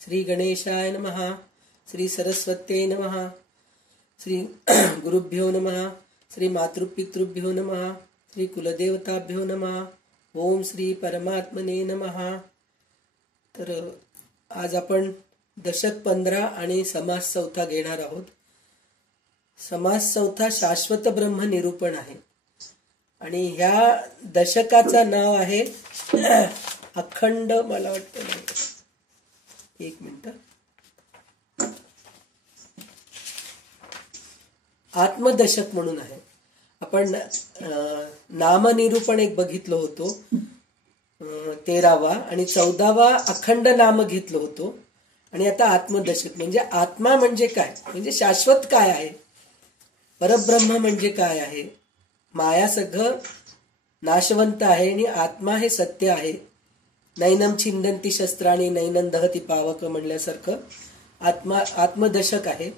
श्री गणेशाय नमः, श्री सरस्वत्यै नमः, श्री गुरुभ्यो नमः, श्री मातृपितृभ्यो नमः, श्री कुलदेवताभ्यो नमः, ओम श्री परमात्मने नमः. तर आज आपण दशक 15 आणि समास चौथा घेणार आहोत. समास चौथा शाश्वत ब्रह्म निरूपण आहे आणि ह्या दशकाचं नाव आहे अखंड, मला वाटतं एक मिनिट, आत्मदशक म्हणून आहे. आपण नामनिरूपण एक बघितलं होतो 13वा आणि 14वा अखंड नाम घेतलं होतो. आणि आता आत्मदशक म्हणजे आत्मा म्हणजे काय, म्हणजे शाश्वत काय आहे, परब्रह्म म्हणजे काय आहे. माया सगळं नाशवंत आहे आणि आत्मा हे सत्य आहे. नैनम छिंदंती शस्त्राणी नैनम दहती पावक म्हणल्यासारखं आत्मदशक आहे.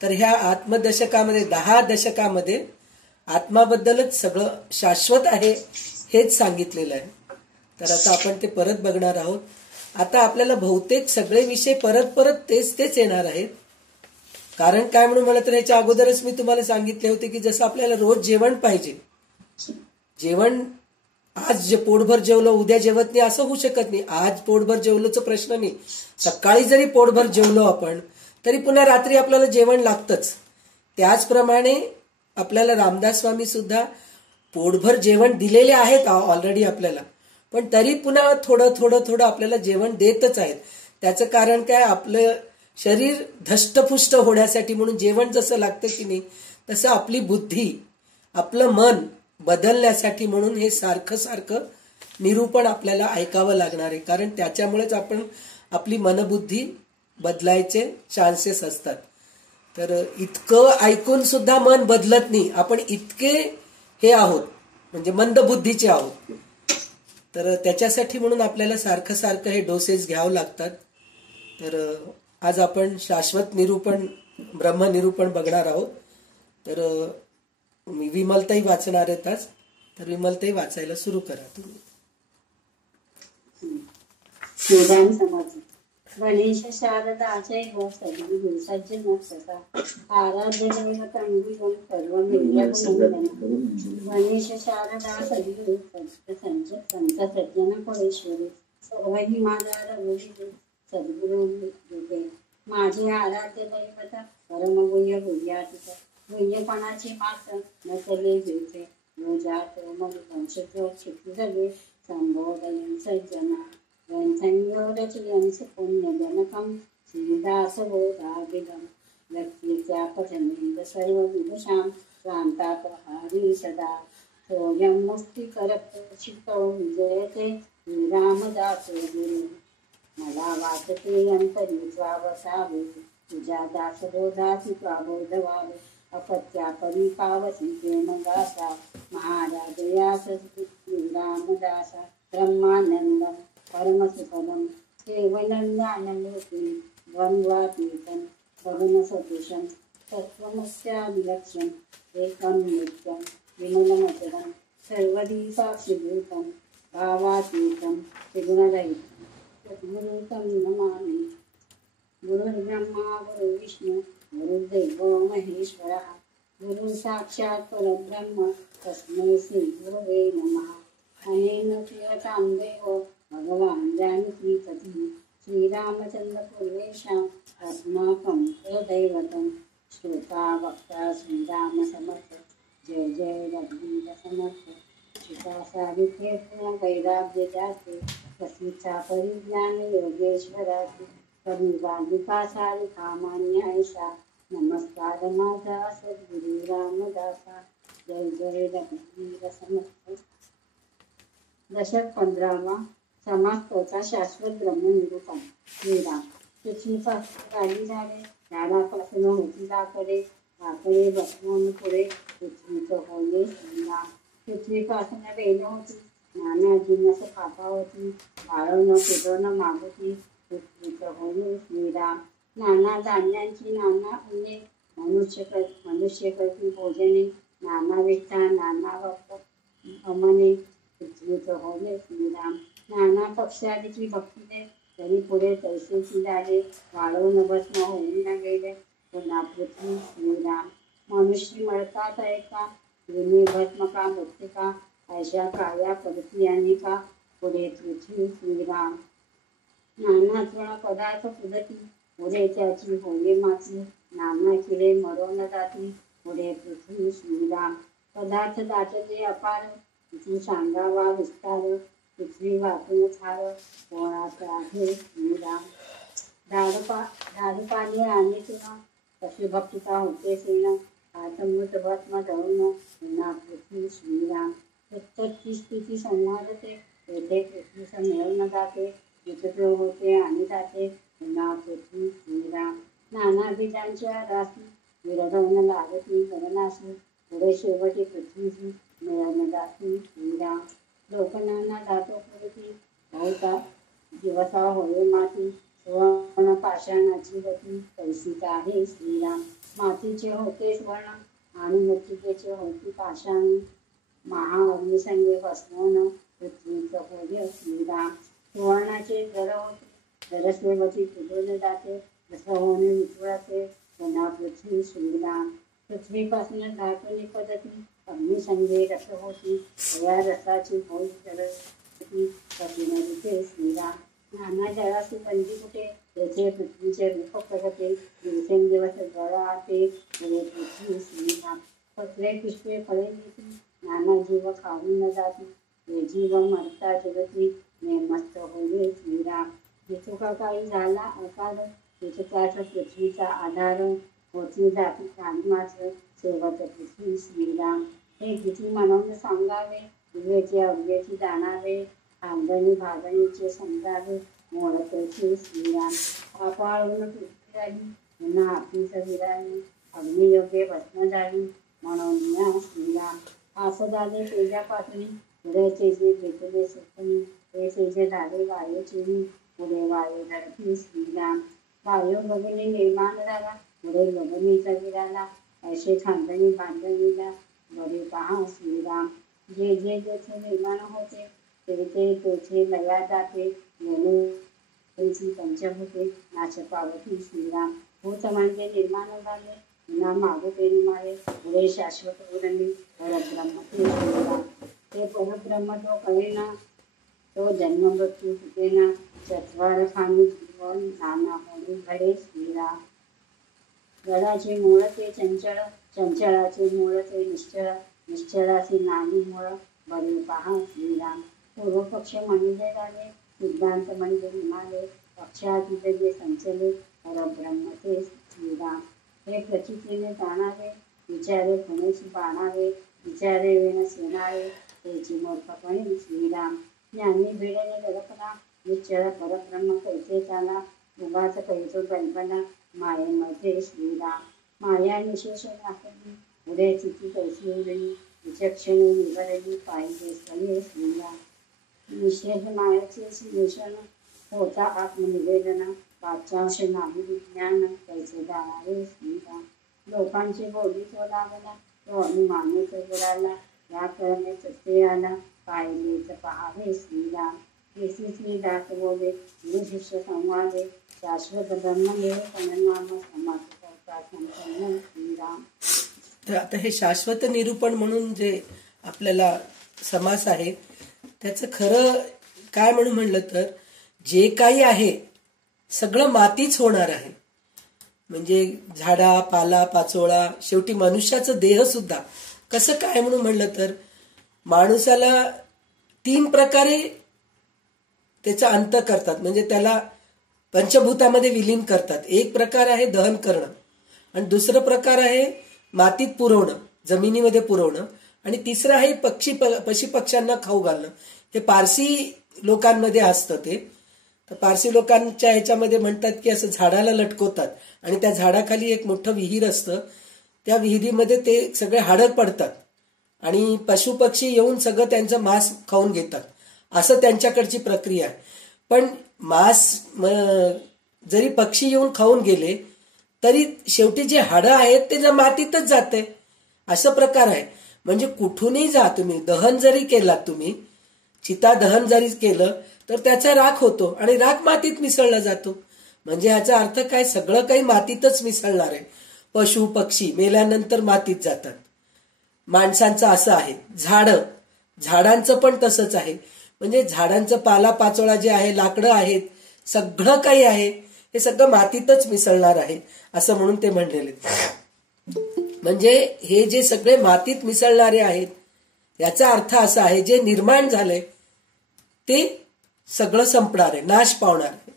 तर ह्या आत्मदशकामध्ये 10 दशकामध्ये आत्माबद्दलच सगळं शाश्वत आहे हेच सांगितलेलं आहे. तर आता आपण ते परत बघणार आहोत. आता आपल्याला बहुतेक सगळे विषय परत परत तेच येणार आहेत. कारण काय म्हणून म्हणलं तर ह्याच्या अगोदरच मी तुम्हाला सांगितले होते की जसं आपल्याला रोज जेवण पाहिजे, जेवण आज जे पोटभर जेवलं उद्या जेवत नाही असं होऊ शकत नाही. आज पोटभर जेवलोचा प्रश्न नाही, सकाळी जरी पोटभर जेवलो आपण तरी पुन्हा रात्री आपल्याला जेवण लागतंच. त्याचप्रमाणे आपल्याला रामदास स्वामी सुद्धा पोटभर जेवण दिलेले आहेत ऑलरेडी आपल्याला, पण तरी पुन्हा थोडं थोडं थोडं आपल्याला जेवण देतच आहेत. त्याचं कारण काय, आपलं शरीर धष्टपुष्ट होण्यासाठी म्हणून जेवण जसं लागतं की नाही तसं आपली बुद्धी, आपलं मन बदलण्यासाठी म्हणून हे सारखं सारखं निरूपण आपल्याला ऐकावं लागणार आहे. कारण त्याच्यामुळेच आपण आपली मनबुद्धी बदलायचे चान्सेस असतात. तर इतकं ऐकून सुद्धा मन बदलत नाही, आपण इतके हे आहोत म्हणजे मंदबुद्धीचे आहोत. तर त्याच्यासाठी म्हणून आपल्याला सारखं सारखं हे डोसेस घ्यावं लागतात. तर आज आपण शाश्वत निरूपण ब्रह्मनिरूपण बघणार आहोत. तर मी विमलताई वाचणार आहेत आज. तर विमलताई वाचायला सुरू करा तुम्ही. गणेश शारदा जय हो सद्गुरु सज्जन सदा आराध्य दैवत अंगुलं सर्व निर्गुण. गणेश शारदा सद्गुरु संत सज्जन परेश्वरी सर्व हिमालय रघुवीर सद्गुरु देवे. माझे आराध्य दैवत परम गुह्य गुह्यातीत गुह्यपणाचे मात न चले जुळते रोजात मग वंशजो क्षिती जगे संबोधयन सज्जना ग्रंथयोरचयंस पुण्यजनकं श्रीदासबोधाभिधं व्यक्तीच्या पठनेन सर्वविदुषां प्रान्तापहारी सदा सोऽयं मुक्तिकरक्षितो विजयते श्रीरामदासो गुरु. मला वाचते अंतरी वसावे तुझ्या दासबोधाची बोध व्हावे. अपत्या परी पावसी प्रेमदासा महाराज यास श्रीरामदासा ब्रह्मानंदम परमसुखदं केवलं ज्ञानमूर्तिं द्वन्द्वातीतं गगनसदृशं तत्त्वमस्यादिलक्ष्यम् एकं नित्यं विमलमचलं सर्वदी साक्षिभूतं भावातीतं त्रिगुणरहितं सद्गुरुं नमामि. गुरुर्ब्रह्मा गुरुर्विष्णु गुरुर्देवो महेश्वरः गुरु साक्षात् परब्रह्म तस्मै श्री गुरवे नमः. अनेन प्रियतां देवो भगवान् जानकीपतिः श्रीरामचन्द्र पूर्वेषाम् अस्माकं कुलदैवतं श्रोता वक्ता श्रीराम समर्थ. जय जय रघुवीर समर्थ. सीता सावित्रे पूर्ण वैराग्य जाते प्रसिद्धा परिज्ञान योगेश्वराचे कलिवादिका सारिका मान्य ऐसा. नमस्कार माझा सद्गुरु रामदासा. जय जय रघुवीर समर्थ. दशक 15वा समास चौथा शाश्वत ब्रह्मनिरूपण. श्रीराम पृथ्वीपासून गाडी झाले झाडापासून होती लाकडे लाकडे बसवून पुढे पृथ्वीचं होले श्रीराम. पृथ्वीपासून वेल होती नाना जिन्नस कापा होती वाळवणं फिरवणं मागोती पृथ्वीचं होले श्रीराम. नाना धान्यांची नाना उन्हे मनुष्य करती भोजने नाना विठ्ठा नाना अमने पृथ्वीचं होले श्रीराम. नाना पक्षाची भक्तीने तरी पुढे तैसेची झाले, वाळवून भस्म होऊन न गेले, पुन्हा पृथ्वी श्रीराम. मनुष्य मळतात आहे का, विनी भस्म का मुक्ती का, अशा काया परती अनेका, पुढे पृथ्वी श्रीराम. नाना तृण पदार्थ पुदती, पुढे त्याची होये माती, नाना किडे मरून जाती, पुढे पृथ्वी श्रीराम. पदार्थ दाटले अपार, किती सांगावा विस्तार, पृथ्वी वाटून थार, कोणाचा आहे श्रीराम. धाडपाणी आणि तुला पशुभक्तिका होते सेन, आतमृत भस्म धरून पुन्हा पृथ्वी श्रीराम. प्रत्येक स्थिती संवादते, तेथे पृथ्वी मिळवून जाते, विचित्र होते आणि जाते, पुन्हा पृथ्वी श्रीराम. नाना बीजांच्या राशी विरघवून लागती गगनाशी, पुढे शेवटी पृथ्वीची मिळवून जाती श्रीराम. लोकनाना जातो पुरती, बहुता दिवसा होय माती, स्वर्ण पाषाणाची गती, पैसीच आहे श्रीराम. मातीचे होते स्वर्ण आणि मृत्तिकेचे होती पाषाण, महाअग्निसंगे भस्मोन पृथ्वीचं होय श्रीराम. सुवर्णाचे जर होते, जरस्वेवती तुटून जाते, जसं होणे विठुळाचे, पुन्हा पृथ्वी श्रीराम. पृथ्वीपासून धातून पद्धती, अग्निसंगे रस होती, या रसाची भोज जलती, कठीण श्रीराम. नाना जळाशी बंदी कुठे, तेथे पृथ्वीचे रूप प्रगते, दिवसेंदिवस जळाते, पुढे पृथ्वी श्रीराम. पत्रे पुष्पे फळे देती, नाना जीव खाऊन न जाती, हे जीव मरता जगती, नेमस्त होईल श्रीराम. विचुका काही झाला अकाल, विचुकाचा पृथ्वीचा आधार, होती जाती प्राणी मात्र, शेवट पृथ्वी श्रीराम. हे किती म्हणून सांगावे, दिव्याचे अव्यची जाणावे, आंगणी भागणीचे समजावे, मोडते श्रीराम. पापाळून पृथ्वी राही, पुन्हा आपलीच विराही, अग्नियोग्य भस्म झाली, म्हणून या श्रीराम. आसदाले तेजापासून, पुढे तेजे घेतले सुखनी, ते तेजे झाले वायूचिनी, पुढे वायू धरती श्रीराम. वायू गगनी निर्माण झाला, पुढे गगनीचा विराला, असे खांदणी बांधणीला, बरे पहा श्रीराम. जे जे जेथे निर्माण होते, ते तेथे लया जाते, जणू पंचभूते नाश पावती श्रीराम. भूत म्हणजे निर्माण झाले, पुन्हा मागोपेरी मारे, पुढे शाश्वत उरणे, परब्रह्म ते श्रीराम. ते परब्रह्म तो कळेना, तो जन्म मृत्यू सुटेना, चत्वार खाणी जीवन नाना होणी घडे श्रीराम. गडाचे मूळ ते चंचळ, चंचळाचे मूळ ते निश्चळ, निश्चळाचे नाही मूळ, बरे पहा श्रीराम. पूर्व पक्ष म्हणजे झाले, सिद्धांत म्हणजे हिमालय, पक्षातीत जे संचले, परब्रह्म ते श्रीराम. हे प्रचितीने जाणावे, विचारे खुणेशी बाणावे, विचारे वेण सेनावे, त्याची मूर्खपणे श्रीराम. ज्ञानी भिडेने दडपणा, निश्चळ परब्रह्म कैसे चाला, उगाच कैसो कल्पना, मायेमध्ये श्रीराम. माया निशेष दाखवली, पुढे चिती कैसी उरली, विचक्षणे निवडली, पाहिजे स्थळे श्रीराम. निषेध मायाचे निवेशन, होता आत्मनिवेदन, वाचांश नाही विज्ञान, कैसे जाणारे श्रीराम. लोकांची बोली तो लागला, तो अभिमानेच बुडाला, या करणे सत्य आला, पाहिलेच पहावे श्रीराम. केसी दास बोले, शिष्य संवादे, शाश्वत ब्रह्म हे नाम समाप्त संपन्न श्रीराम. तर आता हे शाश्वत निरूपण म्हणून जे आपल्याला समास आहे, त्याचं खरं काय म्हणून म्हणलं तर, जे काही आहे सगळं मातीच होणार आहे. म्हणजे झाडा पाला पाचोळा, शेवटी मनुष्याचं देह सुद्धा कसं काय म्हणून म्हणलं तर, माणसाला 3 प्रकारे त्याचा अंत करतात, म्हणजे त्याला पंचभूतामध्ये विलीन करतात. एक प्रकार आहे दहन करणं, आणि दुसरं प्रकार आहे मातीत पुरवणं, जमिनीमध्ये पुरवणं, आणि तिसरं आहे पशु पक्ष्यांना खाऊ घालणं. हे पारसी लोकांमध्ये असतं. ते तर पारसी लोकांच्या ह्याच्यामध्ये म्हणतात की असं झाडाला लटकवतात, आणि त्या झाडाखाली एक मोठं विहीर असतं, त्या विहिरीमध्ये ते सगळे हाडं पडतात, आणि पशु पक्षी येऊन सगळं त्यांचं मांस खाऊन घेतात. असं त्यांच्याकडची प्रक्रिया आहे. पण मांस जरी पक्षी येऊन खाऊन गेले तरी शेवटी जे हाडं आहेत ते ज्या मातीतच जाते, असं प्रकार आहे. म्हणजे कुठूनही जा तुम्ही, दहन जरी केलात तुम्ही, चिता दहन जरी केलं तर त्याचा राख होतो आणि राख मातीत मिसळला जातो. म्हणजे ह्याचा अर्थ काय, सगळं काही मातीतच मिसळणार आहे. पशु पक्षी मेल्यानंतर मातीत जातात. माणसांचं असं आहे. झाडांचं पण तसंच आहे. म्हणजे झाडांचं पाला पाचोळा जे आहे, लाकडं आहेत, सगळं काही आहे, हे सगळं मातीतच मिसळणार आहे असं म्हणून ते म्हणलेले. म्हणजे हे जे सगळे मातीत मिसळणारे आहेत याचा अर्थ असा आहे, जे निर्माण झालंय ते सगळं संपणार आहे, नाश पावणार आहे.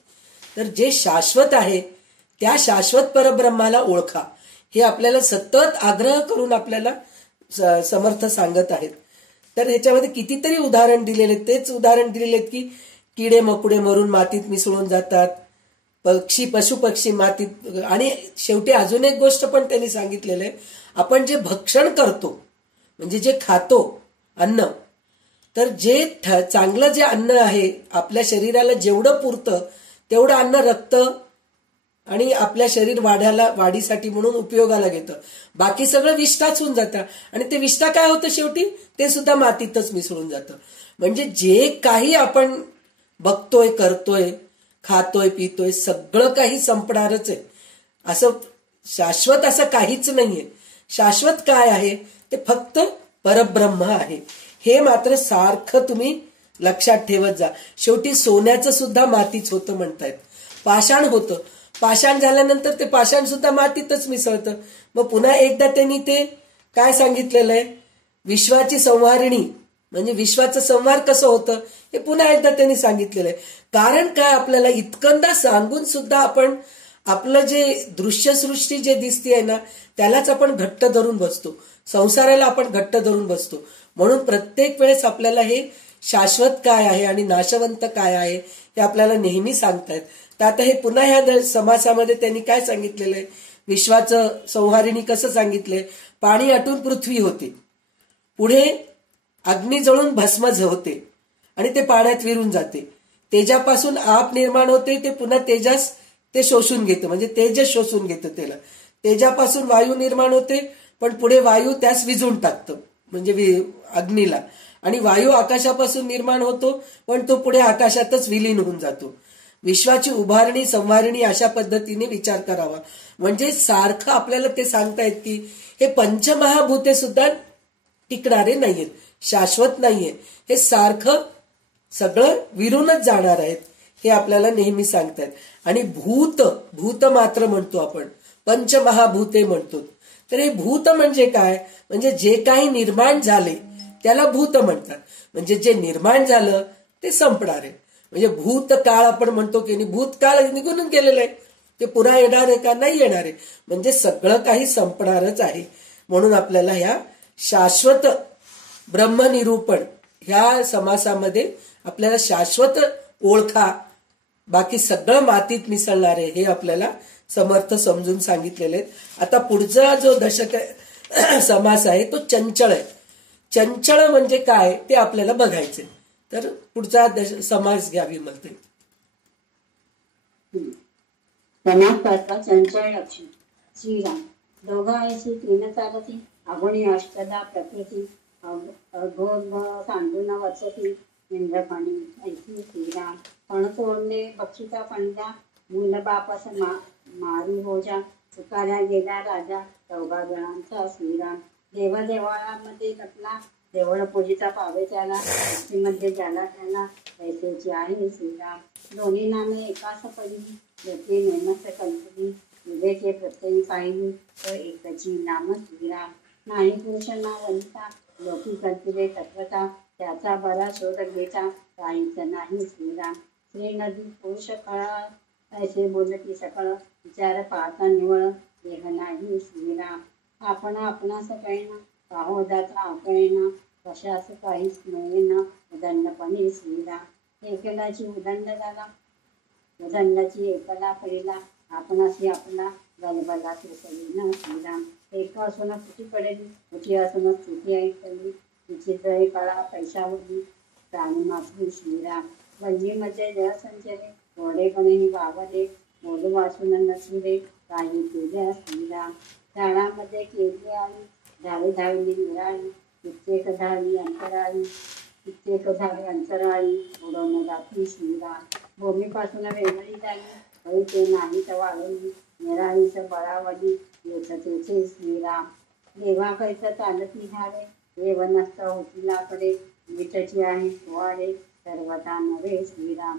तर जे शाश्वत आहे त्या शाश्वत परब्रह्माला ओळखा, हे आपल्याला सतत आग्रह करून आपल्याला समर्थ सांगत आहेत. तर ह्याच्यामध्ये कितीतरी उदाहरण दिलेले, तेच उदाहरण दिलेले आहेत की किडे मकुडे मरून मातीत मिसळून जातात, पशु पक्षी मातीत. आणि शेवटी अजून एक गोष्ट पण त्यांनी सांगितलेलं आहे, आपण जे भक्षण करतो म्हणजे जे खातो अन्न, तर जे चांगलं जे अन्न आहे आपल्या शरीराला जेवढं पुरतं तेवढं अन्न रक्त आणि आपल्या शरीर वाढीसाठी म्हणून उपयोगाला घेतं. बाकी सगळं विष्ठाच होऊन जातं आणि ते विष्ठा काय होतं शेवटी, ते सुद्धा मातीतच मिसळून जातं. म्हणजे जे काही आपण बघतोय, करतोय, खातोय, पितोय, सगळं काही संपणारच आहे. असं शाश्वत असं काहीच नाहीये. शाश्वत काय आहे, ते फक्त परब्रह्म आहे. हे मात्र सारखं तुम्ही लक्षात ठेवत जा. शेवटी सोन्याचं सुद्धा मातीच होतं म्हणतायत. पाषाण होतं, पाषाण झाल्यानंतर ते पाषाण सुद्धा मातीतच मिसळतं. मग पुन्हा एकदा त्यांनी ते काय सांगितलेलं आहे, विश्वाची संहारिणी म्हणजे विश्वाचं संहार कसं होतं हे पुन्हा एकदा त्यांनी सांगितलेलं आहे. कारण काय, आपल्याला इतकंदा सांगून सुद्धा आपण आपलं जे दृश्यसृष्टी जे दिसते ना त्यालाच आपण घट्ट धरून बसतो, संसाराला आपण घट्ट धरून बसतो. म्हणून प्रत्येक वेळेस आपल्याला हे शाश्वत काय आहे आणि नाशवंत काय आहे हे आपल्याला नेहमी सांगतायत. तर आता हे पुन्हा ह्या समासामध्ये त्यांनी काय सांगितलेलं आहे, विश्वाचं संहारिणी कसं सांगितलंय, पाणी आटून पृथ्वी होते, पुढे अग्नी जळून भस्म होते आणि ते पाण्यात विरून जाते, तेजापासून आप निर्माण होते, ते पुन्हा तेजास ते शोषून घेतं, म्हणजे तेजस शोषून घेतं त्याला. तेजापासून वायू निर्माण होते, पण पुढे वायू त्यास विझून टाकतं म्हणजे अग्नीला. आणि वायू आकाशापासून निर्माण होतो, पण तो पुढे आकाशातच विलीन होऊन जातो. विश्वाची उभारणी संवारणी अशा पद्धतीने विचार करावा. म्हणजे सारखं आपल्याला ते सांगतायत की हे पंचमहाभूते सुद्धा टिकणारे नाहीयेत, शाश्वत नाहीये, हे सारखं सगळं विरूनच जाणार आहेत, हे आपल्याला नेहमी सांगतायत. आणि भूत मात्र म्हणतो आपण, पंचमहाभूते म्हणतो. तर हे भूत म्हणजे काय, म्हणजे जे काही निर्माण झाले त्याला भूत म्हणतात. म्हणजे जे निर्माण झालं ते संपणार आहे. म्हणजे भूतकाळ आपण म्हणतो की भूतकाळ निघून गेलेलं आहे, ते पुन्हा येणार आहे का, नाही येणार आहे. म्हणजे सगळं काही संपणारच आहे. म्हणून आपल्याला ह्या शाश्वत ब्रह्मनिरूपण ह्या समासामध्ये आपल्याला शाश्वत ओळखा, बाकी सगळं मातीत मिसळणार आहे हे आपल्याला समर्थ समजून सांगितलेले आहेत. आता पुढचा जो दशक समास आहे तो चंचळ आहे. चंचळ म्हणजे काय ते आपल्याला बघायचे. तर पुढचा समास घ्यावी म्हणते. समास चंचळ लक्ष्मी श्रीराम दोघा ऐशी तीन चालती अगुणी अष्टदा प्रकृती अघोर सांडून वचती इंद्रपाणी ऐशी श्रीराम पण तोडणे बक्षिता पंजा मूल बापास मारू होजा तुकाऱ्या गेला राजा चौघा गणांचा श्रीराम देवादेवाळामध्ये लपला देवळ पूजिता पावे त्याला भक्तीमध्ये ज्याला त्याला ऐसेची आहे श्रीराम दोन्ही नामे एकास पडली ज्याचे नेमस कल्पली विवेके प्रत्ययी पाहिली तर एकची नाम श्रीराम नाही पुरुष ना वनिता लोकी कल्पिले तत्वता त्याचा बरा शोध घेता काहीच नाही श्रीराम श्री नदी पुरुष कळा ऐसे बोलती सकळ विचार पाहता निवळ देह नाही श्रीराम आपण आपणास कळेना पाहो दाता आपळेना कशास काहीच मिळेना उदंडपणे श्रीराम एकलाची उदंड झाला उदंडाची एकला पडिला आपणाशी आपला गलबला सुसलीना श्रीराम एक असून तुझी पडेली तुझी असून तुझी ऐकली तिची जय कळा पैशावरली प्राणी मातृ श्रीराम वल्लीमध्ये जय संचले थोडेपणे वावरे बोलू वाचून नसुरे काही तुझ्या श्रीराम झाडामध्ये केली आली झाडे धावली निराळी कित्येक धावली अंतराळी कित्येक झाले अंतराळी उडवून जाती श्रीराम. भूमीपासून वेगळी झाली हवी ते नाही तर वाळली निराळीच बळावली येत तेचे श्रीराम. देवा कैस चालत निघाले देव नसता होतीलाकडे विटची आहे सुवाडे सर्वता नव्हे श्रीराम.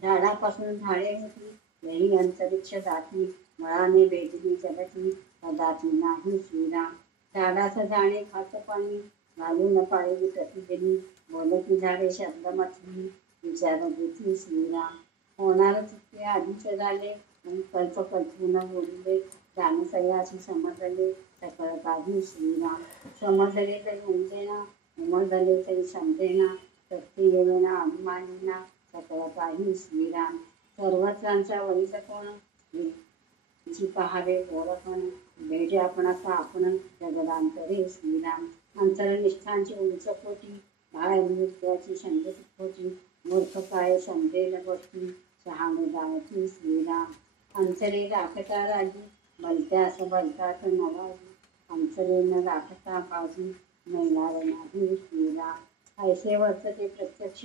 झाडापासून झाडे होती यही अंतरिक्ष जाती मळाने भेटली जगती कदाची नाही श्रीराम. झाडास जाणे खात पाणी घालून पाळली प्रतिदिनी बोलती झाडे शब्द मथली विचार देती श्रीराम. होणार तितके आधीच झाले कल्प कल्पून बोलले जाणे सयाशी समजले सकळ काही श्रीराम. समजले तरी उमजेना उमजले तरी समजेना शक्ती येवेना अभिमानीना सकळ काही श्रीराम. सर्वत्रांचा वैस कोण पहावे गोरपण भेटे आपणाचा आपण जगदांतरे श्रीराम. अंतरनिष्ठांची उंच कोटी बाळ नृत्याची संगीत खोटी मूर्ख काय समजेल गोष्टी शहाणे गावती श्रीराम. अंतरे राखता राजी भलत्यास भलतात नवाजी अंतरे न राखता बाजू मिळणार नाही श्रीराम. ऐसे वर्तते प्रत्यक्ष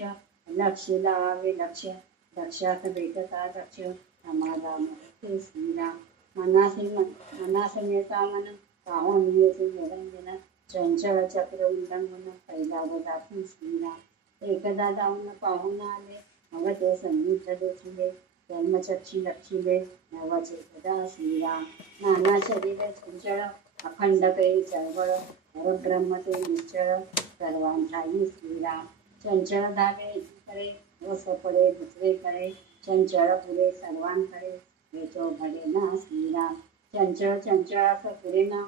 लक्ष लावावे लक्ष लक्षात भेटता दक्ष समाधान श्रीराम. मनास मिळता मन पाहून मिळते निरंजन चंचल चक्र उल्लंघन पहिला जाती श्रीराम. एकदा जाऊन पाहून आले मग ते संगीत देखिले जन्मचक्षी लक्षिले नवच एकदा श्रीराम. नाना शरीर चंचळ अखंड काही चळवळ परब्रह्म ते निश्चळ सर्वांठाई श्रीराम. चंचल धावे एकीकडे व सपडे दुसरेकडे चंचळ पुरे सर्वांकडे भेटो घडे ना श्रीराम. चंचळ चंचळास पुरे ना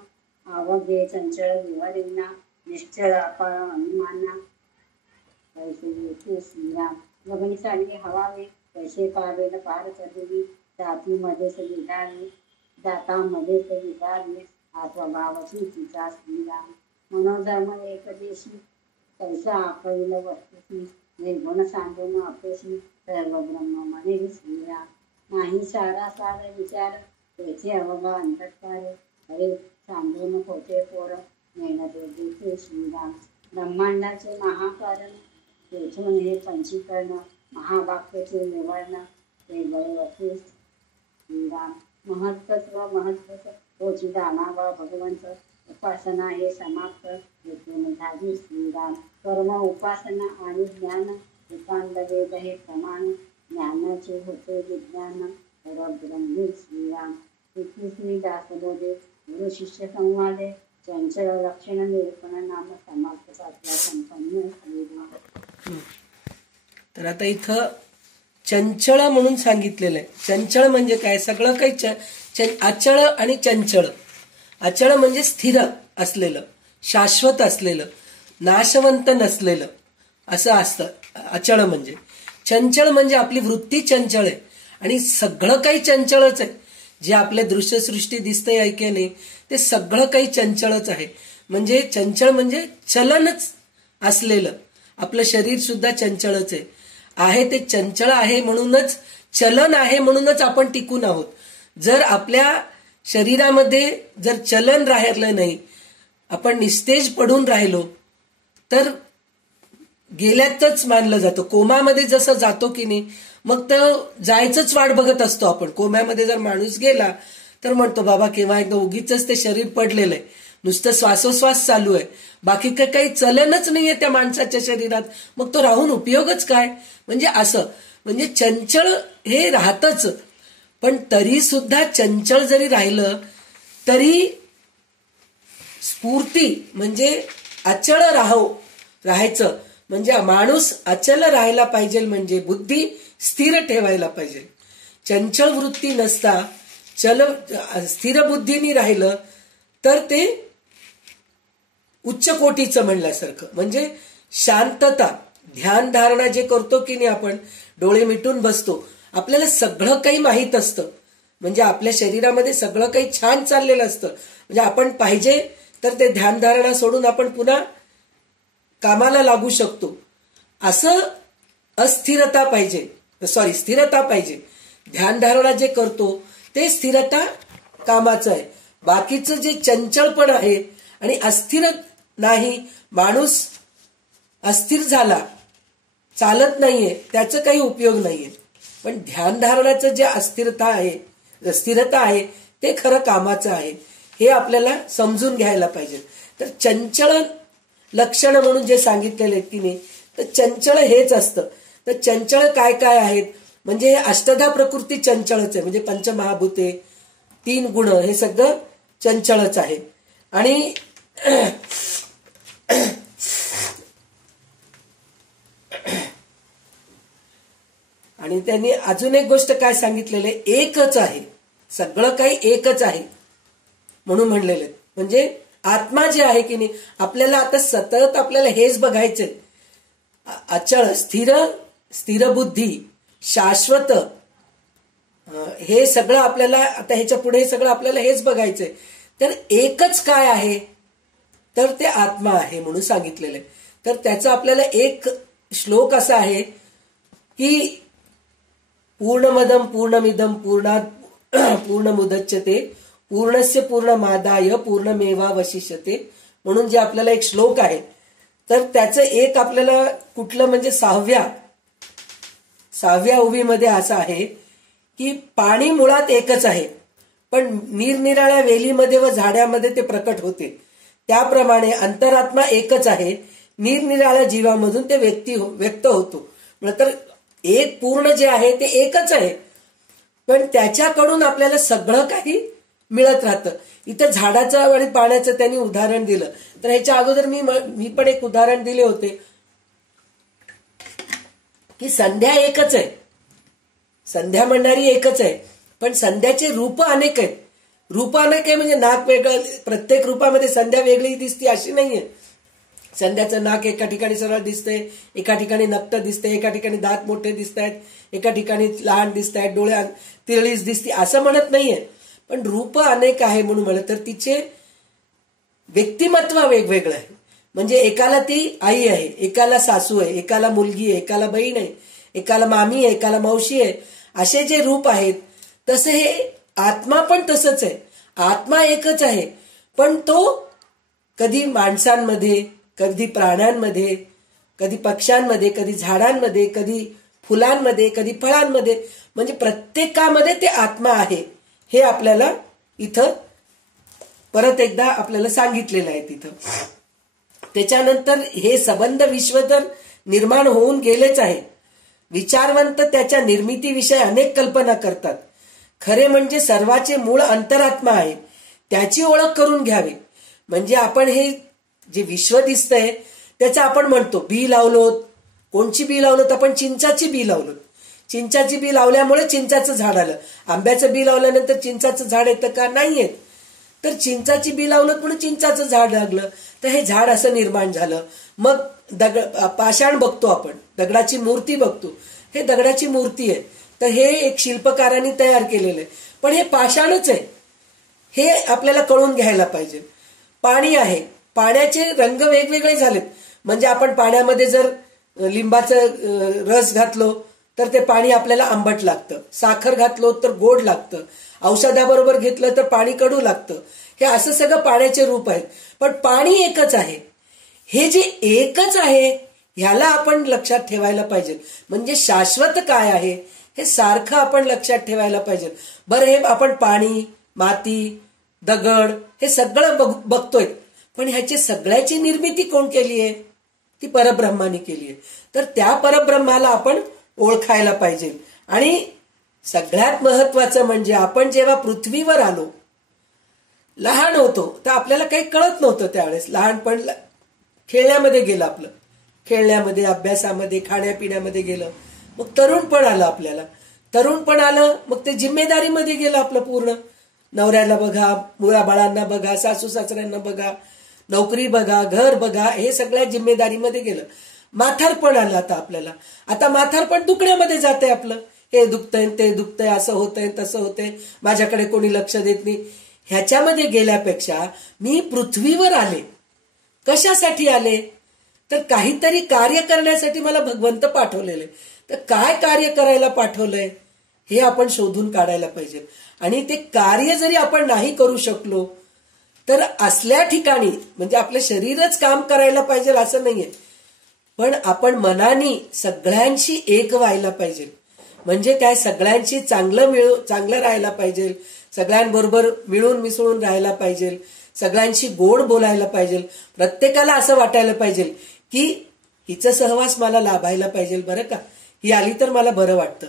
आवगे चंचळ विवरेना निश्चळ अपाळ अभिमाना पैसे येते श्रीराम. लग्न चालली हवावे पैसे पावेल पार चढवी जातीमध्येच विधावे जातामध्येच विधावे हा स्वभावची तिचा श्रीराम. मनोधर्म एक देशी पैसा आपैल वस्तुशी निर्गुण सांगून अपेशी सर्व ब्रह्म म्हणे श्रीराम. नाही सारा सार विचार तेथे अवघा अंतकार अरे सांगून खोटे पोर मेहनत देते श्रीराम. ब्रह्मांडाचे महाकारण तेथून हे पंचीकरण महावाक्याचे निवर्ण ते बळवते श्रीराम. महत्त्व महत्त्व तोची जाणावा भगवंत उपासना हे समाप्त येथून झाली श्रीराम. कर्म उपासना आणि ज्ञान एकांत वेद हे प्रमाण ज्ञानाचे होते विज्ञान परब्रह्मी श्रीराम. श्री दासबोधे गुरु शिष्य संवादे चंचल लक्षण निरूपण नाम समाप्त सातवा संपन्न श्रीराम. तर आता इथं चंचळ म्हणून सांगितलेलं आहे. चंचळ म्हणजे काय? सगळं काही अचळ आणि चंचळ. अचळ म्हणजे स्थिर असलेलं शाश्वत असलेलं नाशवंत नसलेलं असं असतं अचळ म्हणजे. चंचळ म्हणजे आपली वृत्ती चंचळ आहे आणि सगळं काही चंचळच आहे. जे आपल्या दृश्यसृष्टी दिसतंय ऐकेने ते सगळं काही चंचळच आहे. म्हणजे चंचळ म्हणजे चलनच असलेलं. आपलं शरीर सुद्धा चंचळच आहे ते चंचळ आहे म्हणूनच चलन आहे म्हणूनच आपण टिकून आहोत. जर आपल्या शरीरामध्ये जर चलन राहिलं नाही आपण निस्तेज पडून राहिलो तर गेल्यातच मानलं जातं. कोमामध्ये जसं जातो की नाही मग तर जायचंच वाट बघत असतो आपण. कोम्यामध्ये जर माणूस गेला तर म्हणतो बाबा केव्हा एकदा उगीच ते शरीर पडलेलं आहे नुसतं श्वासोश्वास चालू आहे बाकी काही चलनच नाहीये त्या माणसाच्या शरीरात मग तो राहून उपयोगच काय. म्हणजे असं म्हणजे चंचळ हे राहतच पण तरी सुद्धा चंचळ जरी राहिलं तरी स्फूर्ती म्हणजे अचळ राहायचं म्हणजे माणूस अचल राहायला पाहिजे म्हणजे बुद्धी स्थिर ठेवायला पाहिजे. चंचळ वृत्ती नसता स्थिर बुद्धीनी राहिलं तर ते उच्च कोटीचं म्हणल्यासारखं. म्हणजे शांतता ध्यान धारणा जे करतो की नाही आपण डोळे मिटून बसतो आपल्याला सगळं काही माहीत असतं. म्हणजे आपल्या शरीरामध्ये सगळं काही छान चाललेलं असतं. म्हणजे आपण पाहिजे तर ते ध्यानधारणा सोडून आपण पुन्हा कामाला लागू शकतो. असं अस्थिरता पाहिजे स्थिरता पाहिजे. ध्यानधारणा जे करतो ते स्थिरता कामाचं आहे. बाकीचं जे चंचलपण आहे आणि अस्थिर नाही माणूस अस्थिर झाला, चालत नाहीये, त्याचा काही उपयोग नाहीये. पण ध्यानधारणाचं जे स्थिरता आहे ते खरं कामाचं आहे, हे आपल्याला समजून घ्यायला पाहिजे. तर चंचल लक्षण म्हणून जे सांगितलेले आहेत की नाही, तर चंचल हेच असतं. तर चंचल काय काय आहेत, म्हणजे हे अष्टधा प्रकृती चंचलच आहे. म्हणजे पंचमहाभूते, 3 गुण, हे सगळं चंचलच आहे. आणि आणि त्यांनी अजून एक गोष्ट काय सांगितलेलं आहे, एकच आहे, सगळं काही एकच आहे म्हणून म्हणलेलं आहे. म्हणजे आत्मा जे आहे की नाही, आपल्याला आता सतत आपल्याला हेच बघायचंय, अचळ स्थिर बुद्धी, शाश्वत, हे सगळं आपल्याला आता ह्याच्या पुढे सगळं आपल्याला हेच बघायचंय. तर एकच काय आहे, तर ते आत्मा आहे म्हणून सांगितलेलं आहे. तर त्याचा आपल्याला एक श्लोक असा आहे की पूर्णमदम पूर्णमिदम पूर्णात् पूर्णमुदच्यते पूर्णस्य पूर्णमादाय पूर्णमेवावशिष्यते म्हणून जे आपल्याला एक श्लोक आहे. तर त्याचं एक आपल्याला कुठलं म्हणजे सहाव्या ओवीमध्ये असं आहे की पाणी मुळात एकच आहे, पण निरनिराळ्या वेलीमध्ये व झाड्यामध्ये ते प्रकट होते. त्याप्रमाणे अंतरात्मा एकच आहे, निरनिराळ्या जीवामधून ते व्यक्त होतो. तर एक पूर्ण जे आहे ते एकच आहे, पण त्याच्याकडून आपल्याला सगळं काही मिळत राहतं. इथं झाडाचं आणि पाण्याचं त्यांनी उदाहरण दिलं. तर ह्याच्या अगोदर मी पण एक उदाहरण दिले होते की संध्या एकच आहे, संध्या म्हणणारी एकच आहे, पण संध्याचे रूप अनेक आहेत. रूप अनेक आहे म्हणजे नाक वेगळं, प्रत्येक रूपामध्ये संध्या वेगळी दिसते अशी नाहीये. संध्याचं नाक एका ठिकाणी सरळ दिसतंय, एका ठिकाणी नक्ट दिसतंय, एका ठिकाणी दात मोठे दिसत आहेत, एका ठिकाणी लहान दिसत आहेत, डोळ्यात तिरळीच दिसते, असं म्हणत नाहीये. पण रूप अनेक आहे म्हणून म्हणत, तर तिचे व्यक्तिमत्व वेगवेगळं आहे. म्हणजे एकाला ती आई आहे, एकाला सासू आहे, एकाला मुलगी आहे, एकाला बहीण आहे, एकाला मामी आहे, एकाला मावशी आहे. असे जे रूप आहेत तसे हे आत्मा पण तसंच आहे. आत्मा एकच आहे, पण तो कधी माणसांमध्ये, कधी प्राण्यांमध्ये, कधी पक्ष्यांमध्ये, कधी झाडांमध्ये, कधी फुलांमध्ये, कधी फळांमध्ये, म्हणजे प्रत्येकामध्ये ते आत्मा आहे. हे आपल्याला इथं परत एकदा आपल्याला सांगितलेलं आहे तिथं. त्याच्यानंतर हे संबंध विश्व तर निर्माण होऊन गेलेच आहे. विचारवंत त्याच्या निर्मितीविषयी अनेक कल्पना करतात. खरे म्हणजे सर्वाचे मूळ अंतरात्मा आहे, त्याची ओळख करून घ्यावी. म्हणजे आपण हे जे विश्व दिसतंय त्याचं आपण म्हणतो बी लावलोत. कोणची बी लावलोत आपण? चिंचाची बी लावलोत. चिंचाची बी लावल्यामुळे चिंचाचं झाड आलं. आंब्याचं बी लावल्यानंतर चिंचाचं झाड येतं का? नाही येत. तर चिंचाची बी लावलं म्हणून चिंचाचं झाड लागलं, तर हे झाड असं निर्माण झालं. मग पाषाण बघतो आपण, दगडाची मूर्ती बघतो, हे दगडाची मूर्ती आहे. तर हे एक शिल्पकारांनी तयार केलेलं आहे, पण हे पाषाणच आहे, हे आपल्याला कळून घ्यायला पाहिजे. पाणी आहे, पाण्याचे रंग वेगवेगळे झालेत. म्हणजे आपण पाण्यामध्ये जर लिंबाचं रस घातलो तर ते पाणी आपल्याला आंबट लागतं, साखर घातलो तर गोड लागतं, औषधाबरोबर घेतलं तर पाणी कडू लागतं. हे असं सगळं पाण्याचे रूप आहेत, पण पाणी एकच आहे. हे जे एकच आहे ह्याला आपण लक्षात ठेवायला पाहिजे. म्हणजे शाश्वत काय आहे हे सारखं आपण लक्षात ठेवायला पाहिजे. बरं, हे आपण पाणी, माती, दगड हे सगळं बघतोय, पण ह्याची सगळ्याची निर्मिती कोण केली आहे? ती परब्रह्माने केली आहे. तर त्या परब्रह्माला आपण ओळखायला पाहिजे. आणि सगळ्यात महत्वाचं म्हणजे आपण जेव्हा पृथ्वीवर आलो, लहान होतो तर आपल्याला काही कळत नव्हतं. त्यावेळेस लहानपण खेळण्यामध्ये गेलं, आपलं खेळण्यामध्ये, अभ्यासामध्ये, खाण्यापिण्यामध्ये गेलं. मग तरुणपण आलं आपल्याला, तरुणपण आलं मग ते जिम्मेदारीमध्ये गेलं आपलं पूर्ण. नवऱ्याला बघा, मुलाबाळांना बघा, सासू सासऱ्यांना बघा, नोकरी बघा, घर बघा, हे सगळ्या जिम्मेदारीमध्ये गेलं. म्हातारपण आलं आता आपल्याला. आता म्हातारपण दुखण्यामध्ये जाते आपलं. हे दुखतंय, ते दुखतंय, असं होतंय, तसं होतंय, माझ्याकडे कोणी लक्ष देत नाही. ह्याच्यामध्ये गेल्यापेक्षा मी पृथ्वीवर आले. कशासाठी आले? तर काहीतरी कार्य करण्यासाठी मला भगवंत पाठवलेले. तर काय कार्य करायला पाठवलंय हे आपण शोधून काढायला पाहिजे. आणि ते कार्य जरी आपण नाही करू शकलो तर असल्या ठिकाणी, म्हणजे आपलं शरीरच काम करायला पाहिजे असं नाहीये, पण आपण मनाने सगळ्यांशी एक व्हायला पाहिजे. म्हणजे काय, सगळ्यांशी चांगलं राहायला पाहिजे, सगळ्यांबरोबर मिळून मिसळून राहायला पाहिजे, सगळ्यांशी गोड बोलायला पाहिजे. प्रत्येकाला असं वाटायला पाहिजे की हिचा सहवास मला लाभायला पाहिजे, बरं का, ही आली तर मला बरं वाटतं,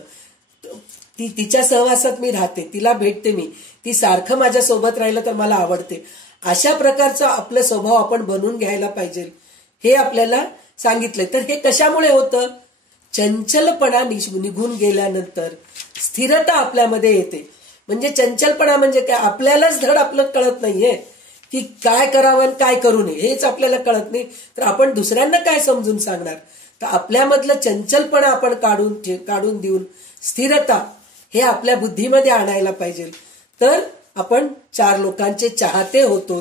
तिच्या सहवासात मी राहते, तिला भेटते मी, ती सारखं माझ्या सोबत राहिलं तर मला आवडते. अशा प्रकारचा आपला स्वभाव आपण बनवून घ्यायला पाहिजे, हे आपल्याला सांगितलंय. तर हे कशामुळे होतं? चंचलपणा निघून गेल्यानंतर स्थिरता आपल्यामध्ये येते. म्हणजे चंचलपणा म्हणजे काय, आपल्यालाच धड आपलं कळत नाहीये की काय करावं आणि काय करू नये, हेच आपल्याला कळत नाही, तर आपण दुसऱ्यांना काय समजून सांगणार. तर आपल्यामधलं चंचलपणा आपण काढून देऊन स्थिरता हे आपल्या बुद्धीमध्ये आणायला पाहिजे. तर आपण 4 लोकांचे चाहते होतो,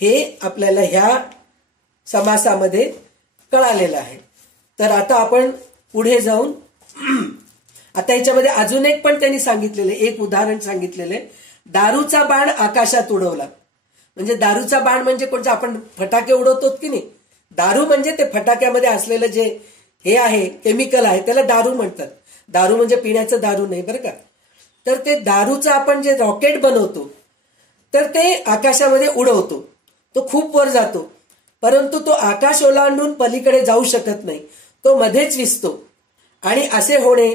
हे आपल्याला ह्या समासामध्ये कळालेलं आहे. तर आता आपण पुढे जाऊन आता याच्यामध्ये अजून एक पण त्यांनी सांगितलेले, एक उदाहरण सांगितलेले, दारूचा बाण आकाशात उडवला. म्हणजे दारूचा बाण म्हणजे कोणता, आपण फटाके उडवतो की नाही, दारू म्हणजे ते फटाक्यामध्ये असलेलं जे हे आहे, केमिकल आहे, त्याला दारू म्हणतात. दारू म्हणजे पिण्याचं दारू नाही, बरं का. तर ते दारूचं आपण जे रॉकेट बनवतो तर ते आकाशामध्ये उडवतो, तो खूप वर जातो, परंतु तो आकाश ओलांडून पलीकडे जाऊ शकत नाही, तो मध्येच विझतो. आणि असे होणे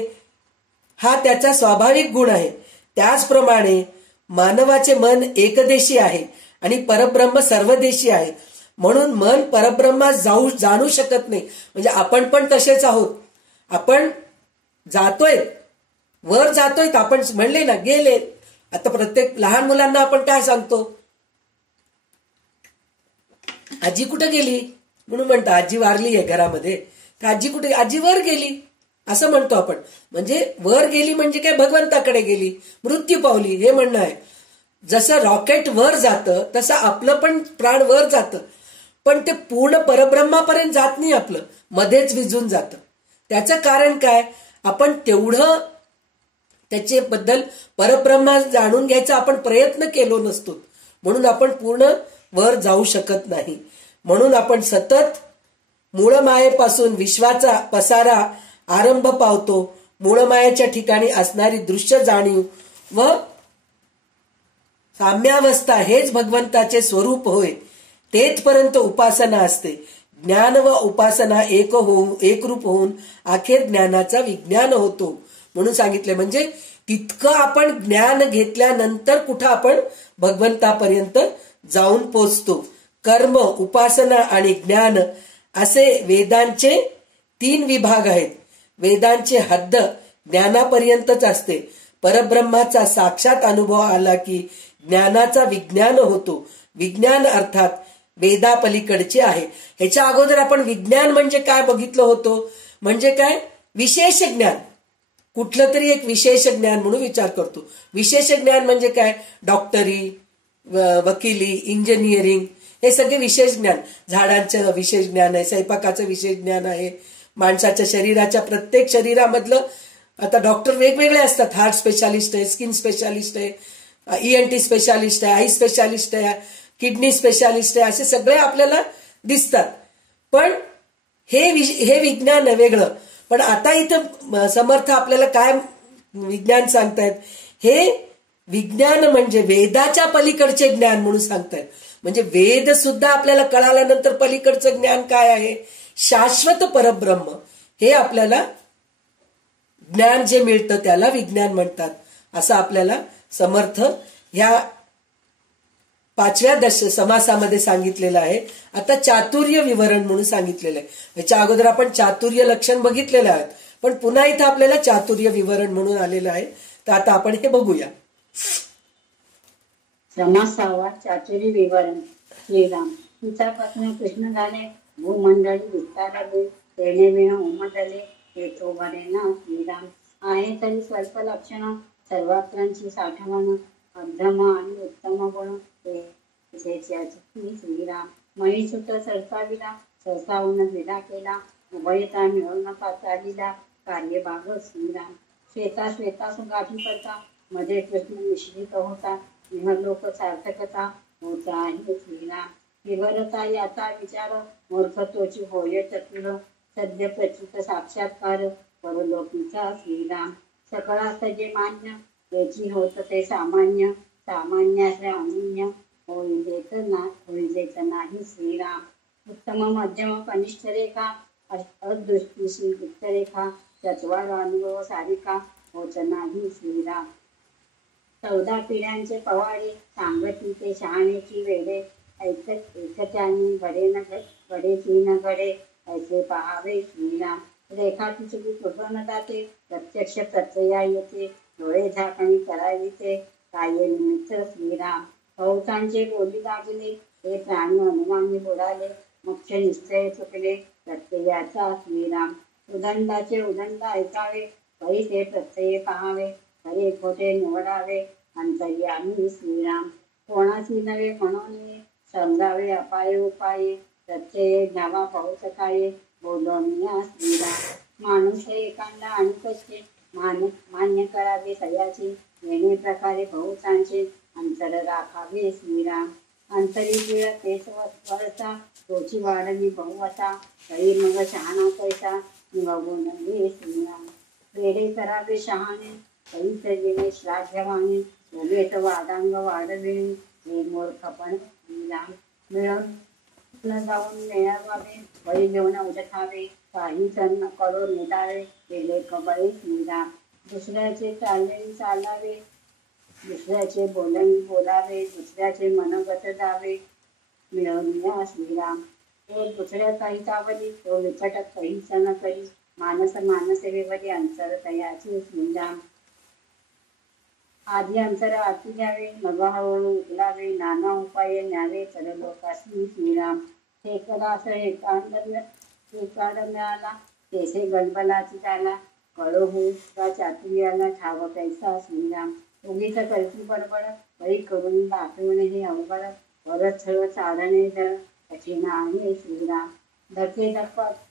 हा त्याचा स्वाभाविक गुण आहे. त्याचप्रमाणे मानवाचे मन एकदेशी आहे आणि परब्रह्म सर्वदेशी आहे. म्हणून मन परब्रह्मात जाणू शकत नाही. म्हणजे आपण पण तसेच आहोत. आपण जातोय, वर जातोय, आपण म्हणले ना गेले. आता प्रत्येक लहान मुलांना आपण काय सांगतो, आजी कुठे गेली म्हणून म्हणतो, आजी वारली आहे घरामध्ये, तर आजी कुठे, आजी वर गेली असं म्हणतो आपण. म्हणजे वर गेली म्हणजे काय, भगवंताकडे गेली, मृत्यू पावली, हे म्हणणं आहे. जसं रॉकेट वर जातं तसं आपलं पण प्राण वर जातं, पण ते पूर्ण परब्रह्मापर्यंत जात नाही, आपलं मध्येच विझून जातं. त्याचं कारण काय, आपण तेवढं त्याच्याबद्दल परब्रह्मा जाणून घ्यायचा आपण प्रयत्न केलो नसतो, म्हणून आपण पूर्ण वर जाऊ शकत नाही. म्हणून आपण सतत मूळमायेपासून विश्वाचा पसारा आरंभ पावतो. मूळमायेच्या ठिकाणी असणारी दृश्य जाणीव व साम्यावस्था हेच भगवंताचे स्वरूप होय. तेथपर्यंत उपासना असते. ज्ञान व उपासना एकरूप होऊन अखेर ज्ञानाचा विज्ञान होतो म्हणून सांगितले. म्हणजे तितकं आपण ज्ञान घेतल्यानंतर कुठं आपण भगवंतापर्यंत जाऊन पोचतो. कर्म, उपासना आणि ज्ञान असे वेदांचे 3 विभाग आहेत. वेदांचे हद्द ज्ञानापर्यंतच असते. परब्रह्माचा साक्षात अनुभव आला की ज्ञानाचा विज्ञान होतो. विज्ञान अर्थात वेदापलीकडचे आहे. ह्याच्या अगोदर आपण विज्ञान म्हणजे काय बघितलं होतं. म्हणजे काय, विशेष ज्ञान, कुठलं तरी एक विशेष ज्ञान म्हणून विचार करतो. विशेष ज्ञान म्हणजे काय, डॉक्टरी, वकिली, इंजिनिअरिंग, हे सगळे विशेष ज्ञान. झाडांचं विशेष ज्ञान आहे, स्वयंपाकाचं विशेष ज्ञान आहे, माणसाच्या शरीराच्या प्रत्येक शरीरामधलं. आता डॉक्टर वेगवेगळे असतात, हार्ट स्पेशालिस्ट आहे, स्किन स्पेशालिस्ट आहे, ENT स्पेशालिस्ट आहे, आई स्पेशालिस्ट आहे, किडनी स्पेशालिस्ट आहे, असे सगळे आपल्याला दिसतात. पण हे विज्ञान वेगळं. पण आता इथं समर्थ आपल्याला काय विज्ञान सांगतायत, हे विज्ञान म्हणजे वेदाच्या पलीकडचे ज्ञान म्हणून सांगतायत. म्हणजे वेद सुद्धा आपल्याला कळाल्यानंतर पलीकडचं ज्ञान काय आहे, शाश्वत परब्रह्म, हे आपल्याला ज्ञान जे मिळतं त्याला विज्ञान म्हणतात, असं आपल्याला समर्थ ह्या 5व्या समासामध्ये सांगितलेलं आहे. आता चातुर्य विवरण म्हणून सांगितलेलं आहे. याच्या अगोदर आपण चातुर्य लक्षण बघितलेलं आहे, पण पुन्हा इथं आपल्याला चातुर्य विवरण म्हणून आलेलं आहे. तर आता आपण हे बघूया. समास 6वा चातुर्य विवरण. श्रीराम पितापासून कृष्ण झाले, भूमंडळी विस्तारले, तेणे विण उमटले, येतो बरे ना श्रीराम. आहे तरी स्वल्प लक्षण, सर्वात्रांची साठवण, अधम आणि उत्तम गुण श्रीराम. मही सुट सरसाविला, सरसावून विडा केला, उभयता मिळवून चालिला, कार्य भाग श्रीराम. श्वेता श्वेता सुगाठी पडता, मध्ये कृष्ण मिश्रित होता, इहलोक सार्थकता होता आहे श्रीराम. विवरता याचा विचार मूर्खत्वाची होय चतुर सद्य प्रचित साक्षात्कार परलोकीचा श्रीराम सकळास जे मान्य त्याची होत ते सामान्य सामान्याचे अनन्य होईलेच नाही श्रीराम उत्तम मध्यम कनिष्ठ रेखा अदृष्टीशी गुप्तरेखा चत्वार अनुभव सारिका होत नाही श्रीराम 14 पिढ्यांचे पवाडे सांगती ते शहाणेची वेडे ऐकत्यानी बडेची न घडे ऐसे पहावे श्रीराम रेखा तुझी कुठून जाते प्रत्यक्ष प्रत्यया येते डोळे झाकणी करावीते काय निमित्त श्रीराम बहुतांचे बोली लागले हे प्राणी अनुमानी बुडाले मुख्य निश्चय चुकले प्रत्ययाचा श्रीराम उदंडाचे उदंड ऐकावे परी ते प्रत्यय पहावे खरे खोटे निवडावे अंतर्यामी श्रीराम कोणाची नवे म्हणून समजावे अपाये उपाये प्रत्यय घ्यावा बहुत काय बोलवण्या श्रीराम माणूस एकांदा आणि कसे मान्य करावे सयाची येणे प्रकारे बहुतांचे अंतर राखावे श्रीराम अंतरी पिळ तेच वरचा तोची वाढणी बहुवता तरी मग शहाणा कैसा निवगून श्रीराम वेडे करावे शहाणे कैस जेणे श्राद्धवाने उभेत वादांग वाढविणे हे मूर्खपण श्रीराम मिळून जाऊन मिळवावे बळी घेऊन उठठावे काही जण करून निदावे केले कबळी श्रीराम दुसऱ्याचे चालणे चालावे दुसऱ्याचे बोलावे दुसऱ्याचे मनोगत जावे मिळवण्या श्रीराम एक दुसऱ्या काही चावली तो विकट काहीच न करी मानस वेवली अंतर तयाचे श्रीराम आधी अंतर आती द्यावे मग हळूहळू उगलावे नाना उपाय न्यावे तर लोकाशी श्रीराम हे करा असं एकांड मिळाला तेथे गणपलाची त्याला कळो होऊ का चातुर्याला ठाव कैसा श्रीराम उगीच कल्पी बडबड बळी करून दाखवणे हे अवघड परत सर्व चालणे जर कठीण आहे श्रीराम धके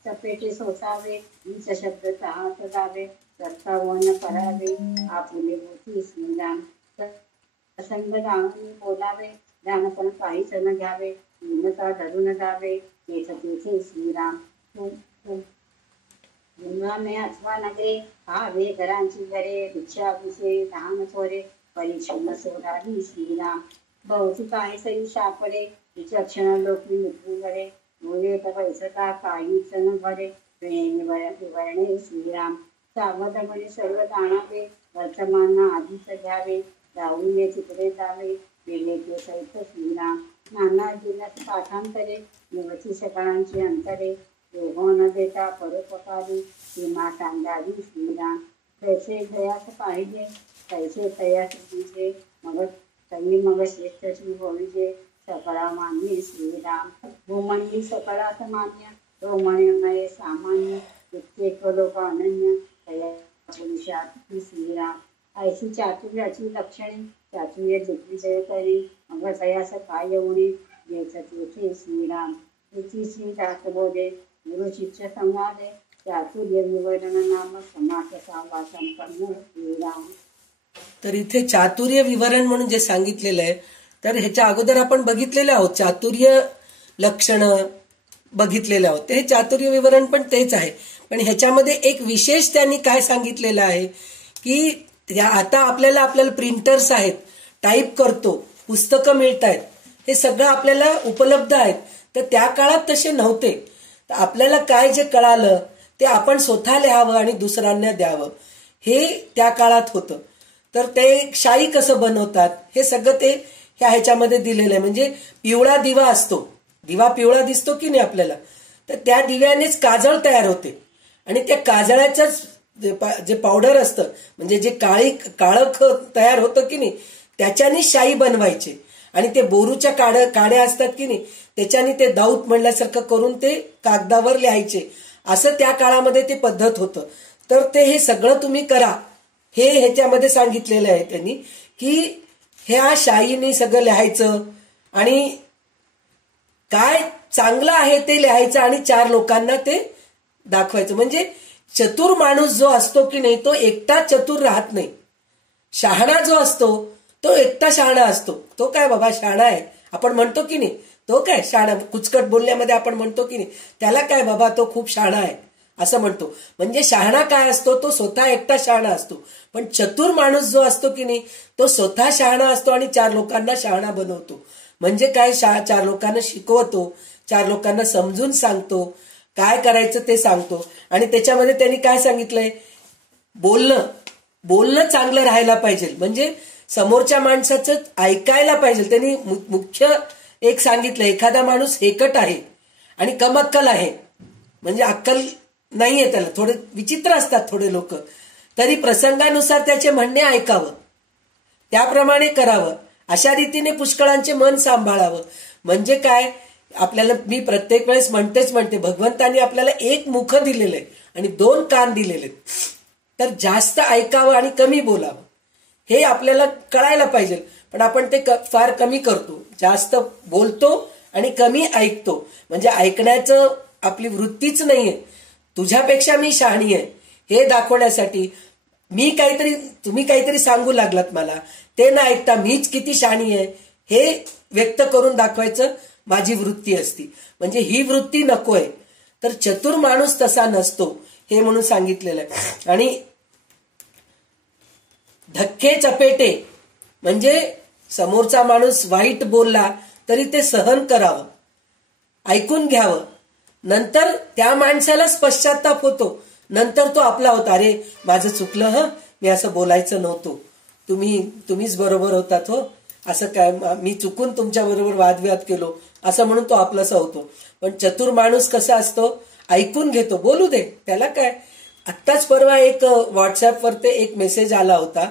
चपेटे सोसावे नीच शब्द चाहत जावे सत्तावन करावे आपुले होती श्रीराम प्रसंग जाणून बोलावे ज्ञानपण काहीच न घ्यावे लीनता धरून जावे तेथे श्रीराम में अथवा नगरे पावे घरांची घरे भिक्षा विषयी धान चोरे परिश्रम सोडावी श्रीराम बहुतेक आहे सई सापडे विचक्षण लोकी मिटून गडे बोले तर पैसता काहीच न घडे विवरणे श्रीराम सावधपणे सर्व जाणावे वर्तमान आधीच घ्यावे जाऊन ये तिकडे जावे वेले ते सहित श्रीराम नाना जिल्ह्यात पाठांतरे निवती सकाळांची अंतरे देहो न देता परोपकारी सीमा सांगावी श्रीराम कैसे दयास पाहिजे कैसे तयास दिजे मग तई मग श्रेष्ठची होईजे सकळा मान्य श्रीराम भूमंडी सकळास मान्य तो म्हणणे सामान्य कित्येक लोक अनन्य तया पुरुषात श्रीराम ऐशी चातुर्याची लक्षणे चातुर्य दिग्विजय करी मग तयास काय होणे जेच तेथे श्रीराम तिची श्री दासबोधे गुरु शिष्य संवादे चातुर्य विवरण नाम समास सावा संपन्न श्रीराम. तर इथे चातुर्य विवरण म्हणून जे सांगितलेलं आहे तर ह्याच्या अगोदर आपण बघितलेलं आहोत चातुर्य लक्षण बघितलेलं आहोत ते चातुर्य विवरण पण तेच आहे पण ह्याच्यामध्ये एक विशेष त्यांनी काय सांगितलेलं आहे की आता आपल्याला प्रिंटर्स आहेत टाईप करतो पुस्तकं मिळत आहेत हे सगळं आपल्याला उपलब्ध आहेत तर त्या काळात तसे नव्हते तर आपल्याला काय जे कळालं ते आपण स्वतः लिहावं आणि दुसऱ्यांना द्यावं हे त्या काळात होतं तर ते शाई कसं बनवतात हे सगळं ते ह्याच्यामध्ये दिलेलं आहे म्हणजे पिवळा दिवा असतो दिवा पिवळा दिसतो की नाही आपल्याला तर त्या दिव्यानेच काजळ तयार होते आणि त्या काजळाचंच जे पावडर असतं म्हणजे जे काळं खत तयार होतं की नाही त्याच्याने शाई बनवायचे आणि ते बोरूच्या काड्या असतात की नाही त्याच्याने ते दाऊत म्हणल्यासारखं करून ते कागदावर लिहायचे असं त्या काळामध्ये ते पद्धत होतं तर ते हे सगळं तुम्ही करा हे ह्याच्यामध्ये सांगितलेलं आहे त्यांनी की ह्या शाईने सगळं लिहायचं आणि काय चांगलं आहे ते लिहायचं आणि 4 लोकांना ते दाखवायचं म्हणजे चतुर माणूस जो असतो की नाही तो एकटा चतुर राहत नाही शहाणा जो असतो तो एकटा शहाणा असतो तो काय बाबा शहाणा आहे आपण म्हणतो की नाही तो काय शाणा, कुचकट बोलण्यामध्ये आपण म्हणतो की नाही, त्याला काय बाबा तो खूप शहाणा आहे असं म्हणतो. म्हणजे शहाणा काय असतो, तो स्वतः एकटा शहाणा असतो. पण चतुर माणूस जो असतो की नाही, तो स्वतः शहाणा असतो आणि 4 लोकांना शहाणा बनवतो. म्हणजे काय, 4 लोकांना शिकवतो, 4 लोकांना समजून सांगतो, काय करायचं ते सांगतो. आणि त्याच्यामध्ये त्यांनी काय सांगितलंय, बोलणं चांगलं राहायला पाहिजे. म्हणजे समोरच्या माणसाचं ऐकायला पाहिजे. त्यांनी मुख्य एक सांगितलं, एखादा माणूस हेकट आहे आणि कम अक्कल आहे, म्हणजे अक्कल नाहीये त्याला, थोडे विचित्र असतात थोडे लोक, तरी प्रसंगानुसार त्याचे म्हणणे ऐकावं, त्याप्रमाणे करावं, अशा रीतीने पुष्कळांचे मन सांभाळावं. म्हणजे काय, आपल्याला मी प्रत्येक वेळेस म्हणते, भगवंतांनी आपल्याला 1 मुख दिलेलं आहे आणि 2 कान दिलेले, तर जास्त ऐकावं आणि कमी बोलावं हे आपल्याला कळायला पाहिजे. पण आपण ते फार कमी करतो, जास्त बोलतो आणि कमी ऐकतो. म्हणजे ऐकण्याचं आपली वृत्तीच नाहीये. तुझ्यापेक्षा मी शहाणी आहे हे दाखवण्यासाठी तुम्ही काहीतरी सांगू लागलात मला, ते न ऐकता मीच किती शहाणी आहे हे व्यक्त करून दाखवायचं माझी वृत्ती असती. म्हणजे ही वृत्ती नकोय. तर चतुर माणूस तसा नसतो हे म्हणून सांगितलेलं आहे. आणि धक्के चपेटे म्हणजे समोरचा माणूस वाईट बोलला तरी ते सहन करावं, ऐकून घ्यावं. नंतर त्या माणसालाच पश्चाताप होतो, नंतर तो आपला होता, अरे माझं चुकलं, मी असं बोलायचं नव्हतं, तुम्हीच बरोबर होतात, असं काय मी चुकून तुमच्या बरोबर वादविवाद केलो असं म्हणून तो आपलासा होतो. पण चतुर माणूस कसा असतो, ऐकून घेतो, बोलू दे, त्याला काय. आत्ताच परवा एक व्हॉट्सअपवर ते एक मेसेज आला होता,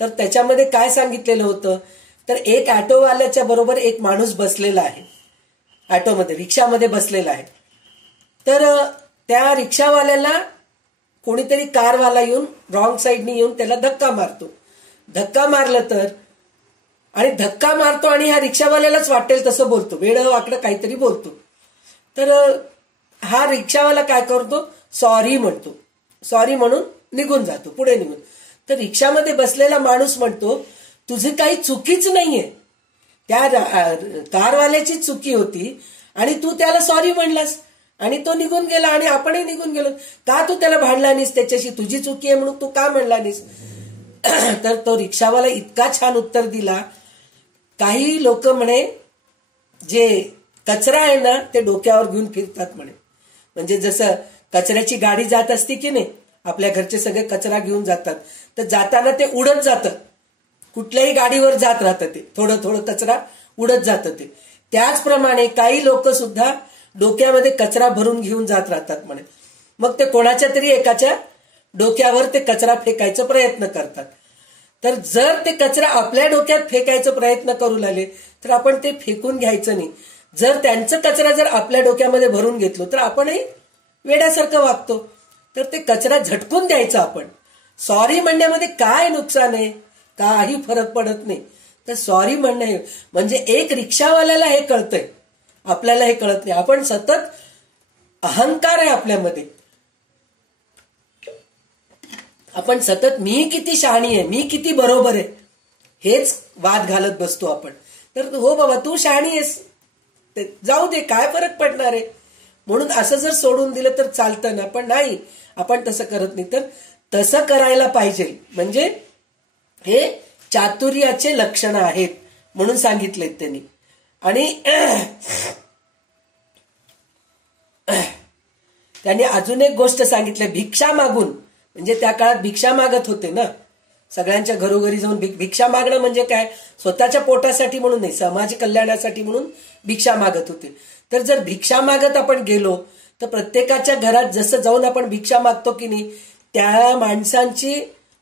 तर त्याच्यामध्ये काय सांगितलेलं होतं, तर एक ऑटोवाल्याच्या बरोबर एक माणूस बसलेला आहे, ऑटोमध्ये, रिक्षामध्ये बसलेला आहे. तर त्या रिक्षावाल्याला कोणीतरी कारवाला येऊन रॉंग साईडनी येऊन त्याला धक्का मारलं तर, आणि धक्का मारतो आणि ह्या रिक्षावाल्यालाच वाटेल तसं बोलतो, वेडं वाकडं काहीतरी बोलतो. तर हा रिक्षावाला काय करतो, सॉरी म्हणतो, सॉरी म्हणून निघून जातो, पुढे निघून. तर रिक्षामध्ये बसलेला माणूस म्हणतो, तुझी काही चुकीच नाहीये, त्या कारवाल्याची चुकी होती आणि तू त्याला सॉरी म्हणलास आणि तो निघून गेला आणि आपणही निघून गेलो, का तू त्याला भांडला नाहीस त्याच्याशी, तुझी चुकी आहे म्हणून तू का म्हणला नाहीस. तर तो रिक्षावाला इतका छान उत्तर दिला, काही लोक म्हणे जे कचरा आहे ना ते डोक्यावर घेऊन फिरतात म्हणे. म्हणजे जसं कचऱ्याची गाडी जात असते की नाही, आपल्या घरचे सगळे कचरा घेऊन जातात, तर जाताना ते उडत जातं, कुठल्याही गाडीवर जात राहतं, ते थोडं थोडं कचरा उडत जातं ते. त्याचप्रमाणे काही लोक सुद्धा डोक्यामध्ये कचरा भरून घेऊन जात राहतात म्हणे. मग ते कोणाच्या तरी एकाच्या डोक्यावर ते कचरा फेकायचा प्रयत्न करतात. तर जर ते कचरा आपल्या डोक्यात फेकायचा प्रयत्न करू लागले तर आपण ते फेकून घ्यायचं नाही. जर त्यांचं कचरा जर आपल्या डोक्यामध्ये भरून घेतलो तर आपणही वेड्यासारखं वागतो, तर ते कचरा झटकून द्यायचा. आपण सॉरी म्हणण्यामध्ये काय नुकसान आहे, काही फरक पडत नाही. तर सॉरी म्हणणं म्हणजे एक रिक्षावाल्याला हे कळतंय, आपल्याला हे कळत नाही. आपण सतत अहंकार आहे आपल्यामध्ये, आपण सतत मी किती शहाणी आहे, मी किती बरोबर आहे, हेच वाद घालत बसतो आपण. तर हो बाबा तू शहाणी आहेस, जाऊ दे, काय फरक पडणार आहे म्हणून असं जर सोडून दिलं तर चालतं ना. पण नाही, आपण तसं करत नाही. तर तसं करायला पाहिजे. म्हणजे हे चातुर्याचे लक्षणं आहेत म्हणून सांगितलेत त्यांनी. आणि त्यांनी अजून एक गोष्ट सांगितली, भिक्षा मागून. म्हणजे त्या काळात भिक्षा मागत होते ना, सगळ्यांच्या घरोघरी जाऊन भिक्षा मागणं म्हणजे काय, स्वतःच्या पोटासाठी म्हणून नाही, समाज कल्याणासाठी म्हणून भिक्षा मागत होते. तर जर भिक्षा मागत आपण गेलो तर प्रत्येकाच्या घरात जसं जाऊन आपण भिक्षा मागतो की नाही, त्या माणसांची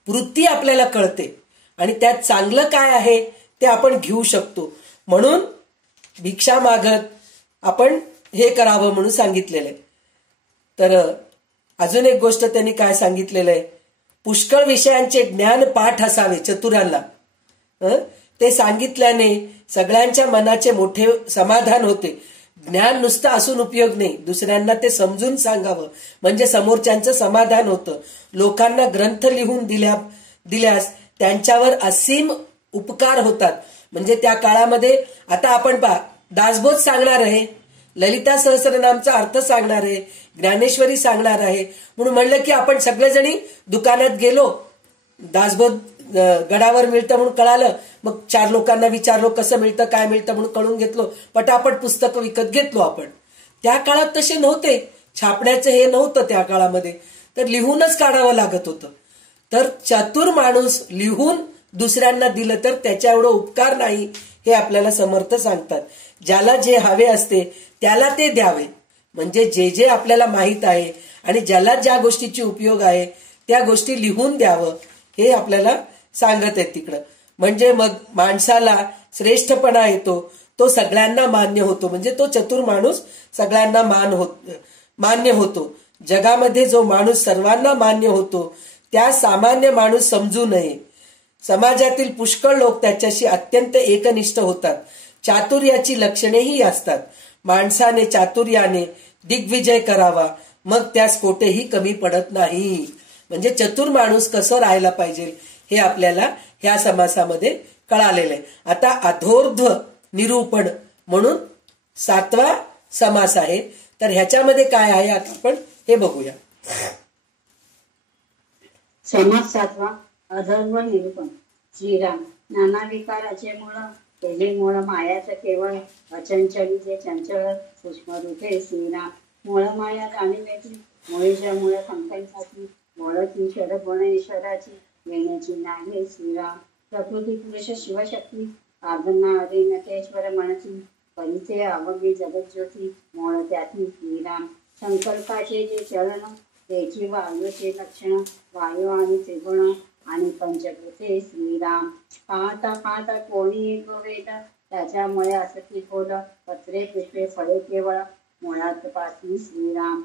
वृत्ती आपल्याला कळते आणि त्यात चांगलं काय आहे ते आपण घेऊ शकतो. म्हणून भिक्षा मागत आपण हे करावं म्हणून सांगितलेलं आहे. तर अजून एक गोष्ट त्यांनी काय सांगितलेलं आहे, पुष्कळ विषयांचे ज्ञान पाठ असावे चतुरांना. ते सांगितल्याने सगळ्यांच्या मनाचे मोठे समाधान होते. ज्ञान नुसतं असून उपयोग नाही, दुसऱ्यांना ते समजून सांगावं म्हणजे समोरच्यांचं समाधान होतं. लोकांना ग्रंथ लिहून दिल्यास त्यांच्यावर असीम उपकार होतात. म्हणजे त्या काळामध्ये आता आपण पहा, दासबोध सांगणार आहे, ललिता सहस्रनामचा अर्थ सांगणार आहे, ज्ञानेश्वरी सांगणार आहे. म्हणून म्हणलं की आपण सगळेजणी दुकानात गेलो, दासबोध गडावर मिळतं म्हणून कळालं, मग 4 लोकांना विचारलो कसं मिळतं काय मिळतं म्हणून कळून घेतलो, पटापट पुस्तकं विकत घेतलो आपण. त्या काळात तसे नव्हते, छापण्याचं हे नव्हतं त्या काळामध्ये, तर लिहूनच काढावं लागत होतं. तर चतुर माणूस लिहून दुसऱ्यांना दिलं तर त्याच्या एवढं उपकार नाही हे आपल्याला समर्थ सांगतात. ज्याला जे हवे असते त्याला ते द्यावे, म्हणजे जे जे आपल्याला माहीत आहे आणि ज्याला ज्या गोष्टीची उपयोग आहे त्या गोष्टी लिहून द्यावं हे आपल्याला सांगत आहेत तिकडं. म्हणजे मग माणसाला श्रेष्ठपणा येतो, तो सगळ्यांना मान्य होतो, म्हणजे तो चतुर माणूस सगळ्यांना मान्य होतो. जगामध्ये जो माणूस सर्वांना मान्य होतो त्या सामान्य माणूस समजू नये. समाजातील पुष्कळ लोक त्याच्याशी अत्यंत एकनिष्ठ होतात. चातुर्याची लक्षणेही असतात. माणसाने चातुर्याने दिग्विजय करावा, मग त्यास कोठेही कमी पडत नाही. म्हणजे चतुर माणूस कसं राहायला पाहिजे हे आपल्याला ह्या समासामध्ये कळालेलं आहे. आता अधोर्ध्व निरूपण म्हणून 7वा समास आहे, तर ह्याच्यामध्ये काय आहे आता आपण हे बघूया. समास 7वा अधर्व निरूपण. श्रीराम नाना विकाराचे मूळ, तेजे मूळ मायाचं केवळ, अचंचली जे चंचल सूक्ष्म रूपे श्रीराम. मूळ माया जाणीवेची, मुळीच्या मूळ संकल्पाची, मूळची शरगुण ईश्वराची, येण्याची नाही श्रीराम. प्रकृती पुरुष शिवशक्ती, आगना अधीनतेश्वर म्हणती, परिचय अवघी जगज्योती, मूळ त्याती श्रीराम. संकल्पाचे जे चलन, त्याची वायूचे लक्षण, वायू आणि त्रिगुण आणि पंचभूते श्रीराम. पाहता पाहता कोणी एक वेद, त्याच्यामुळे असती बोल, पत्रे पुष्पे फळे केवळ, मुळात पासी श्रीराम.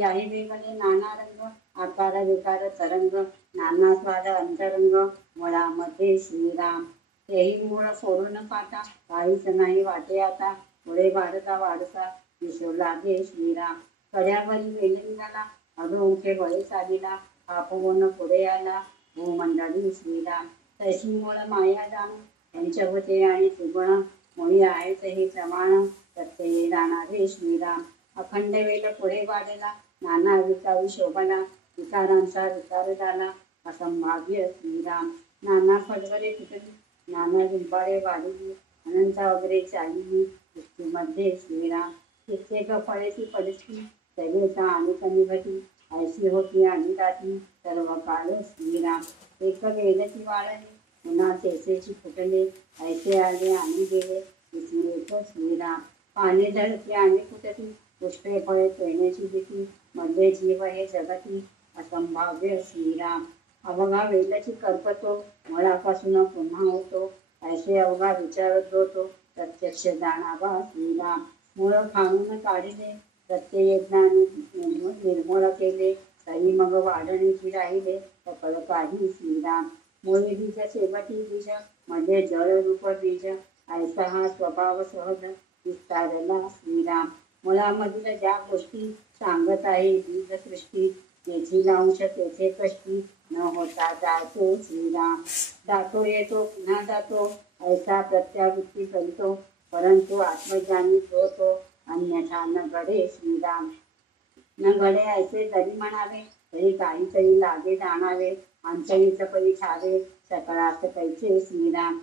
याही वेगळे नाना रंग, आकार विकार तरंग, नाना स्वाद अंतरंग, मुळामध्ये श्रीराम. तेही मूळ फोडून पाहता, काहीच नाही वाटे आता, पुढे वाढता वाढता दिसू लागे श्रीराम. कड्यावरी वेल निघाला, अधोमुखे बळे चालिला, पापवून पुढे आला भूमंडळी श्रीराम. तशी मूळ माया जाणू, पंचभूते आणि त्रिगुण, मुळी आहेत हे प्रमाण, प्रत्यये जाणारे श्रीराम. अखंड वेल पुढे वाढला, नाना विकारी शोभना, विकारांचा विकार झाला, असंभाव्य श्रीराम. नाना फडवरे फुटली, नाना लिंबाळे वाढली, अनंत वगैरे चालली सृष्टीमध्ये श्रीराम. कित्येक फळेची पडती, सगळेचा आणि कमी घटी, ऐशी होती आणि जाती सर्व काळ श्रीराम. एक वेलची वाळली, पुन्हा तेचेची फुटले, ऐसे आले आणि गेले, तिची एक श्रीराम. पाणी धडकी आणि फुटती, पुष्पे फळे पेण्याची भीती, मध्ये जीव हे जगती, असंभाव्य श्रीराम. अवघा वेलची करपतो, मुळापासून पुन्हा होतो, ऐसे अवघा विचारत होतो, प्रत्यक्ष जाणावा श्रीराम. मूळ खाणून काढिले, प्रत्यय ज्ञानी निर्मूळ केले, तरी मग वाढणीची राहिले सकळ काही श्रीराम. मुळे बीज शेवटी बीज, मध्ये जळ रूप बीज, ऐसा हा स्वभाव सहज विस्तारला श्रीराम. मुळामधील ज्या गोष्टी सांगत आहे बीज सृष्टी, तेथील अंश तेथे कष्टी, न होता जातो श्रीराम. जातो येतो पुन्हा जातो, ऐसा प्रत्यावृत्ती करीतो, परंतु आत्मज्ञानी होतो, अन्यथा न घडे श्रीराम. न घडे ऐसे जरी म्हणावे, तरी काहीतरी लागे जाणावे, अंतरीच परी ठावे, सकळात कैचे श्रीराम.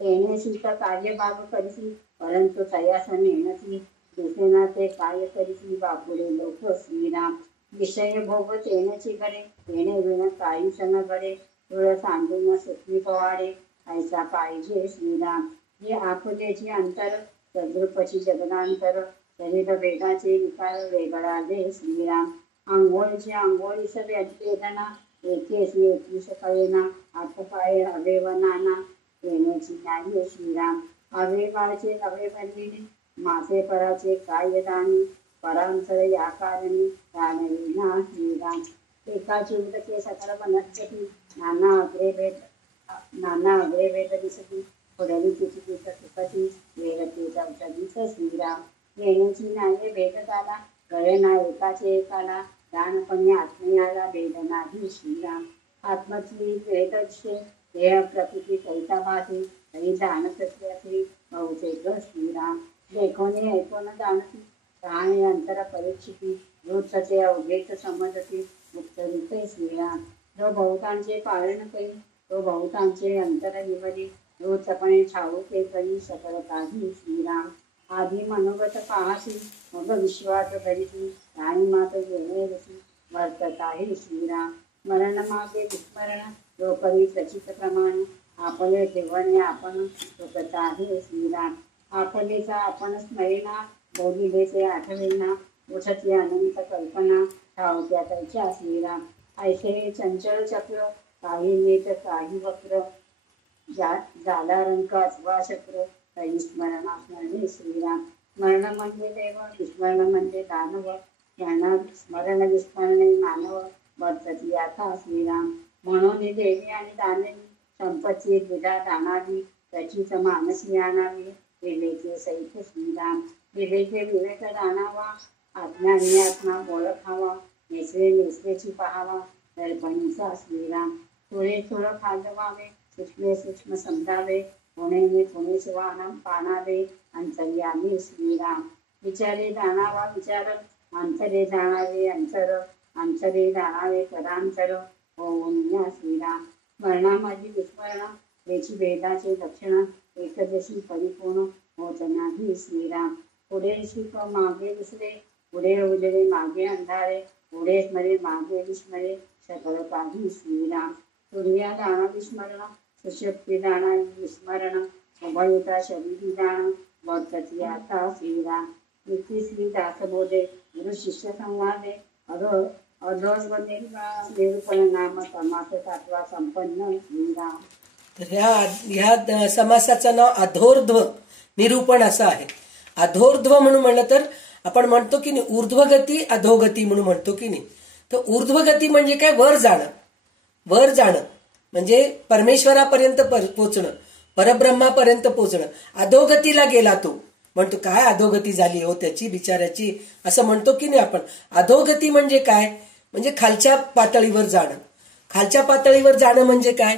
तेने शीत कार्य बाब करीसी, परंतु तयास मेहनती, दिसेना ते काय करीसी, बापुडे लोक श्रीराम. विषय भोग तेनेची घडे, तेने विण काहीच न घडे, तुळ सांडून सुखी पवाडे, ऐसा पाहिजे श्रीराम. जे आपुलेची अंतर, तद्रूपची जगदांतर, शरीर वेगाचे विकार वेगळा दे श्रीराम. आंघोळची आंघोळीस वेदना, एकेसी एकवीस कळेना, हातपाय अवेव नाना, येण्याची नाही श्रीराम. अवेवाचे नवे बनविणे, मासे पराचे काय दाणी, परांतर या कारणी जाणविना श्रीराम. एकाची उदके सकल वनस्पती, नाना अग्रे भेद दिसती, पुढली तिची दिस सुखती, वेगते चौचलीच श्रीराम. येण्याची नाही भेद झाला, कळेना एकाचे एकाला, दानपणे आत्मयाला भेद नाही श्रीराम. आत्मची भेद दिसे, देह प्रकृती कैसा भासे, तरी जाणत असल्याचे बहुतेक श्रीराम. कोण जाणती प्राणी अंतर परीक्षिती रोज सते अवघेच समजती मुक्त रूपे श्रीराम जो बहुतांचे पालन करी तो बहुतांचे अंतर निवडी रोजपणे ठाऊके करी सकल काही श्रीराम आधी मनोगत पाहसी मग विश्वास धरिती आणि मात गेले रसी वर्तत आहे श्रीराम स्मरण मागे विस्मरण जो करी सचित प्रमाण आपले ठेवणे आपण सुखत आहे श्रीराम आपलेचा आपण स्मरेना बोलिलेचे आठवेना उठती अनंत कल्पना ठावत्या त्याच्या श्रीराम ऐसे चंचल चक्र काही नेत काही वक्र झाला रंक अथवा चक्र काही स्मरणा स्मरणे श्रीराम स्मरण म्हणजे देव विस्मरण म्हणजे दानव स्मरण विस्मरणे मानव वर्तती आता श्रीराम म्हणून देवी आणि दानवी संपत्ती विधा दानावी त्याचीच मानसी आणावी विवेके सैफ श्रीराम विवेके विवेक जाणावा आज्ञाने आत्मा ओळखावा नेसले नेसलेची पाहावा दर्पणीचा श्रीराम थोडे थोडं खाजवावे सूक्ष्मे सूक्ष्म समजावे होणे थोडेच वाहन पाणावे अंतर्यामी श्रीराम विचारे जाणावा विचार अंतरे जाणावे अंतर अंतरे जाणावे पदांतर होऊन या श्रीराम स्मरणामध्ये विस्मरण याची वेदाचे लक्षण एकदशी परिपूर्ण होत नाही श्रीराम पुढे सुख मागे विसरे पुढे उजळे मागे अंधारे पुढे स्मरे मागे विस्मरे सकल काही श्रीराम सूर्या दाना विस्मरण सुशक्ती दाना विस्मरण उभयुता शरीरी दान वर्तती आता श्रीराम श्री दासबोधे गुरु शिष्य संवादे निरूपण नाम समास सातवा संपन्न श्रीराम. तर ह्या समासाचं नाव अधोर्ध्व निरूपण असं आहे. अधोर्ध्व म्हणून म्हणलं तर आपण म्हणतो की नाही ऊर्ध्वगती अधोगती म्हणून म्हणतो की नाही. तर ऊर्ध्वगती म्हणजे काय वर जाणं म्हणजे परमेश्वरापर्यंत पोचणं परब्रह्मापर्यंत पोचणं. अधोगतीला गेला तो म्हणतो काय अधोगती झाली हो त्याची बिचाऱ्याची असं म्हणतो की नाही आपण. अधोगती म्हणजे काय म्हणजे खालच्या पातळीवर जाणं. खालच्या पातळीवर जाणं म्हणजे काय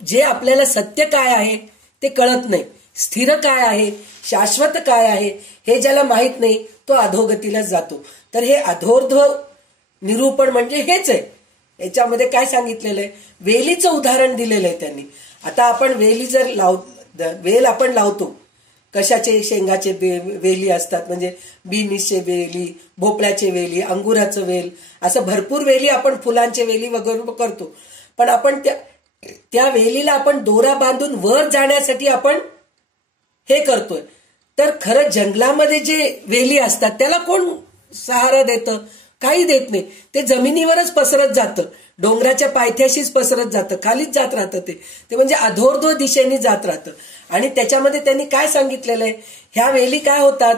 जे आपल्याला सत्य काय आहे ते कळत नाही. स्थिर काय आहे शाश्वत काय आहे हे ज्याला माहित नाही तो अधोगतीलाच जातो. तर हे अधोर्ध्व निरूपण म्हणजे हेच आहे. याच्यामध्ये काय सांगितलेलं आहे वेलीचं उदाहरण दिलेलं आहे त्यांनी. आता आपण वेली जर वेल आपण लावतो कशाचे शेंगाचे वेली असतात म्हणजे बिनीसचे वेली भोपळ्याचे वेली अंगुराचं वेल असं भरपूर वेली आपण फुलांचे वेली वगैरे करतो. पण आपण त्या वेलीला आपण दोरा बांधून वर जाण्यासाठी आपण हे करतोय. तर खरं जंगलामध्ये जे वेली असतात त्याला कोण सहारा देतं काही देत नाही. ते जमिनीवरच पसरत जातं डोंगराच्या पायथ्याशीच पसरत जातं खालीच जात राहतं ते म्हणजे अधोर्ध्व दिशेने जात राहतं. आणि त्याच्यामध्ये त्यांनी काय सांगितलेलं आहे ह्या वेली काय होतात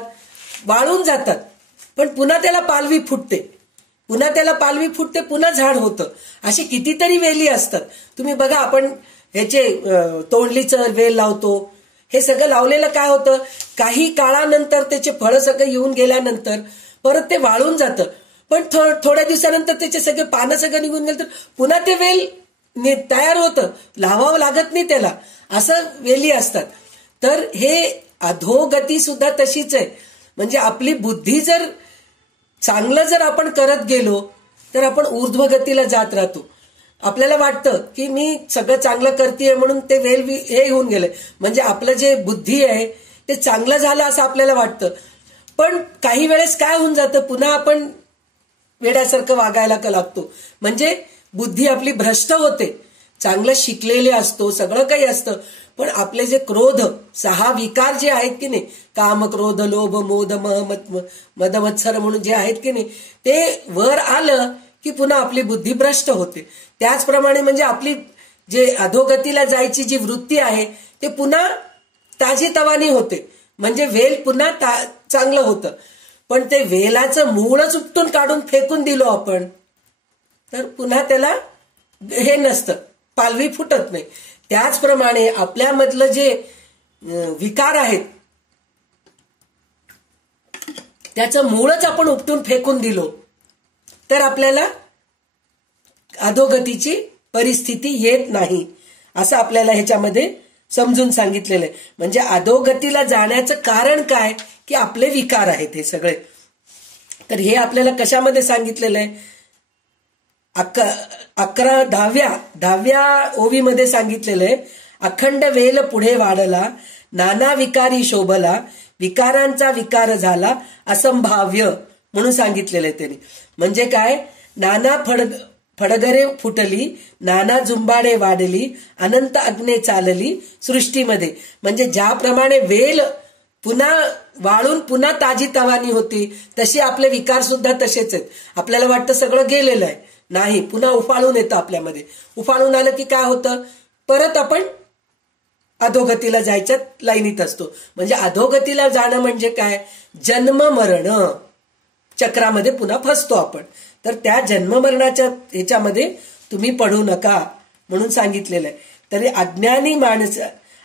वाळून जातात पण पुन्हा त्याला पालवी फुटते पुन्हा झाड होतं. अशी कितीतरी वेली असतात. तुम्ही बघा आपण ह्याचे तोंडलीचं वेल लावतो हे सगळं लावलेलं काय होतं काही काळानंतर त्याचे फळं सगळं येऊन गेल्यानंतर परत ते वाळून जातं. पण थोड्या दिवसानंतर त्याचे सगळे पानं सगळं निघून गेलं तर पुन्हा ते वेल तयार होतं लावावं लागत नाही त्याला असं वेली असतात. तर हे अधोगती सुद्धा तशीच आहे. म्हणजे आपली बुद्धी जर चांगलं जर आपण करत गेलो तर आपण ऊर्ध्वगतीला जात राहतो. आपल्याला वाटतं की मी सगळं चांगलं करतेय म्हणून ते वेल हे होऊन गेलंय म्हणजे आपलं जे बुद्धी आहे ते चांगलं झालं असं आपल्याला वाटतं. पण काही वेळेस काय होऊन जातं पुन्हा आपण वेड्यासारखं वागायला लागतो. म्हणजे बुद्धी आपली भ्रष्ट होते. चांगलं शिकलेले असतो सगळं काही असतं पण आपले जे क्रोध 6 विकार जे आहेत की नाही काम क्रोध लोभ मोद मद मत्सर म्हणून जे आहेत की नाही ते वर आलं की पुन्हा आपली बुद्धी भ्रष्ट होते. त्याचप्रमाणे म्हणजे आपली जे अधोगतीला जायची जी वृत्ती आहे ते पुन्हा ताजीतवानी होते. म्हणजे वेल पुन्हा चांगलं होतं. पण ते वेलाचं मूळच उपटून काढून फेकून दिलो आपण तर पुन्हा त्याला हे नसतं पालवी फुटत नाही. त्याचप्रमाणे आपल्यामधलं जे विकार आहेत त्याचं मूळच आपण उपटून फेकून दिलो तर आपल्याला अधोगतीची परिस्थिती येत नाही असं आपल्याला ह्याच्यामध्ये समजून सांगितलेलं आहे. म्हणजे अधोगतीला जाण्याचं कारण काय, की आपले विकार आहेत हे सगळे. तर हे आपल्याला कशामध्ये सांगितलेलं आहे, 10व्या ओवीमध्ये सांगितलेलं आहे, अखंड वेल पुढे वाढला, नाना विकारी शोभला, विकारांचा विकार झाला असंभाव्य म्हणून सांगितलेलं आहे त्यांनी. म्हणजे काय, नाना फडगरे फुटली, नाना जुंबाडे वाढली, अनंत अग्ने चालली सृष्टीमध्ये. म्हणजे ज्याप्रमाणे वेल पुन्हा वाळून पुन्हा ताजी तवानी होती, तशी आपले विकार सुद्धा तसेच आहेत. आपल्याला वाटतं सगळं गेलेलं आहे, नाही, पुन्हा उफाळून येतं आपल्यामध्ये. उफाळून आलं की काय होतं, परत आपण अधोगतीला जायच्या लाईनीत असतो. म्हणजे अधोगतीला जाणं म्हणजे काय, जन्म मरण चक्रामध्ये पुन्हा फसतो आपण. तर त्या जन्ममरणाच्या ह्याच्यामध्ये तुम्ही पडू नका म्हणून सांगितलेलं आहे. तरी अज्ञानी माणूस,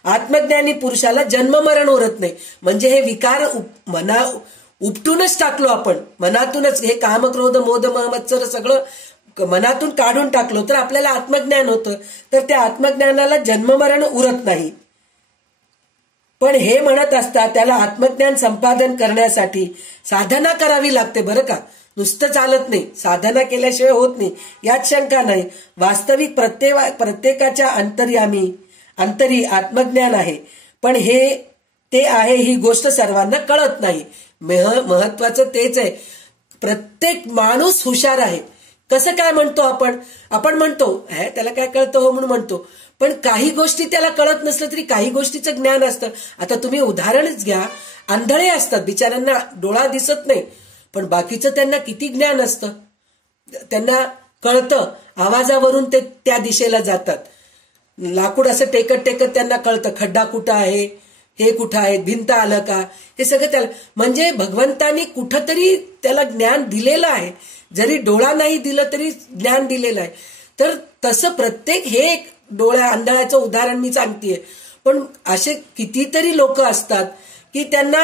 आत्मज्ञानी पुरुषाला जन्ममरण उरत नाही. म्हणजे हे विकार उपटूनच टाकलो आपण, मनातूनच हे काम क्रोध मोद मत्सर सगळं मनातून काढून टाकलो तर आपल्याला आत्मज्ञान होतं. तर त्या आत्मज्ञानाला जन्ममरण उरत नाही. पण हे म्हणत असता त्याला आत्मज्ञान संपादन करण्यासाठी साधना करावी लागते बरं का, नुसतं चालत नाही, साधना केल्याशिवाय होत नाही यात शंका नाही. वास्तविक प्रत्येकाच्या अंतरी आत्मज्ञान आहे, पण हे ते आहे ही गोष्ट सर्वांना कळत नाही. महत्वाचं तेच आहे, प्रत्येक माणूस हुशार आहे. कसं काय म्हणतो आपण म्हणतो त्याला काय कळतं हो म्हणून म्हणतो, पण काही गोष्टी त्याला कळत नसलं तरी काही गोष्टीचं ज्ञान असतं. आता तुम्ही उदाहरणच घ्या, आंधळे असतात, बिचाऱ्यांना डोळा दिसत नाही, पण बाकीचं त्यांना किती ज्ञान असतं. त्यांना कळतं, आवाजावरून ते त्या दिशेला जातात. लाकूड असं टेकत टेकत त्यांना कळतं, खड्डा कुठं आहे, हे कुठं आहे, भिंत आलं का, हे सगळं त्याला. म्हणजे भगवंतानी कुठंतरी त्याला ज्ञान दिलेलं आहे, जरी डोळा नाही दिलं तरी ज्ञान दिलेलं आहे. तर तसं प्रत्येक, हे एक डोळ्या आंधळ्याचं उदाहरण मी सांगतेय, पण असे कितीतरी लोक असतात की त्यांना,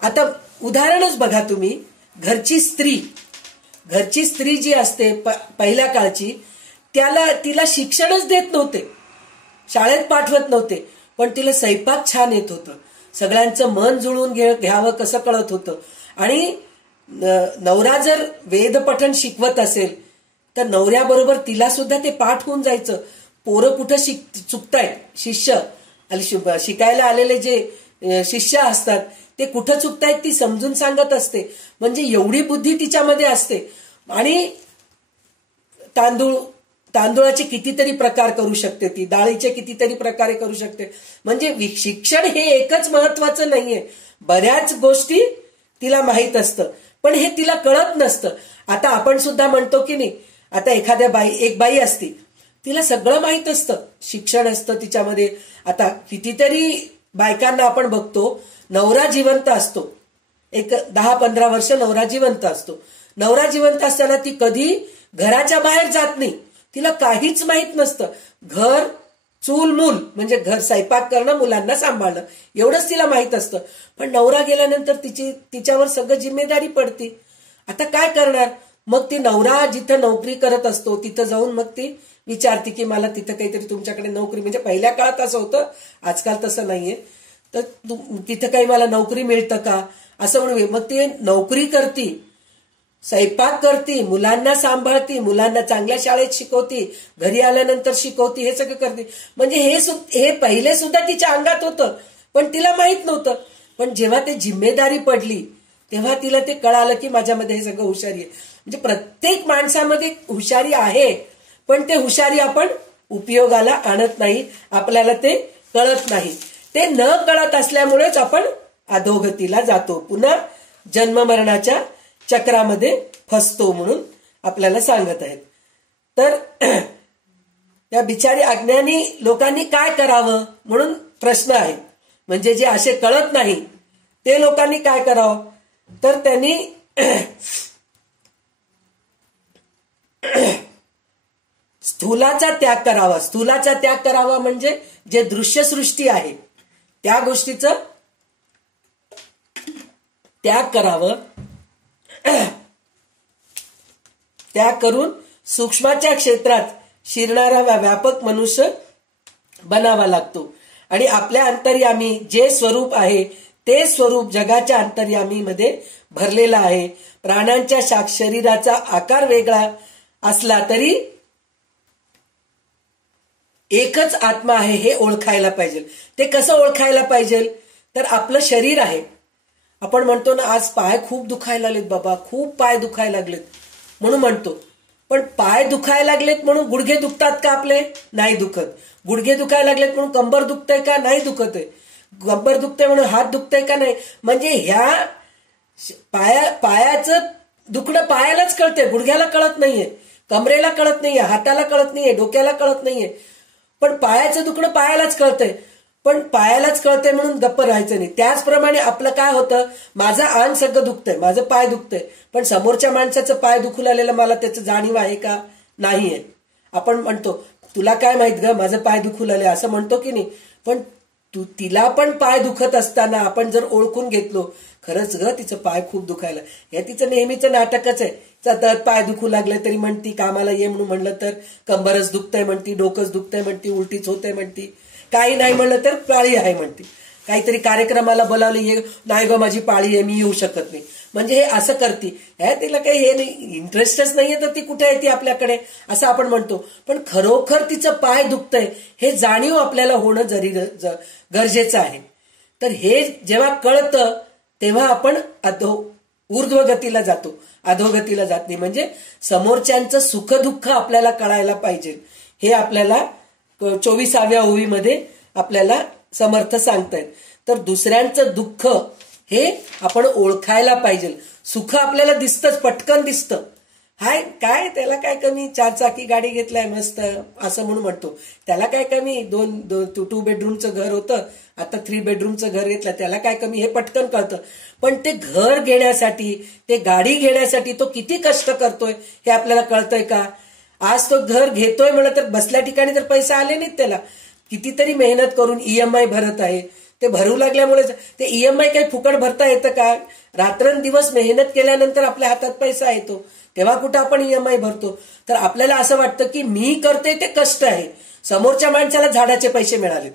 आता उदाहरणच बघा तुम्ही, घरची स्त्री जी असते पहिल्या काळची, तिला शिक्षणच देत नव्हते, शाळेत पाठवत नव्हते, पण तिला स्वयंपाक छान येत होतं, सगळ्यांचं मन जुळवून घ्यावं कसं कळत होतं. आणि नवरा जर वेदपठण शिकवत असेल तर नवऱ्याबरोबर तिला सुद्धा ते पाठ होऊन जायचं. पोरं कुठं चुकतायत, शिकायला आलेले जे शिष्य असतात ते कुठं चुकतायत ती समजून सांगत असते. म्हणजे एवढी बुद्धी तिच्यामध्ये असते. आणि तांदूळाचे कितीतरी प्रकार करू शकते ती, डाळीचे कितीतरी प्रकारे करू शकते. म्हणजे शिक्षण हे एकच महत्वाचं नाहीये, बऱ्याच गोष्टी तिला माहीत असतं, पण हे तिला कळत नसतं. आता आपण सुद्धा म्हणतो की नाही, आता एक बाई असती, तिला सगळं माहीत असतं, शिक्षण असतं तिच्यामध्ये. आता कितीतरी बायकांना आपण बघतो, नवरा जिवंत असतो, एक 10-15 वर्ष नवरा जिवंत असतो. नवरा जिवंत असताना ती कधी घराच्या बाहेर जात नाही, तिला काहीच माहीत नसतं. घर, चूल मूल, म्हणजे घर, स्वयंपाक करणं, मुलांना सांभाळणं, एवढंच तिला माहीत असतं. पण नवरा गेल्यानंतर तिच्यावर सगळं जिम्मेदारी पडते. आता काय करणार, मग ती नवरा जिथं नोकरी करत असतो तिथं जाऊन मग ती विचारते की मला तिथं काहीतरी तुमच्याकडे नोकरी, म्हणजे पहिल्या काळात असं होतं, आजकाल तसं नाहीये, तर तिथं काही मला नोकरी मिळतं का असं म्हणून मग ती नोकरी करती, स्वयंपाक करती, मुलांना सांभाळती, मुलांना चांगल्या शाळेत शिकवती, घरी आल्यानंतर शिकवती, हे सगळं करते. म्हणजे हे पहिले सुद्धा तिच्या अंगात होतं, पण तिला माहित नव्हतं. पण जेव्हा ते जिम्मेदारी पडली तेव्हा तिला ते कळालं की माझ्यामध्ये हे सगळं हुशारी आहे. म्हणजे प्रत्येक माणसामध्ये हुशारी आहे, पण ते हुशारी आपण उपयोगाला आणत नाही, आपल्याला ते कळत नाही. ते न कळत असल्यामुळेच आपण अधोगतीला जातो, पुन्हा जन्ममरणाच्या चक्रामध्ये फसतो म्हणून आपल्याला सांगत आहेत. तर या बिचारी अज्ञानी लोकांनी काय करावं म्हणून प्रश्न आहे. म्हणजे जे असे कळत नाही ते लोकांनी काय करावं, तर त्यांनी स्थूलाचा त्याग करावा. स्थूलाचा त्याग करावा म्हणजे जे दृश्यसृष्टी आहे त्या गोष्टीचं त्याग करावं. त्याग करून सूक्ष्माच्या क्षेत्रात शिरणारा व्यापक मनुष्य बनावा लागतो. आणि आपल्या अंतर्यामी जे स्वरूप आहे ते स्वरूप जगाच्या अंतर्यामी मध्ये भरलेलं आहे. प्राणांच्या शरीराचा आकार वेगळा असला तरी एकच आत्मा आहे हे ओळखायला पाहिजे. ते कसं ओळखायला पाहिजे तर आपलं शरीर आहे. आपण म्हणतो ना आज पाय खूप दुखायला लागलेत बाबा, खूप पाय दुखायला लागलेत म्हणून म्हणतो. पण पाय दुखायला लागलेत म्हणून गुडघे दुखतात का आपले? नाही दुखत. गुडघे दुखायला लागलेत म्हणून कंबर दुखतंय का? नाही दुखत आहे. कंबर दुखतंय म्हणून हात दुखतंय का? नाही. म्हणजे ह्या पायाचं दुखणं पायालाच कळतंय, गुडघ्याला कळत नाहीये, कमरेला कळत नाहीये, हाताला कळत नाहीये, डोक्याला कळत नाहीये. पण पायाचं दुखणं पायालाच कळतंय. पण पायालाच कळतंय म्हणून गप्प राहायचं नाही. त्याचप्रमाणे आपलं काय होतं, माझं अंग सगळं दुखतंय, माझं पाय दुखतंय, पण समोरच्या माणसाचं पाय दुखू लागलेलं मला त्याचं जाणीव आहे का? नाहीये. आपण म्हणतो तुला काय माहित ग माझं पाय दुखू लागले असं म्हणतो की नाही. पण तिला पण पाय दुखत असताना आपण जर ओळखून घेतलो खरंच ग तिचं पाय खूप दुखायला, हे तिचं नेहमीचं नाटकच आहे. सतत पाय दुखू लागले तरी म्हणती कामाला ये म्हणून म्हणलं तर कंबरच दुखतंय म्हणती, डोकंच दुखतंय म्हणती, उलटीच होतंय म्हणती, काही नाही म्हणलं तर पाळी आहे म्हणती. काहीतरी कार्यक्रमाला बोलावलं ये, नाही ग माझी पाळी आहे मी येऊ शकत नाही. म्हणजे हे असं करती, हे तिला काही हे नाही, इंटरेस्टच नाहीये तर ती कुठे येते आपल्याकडे असं आपण म्हणतो. पण खरोखर तिचं पाय दुखतंय हे जाणीव आपल्याला होणं गरजेचं आहे. तर हे जेव्हा कळतं तेव्हा आपण ऊर्ध्वगतीला जातो, अधोगतीला जात नाही. म्हणजे समोरच्यांचं सुख दुःख आपल्याला कळायला पाहिजे. हे आपल्याला 24व्या ओवीमध्ये आपल्याला समर्थ सांगतायत. तर दुसऱ्यांचं दुःख हे आपण ओळखायला पाहिजे. सुख आपल्याला दिसतंच, पटकन दिसतं. हाय काय त्याला काय कमी, 4 चाकी गाडी घेतलाय मस्त असं म्हणून म्हणतो. त्याला काय कमी, 2 बेडरूमचं घर होतं आता 3 बेडरूमचं घर घेतलं, त्याला काय कमी, हे पटकन कळतं. पण ते घर घेण्यासाठी, ते गाडी घेण्यासाठी तो किती कष्ट करतोय हे आपल्याला कळतंय का? आज तो घर घेतोय म्हणलं तर बसल्या ठिकाणी तर पैसे आले नाहीत त्याला, कितीतरी मेहनत करून EMI भरत आहे. ते भरू लागल्यामुळे ते EMI काही फुकट भरता येतं का? रात्रंदिवस मेहनत केल्यानंतर आपल्या हातात पैसा येतो, तेव्हा कुठं आपण EMI भरतो. तर आपल्याला असं वाटतं की मी करते ते कष्ट आहे, समोरच्या माणसाला झाडाचे पैसे मिळाले,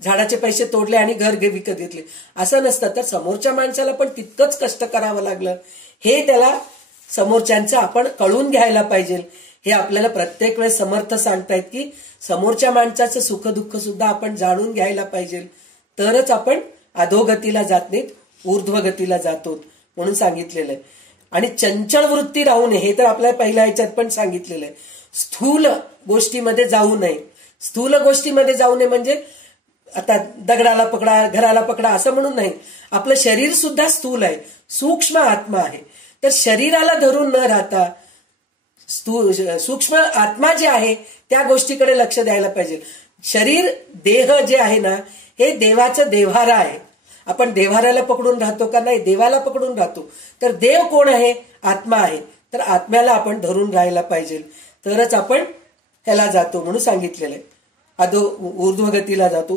झाडाचे पैसे तोडले आणि घर विकत घेतले, असं नसतं. तर समोरच्या माणसाला पण तितकंच कष्ट करावं लागलं हे त्याला समोरच्यांचं आपण कळून घ्यायला पाहिजे. हे आपल्याला प्रत्येक वेळेस समर्थ सांगतायत की समोरच्या माणसाचं सुख दुःख सुद्धा आपण जाणून घ्यायला पाहिजे, तरच आपण अधोगतीला जात नाहीत, ऊर्ध्वगतीला जातो म्हणून सांगितलेलं आहे. आणि चंचल वृत्ती राहू नये हे तर आपल्याला पहिल्या ह्याच्यात पण सांगितलेलं आहे. स्थूल गोष्टीमध्ये जाऊ नये. स्थूल गोष्टीमध्ये जाऊ नये म्हणजे आता दगडाला पकडा, घराला पकडा असं म्हणून नाही. आपलं शरीर सुद्धा स्थूल आहे, सूक्ष्म आत्मा आहे. तर शरीराला धरून न राहता सूक्ष्म आत्मा जे आहे त्या गोष्टीकडे लक्ष द्यायला पाहिजे. शरीर देह जे आहे ना हे देवाचं देव्हारा आहे. आपण देव्हाऱ्याला पकडून राहतो का? नाही, देवाला पकडून राहतो. तर देव कोण आहे? आत्मा आहे. तर आत्म्याला आपण धरून राहायला पाहिजे, तरच आपण ह्याला जातो म्हणून सांगितलेलं आहे. ऊर्ध्वगतीला जातो,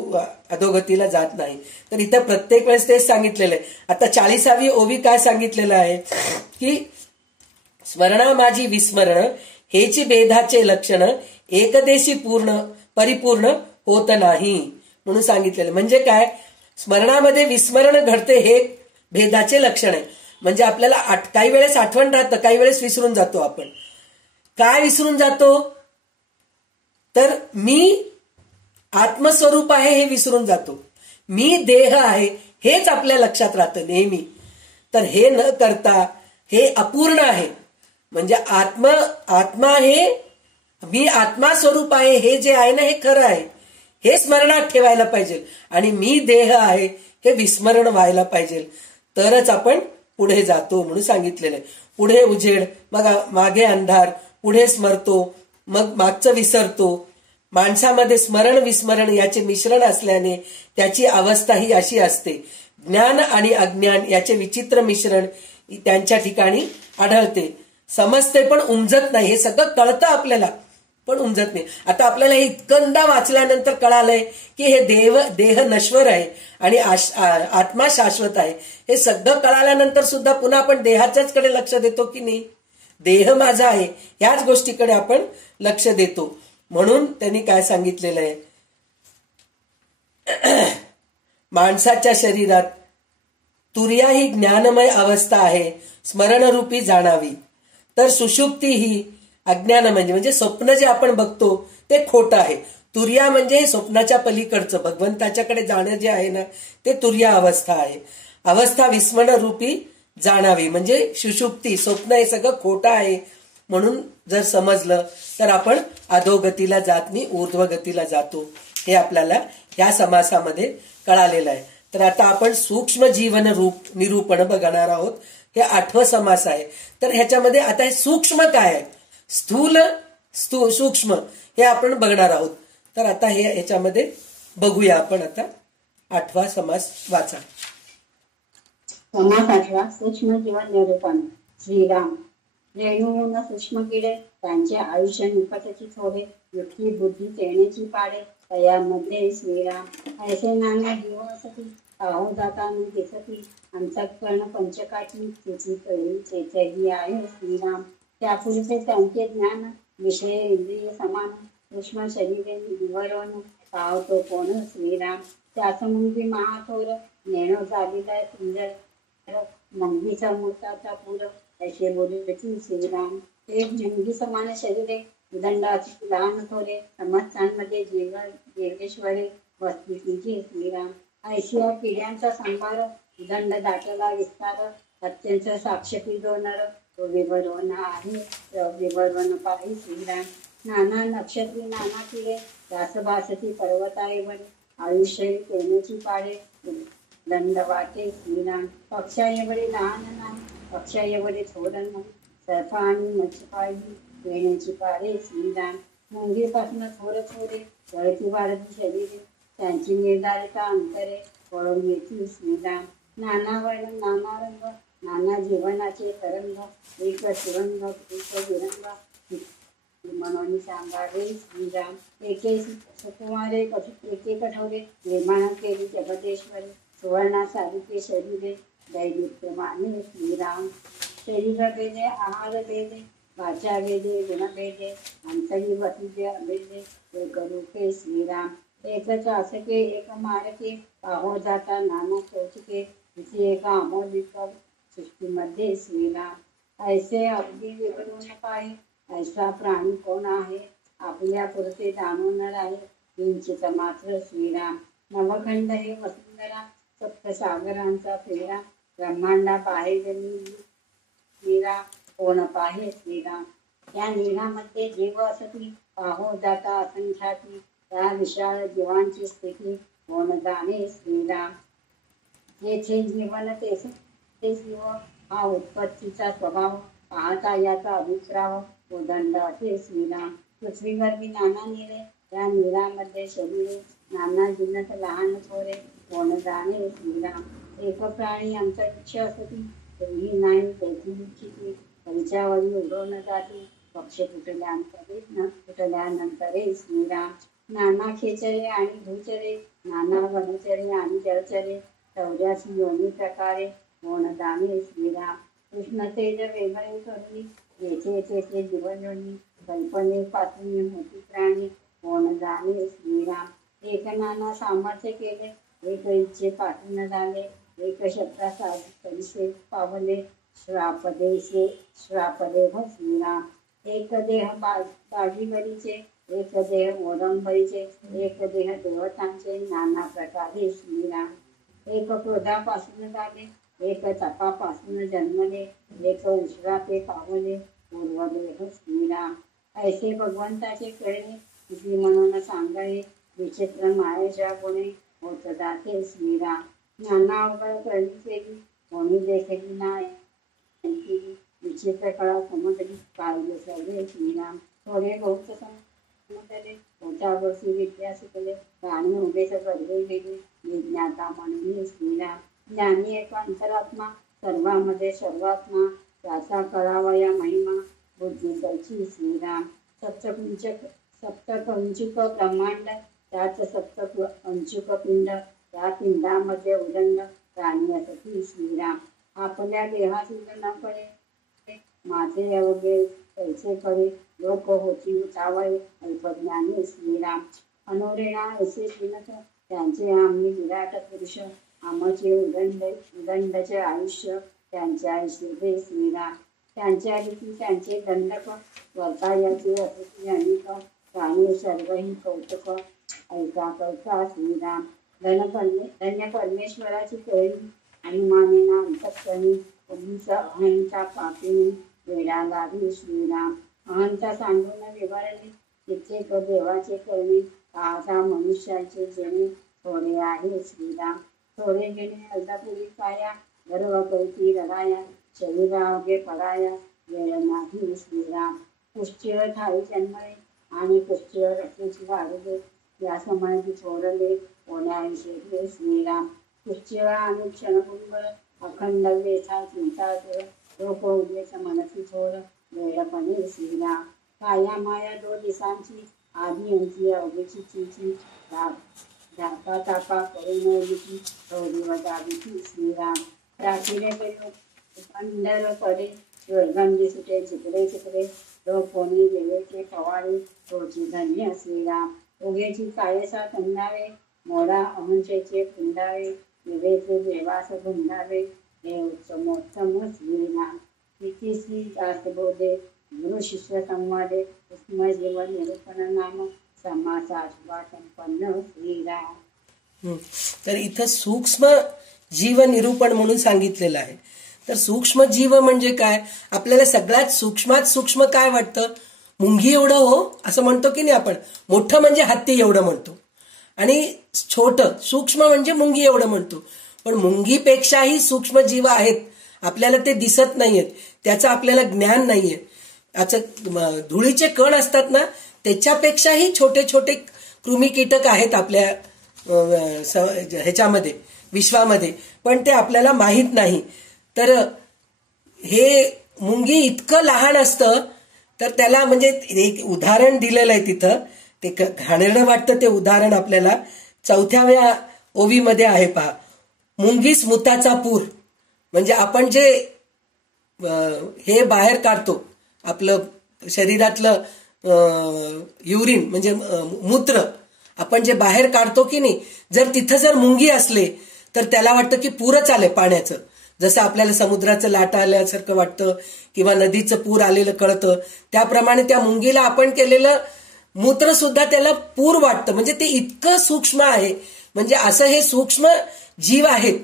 अधोगतीला जात नाही. तर इथं प्रत्येक वेळेस तेच सांगितलेलं आहे. आता 40वी ओवी काय सांगितलेलं आहे की स्मरणा माझी विस्मरण हेची भेदाचे लक्षण एकदेशी परिपूर्ण होत नाही म्हणून सांगितलेलं. म्हणजे काय, स्मरणामध्ये विस्मरण घडते हे भेदाचे लक्षण आहे. म्हणजे आपल्याला काही वेळेस आठवण राहतं, काही वेळेस विसरून जातो. आपण काय विसरून जातो तर मी आत्मस्वरूप आहे हे विसरून जातो, मी देह आहे हेच आपल्या लक्षात राहतं नेहमी. तर हे न करता हे अपूर्ण आहे. म्हणजे आत्मा हे मी आत्मा स्वरूप आहे हे जे आहे ना हे खरं आहे, हे स्मरणात ठेवायला पाहिजे. आणि मी देह आहे हे विस्मरण व्हायला पाहिजे, तरच आपण पुढे जातो म्हणून सांगितलेलं आहे. पुढे उजेड, मग मागे अंधार, पुढे स्मरतो मग मागचं विसरतो. माणसामध्ये स्मरण विस्मरण याचे मिश्रण असल्याने त्याची अवस्था ही अशी असते. ज्ञान आणि अज्ञान याचे विचित्र मिश्रण त्यांच्या ठिकाणी आढळते. समजते पण उमजत नाही. हे सगळं कळतं आपल्याला पण उमजत नाही. आता आपल्याला हे इतकंदा वाचल्यानंतर कळालंय की हे देह नश्वर आहे आणि आत्मा शाश्वत आहे. हे सगळं कळाल्यानंतर सुद्धा पुन्हा आपण देहाच्याच कडे लक्ष देतो की नाही, देह माझा आहे ह्याच गोष्टीकडे आपण लक्ष देतो. म्हणून त्यांनी काय सांगितलेलं आहे माणसाच्या शरीरात तुर्या ही ज्ञानमय अवस्था आहे, स्मरणरूपी जाणावी. तर सुषुप्ती ही अज्ञानमय म्हणजे स्वप्न जे आपण बघतो ते खोटं आहे. तुर्या म्हणजे स्वप्नाच्या पलीकडचं भगवंताच्याकडे जाणं जे आहे ना, ते तुर्या अवस्था आहे. अवस्था विस्मरणरूपी जाणावी म्हणजे सुषुप्ती, स्वप्न हे सगळं खोटं आहे म्हणून जर समजलं तर आपण अधोगतीला जात नाही, ऊर्ध्वगतीला जातो. हे आपल्याला या समासामध्ये कळालेलं आहे. तर आता आपण सूक्ष्म जीवन रूप निरूपण बघणार आहोत. हे 8वं समास आहे. तर ह्याच्यामध्ये आता हे सूक्ष्म काय आहे, स्थूल सूक्ष्म हे आपण बघणार आहोत. तर आता हे ह्याच्यामध्ये बघूया आपण. आता 8वा समास वाचा. समास 8वा सूक्ष्म जीवन निरूपण. श्रीराम. रेणून सूक्ष्म किडे त्यांचे आयुष्य निपटची थोडे, युक्ती बुद्धी तेण्याची पाडे तयामध्ये श्रीराम. ऐसे नाना जीव असती पाहू जाता न दिसती, अंतःकरण पंचकाची तिची कळी चेतही आहे श्रीराम. त्यापुढचे त्यांचे ज्ञान विषय इंद्रिय समान, सूक्ष्म शरीरे विवरण पावतो कोण श्रीराम. त्यासमुंगी महाथोर नेणो झालेला सुंदर, मंगीचा मूर्ताचा पूर ऐसे बोलती श्रीराम. ते जंगी समान शरीरे दंडाची लहान थोरे, समस्तांमध्ये जीवेश्वरे वस्ती श्रीराम. ऐशिया पिढ्यांचा संभार दंड दाटला विस्तार, अत्यंत साक्षी दोनर तो विवरण आहे विवरण पाहि श्रीराम. नाना नक्षत्री नाना किडे दासभासती पर्वताळे बने, आयुष्य तेण्याची पाडे दंड वाटे श्रीराम. पक्षा एवढे लहान नाही पक्षा एवढे थोडन नाही, सर्प आणि मच्छपाळी येण्याची पाडे श्रीराम. मुंगीपासून थोर थोरे वळती वाढती शरीरे, त्यांची निर्धारिता अंतरे वळून येतील श्रीराम. नाना वर्ण नाना रंग नाना जीवनाचे तरंग, एक सुरंग एक विरंग म्हणून सांगावे श्रीराम. एके सुकुमारे एके कठोरे निर्माण केली जगदेश्वरी, सुवर्णा सारिके शरीरे दैनित्यमाने श्रीराम. शरीर भेदे आहार भेदे वाचा भेदे गुण भेदे, अंतरी वसुदे अभेदे एक रूपे श्रीराम. एकच असके एक मारके पाहो जाता नाना कौतुके, तिथे एका अमोलिक सृष्टीमध्ये श्रीराम. ऐसे अगदी विवरून पाहे ऐसा प्राणी कोण आहे, आपल्या पुरते जाणून आहे किंचित मात्र श्रीराम. नवखंड हे वसुंधरा सप्तसागरांचा फेरा, ब्रह्मांडा पाहे नीरा कोण पाहे श्रीराम. या नीरामध्ये जीव असती पाहो जाता असंख्याती, त्या विशाल जीवांची स्थिती कोण जाणे श्रीराम. येथे जीवन ते जीव हा उत्पत्तीचा स्वभाव, पाहता याचा अभिप्राय उदंड असे श्रीराम. पृथ्वीवर बी नाना नीरे त्या नीरामध्ये शरीरे, नाना जिन्नत लहान थोरे कोण जाणे श्रीराम. एक प्राणी अंतरिक्ष असती तरीही नाही त्याची इच्छिती, परिच्यावरी उडवून जाती पक्ष फुटल्यानंतरे श्रीराम. नाना खेचरे आणि भूचरे नाना वनचरे आणि जलचरे, 84 योनी प्रकारे कोण जाणे श्रीराम. कृष्ण तेज वेगळे करुणी येथे तेथे जीवन योनी, कल्पनेपासून मोठी प्राणी कोण जाणे श्रीराम. एक नाना सामर्थ्य केले एक इच्छे पाठून झाले, एक शब्दा परिसे पावले श्रापदेह श्रीराम. एक देह बाजीवरीचे एक देह ओरंबरीचे, एक देह देवतांचे नाना प्रकारे श्रीराम. एक क्रोधापासून झाले एक तपापासून जन्मले, एक उश्रापे पावले पूर्वदेह श्रीराम. ऐसे भगवंताचे कळले किती म्हणून सांगावे, विचित्र मायेच्या गुणे होत जाते श्रीराम. नाना अवघड करणी केली कोणी देखली नाही, विचित्र कळा समजली पाहिले सगळे श्रीराम. थोडे बहुत समजले होत्या वर्षी विद्या शिकले, प्राणी उभे गर्भे गेले विज्ञाता म्हणून श्रीराम. ज्ञानी एक अंतरात्मा सर्वांमध्ये सर्वात्मा, त्याचा कळावया महिमा बुद्धी त्याची श्रीराम. सप्तकंचुक ब्रह्मांड त्याच सप्तकंचुक पिंड, त्या पिंडामध्ये उदंड प्राणी असती श्रीराम. आपल्या देहातील न कळे माझे अवघे कैसे कळे, लोक होती उठावळे अल्पज्ञानी श्रीराम. अनोरेणा ऐसे दिनत त्यांचे आम्ही विराट पुरुष, आमचे उदंडचे आयुष्य, त्यांचे आयुष्य दे श्रीराम. त्यांच्या रीती त्यांचे दंडक, वर्तायाचे अतिथी अनेक, प्राणी सर्व ही कौतुक, ऐका कौता श्रीराम. धन्य परमेश्वराची कळी आणि मानेना अंतःकरणी, उगीच अहंता पापिनी वेडा लावी श्रीराम. अहंता सांडून विवरणे, कित्येक देवाचे करणे, आता मनुष्याचे जेणे थोडे आहे श्रीराम. थोडे जेणे अर्धापुरी काया, गर्व कळती रडाया, शरीरावगे पडाया, वेळ नाही श्रीराम. पुष्टीवर ठाई जन्मळे आणि पुष्टीवर रचनेची वाढले, या समाधी थोरले होण्याविषयी श्रीराम. पुष्टीवर आणि क्षणभंग अखंड वेथा चिंता लोक उद्देश मनसी थोर, वेळपणे श्रीराम. काया माया दो दिसांची, आधी यांची अवघेची चिंची, धापा तापा करून विधी, थोडी वदाविधी श्रीराम. राखीने गेलो पंढर पडे, दुर्गंधी सुटे चिकडे चिकडे, लोक कोणी देवेचे पवाळे, तोची धन्य श्रीराम. उगेची कायसा तंदावे, मोडा अहंसेचे फुंदावे, विवेचे देवास गुंडावे, हे उत्तमोत्तम श्रीराम. किती श्री दासबोधे, गुरु शिष्य संवादे, उत्तम जीवन निरूपण नाम, समासा संपन्न श्रीराम. तर इथं सूक्ष्म जीव निरूपण म्हणून सांगितलेलं आहे. तर सूक्ष्म जीव म्हणजे काय? आपल्याला सगळ्यात सूक्ष्मात सूक्ष्म काय वाटतं? मुंगी एवढं हो असं म्हणतो की नाही आपण. मोठं म्हणजे हत्ती एवढं म्हणतो आणि छोटं सूक्ष्म म्हणजे मुंगी एवढं म्हणतो. पण मुंगीपेक्षाही सूक्ष्म जीव आहेत, आपल्याला ते दिसत नाहीयेत, त्याचं आपल्याला ज्ञान नाहीये. असं धुळीचे कण असतात ना, त्याच्यापेक्षाही छोटे छोटे कृमी कीटक आहेत आपल्या ह्याच्यामध्ये, विश्वामध्ये, पण ते आपल्याला माहीत नाही. तर हे मुंगी इतकं लहान असतं, तर त्याला म्हणजे एक उदाहरण दिलेलं आहे तिथं. ते घाणेरडं वाटतं ते उदाहरण आपल्याला 4व्या ओवीमध्ये आहे पहा. मुंगी स्मुताचा पूर, म्हणजे आपण जे हे बाहेर काढतो आपलं शरीरातलं युरिन म्हणजे मूत्र आपण जे बाहेर काढतो की नाही, जर तिथं जर मुंगी असले तर त्याला वाटतं की पूरच आलंय पाण्याचं. जसं आपल्याला समुद्राचं लाटा आल्यासारखं वाटतं किंवा नदीचं पूर आलेलं कळतं, त्याप्रमाणे त्या मुंगीला आपण केलेलं मूत्र सुद्धा त्याला पूर वाटतं. म्हणजे ते इतकं सूक्ष्म आहे. म्हणजे असं हे सूक्ष्म जीव आहेत,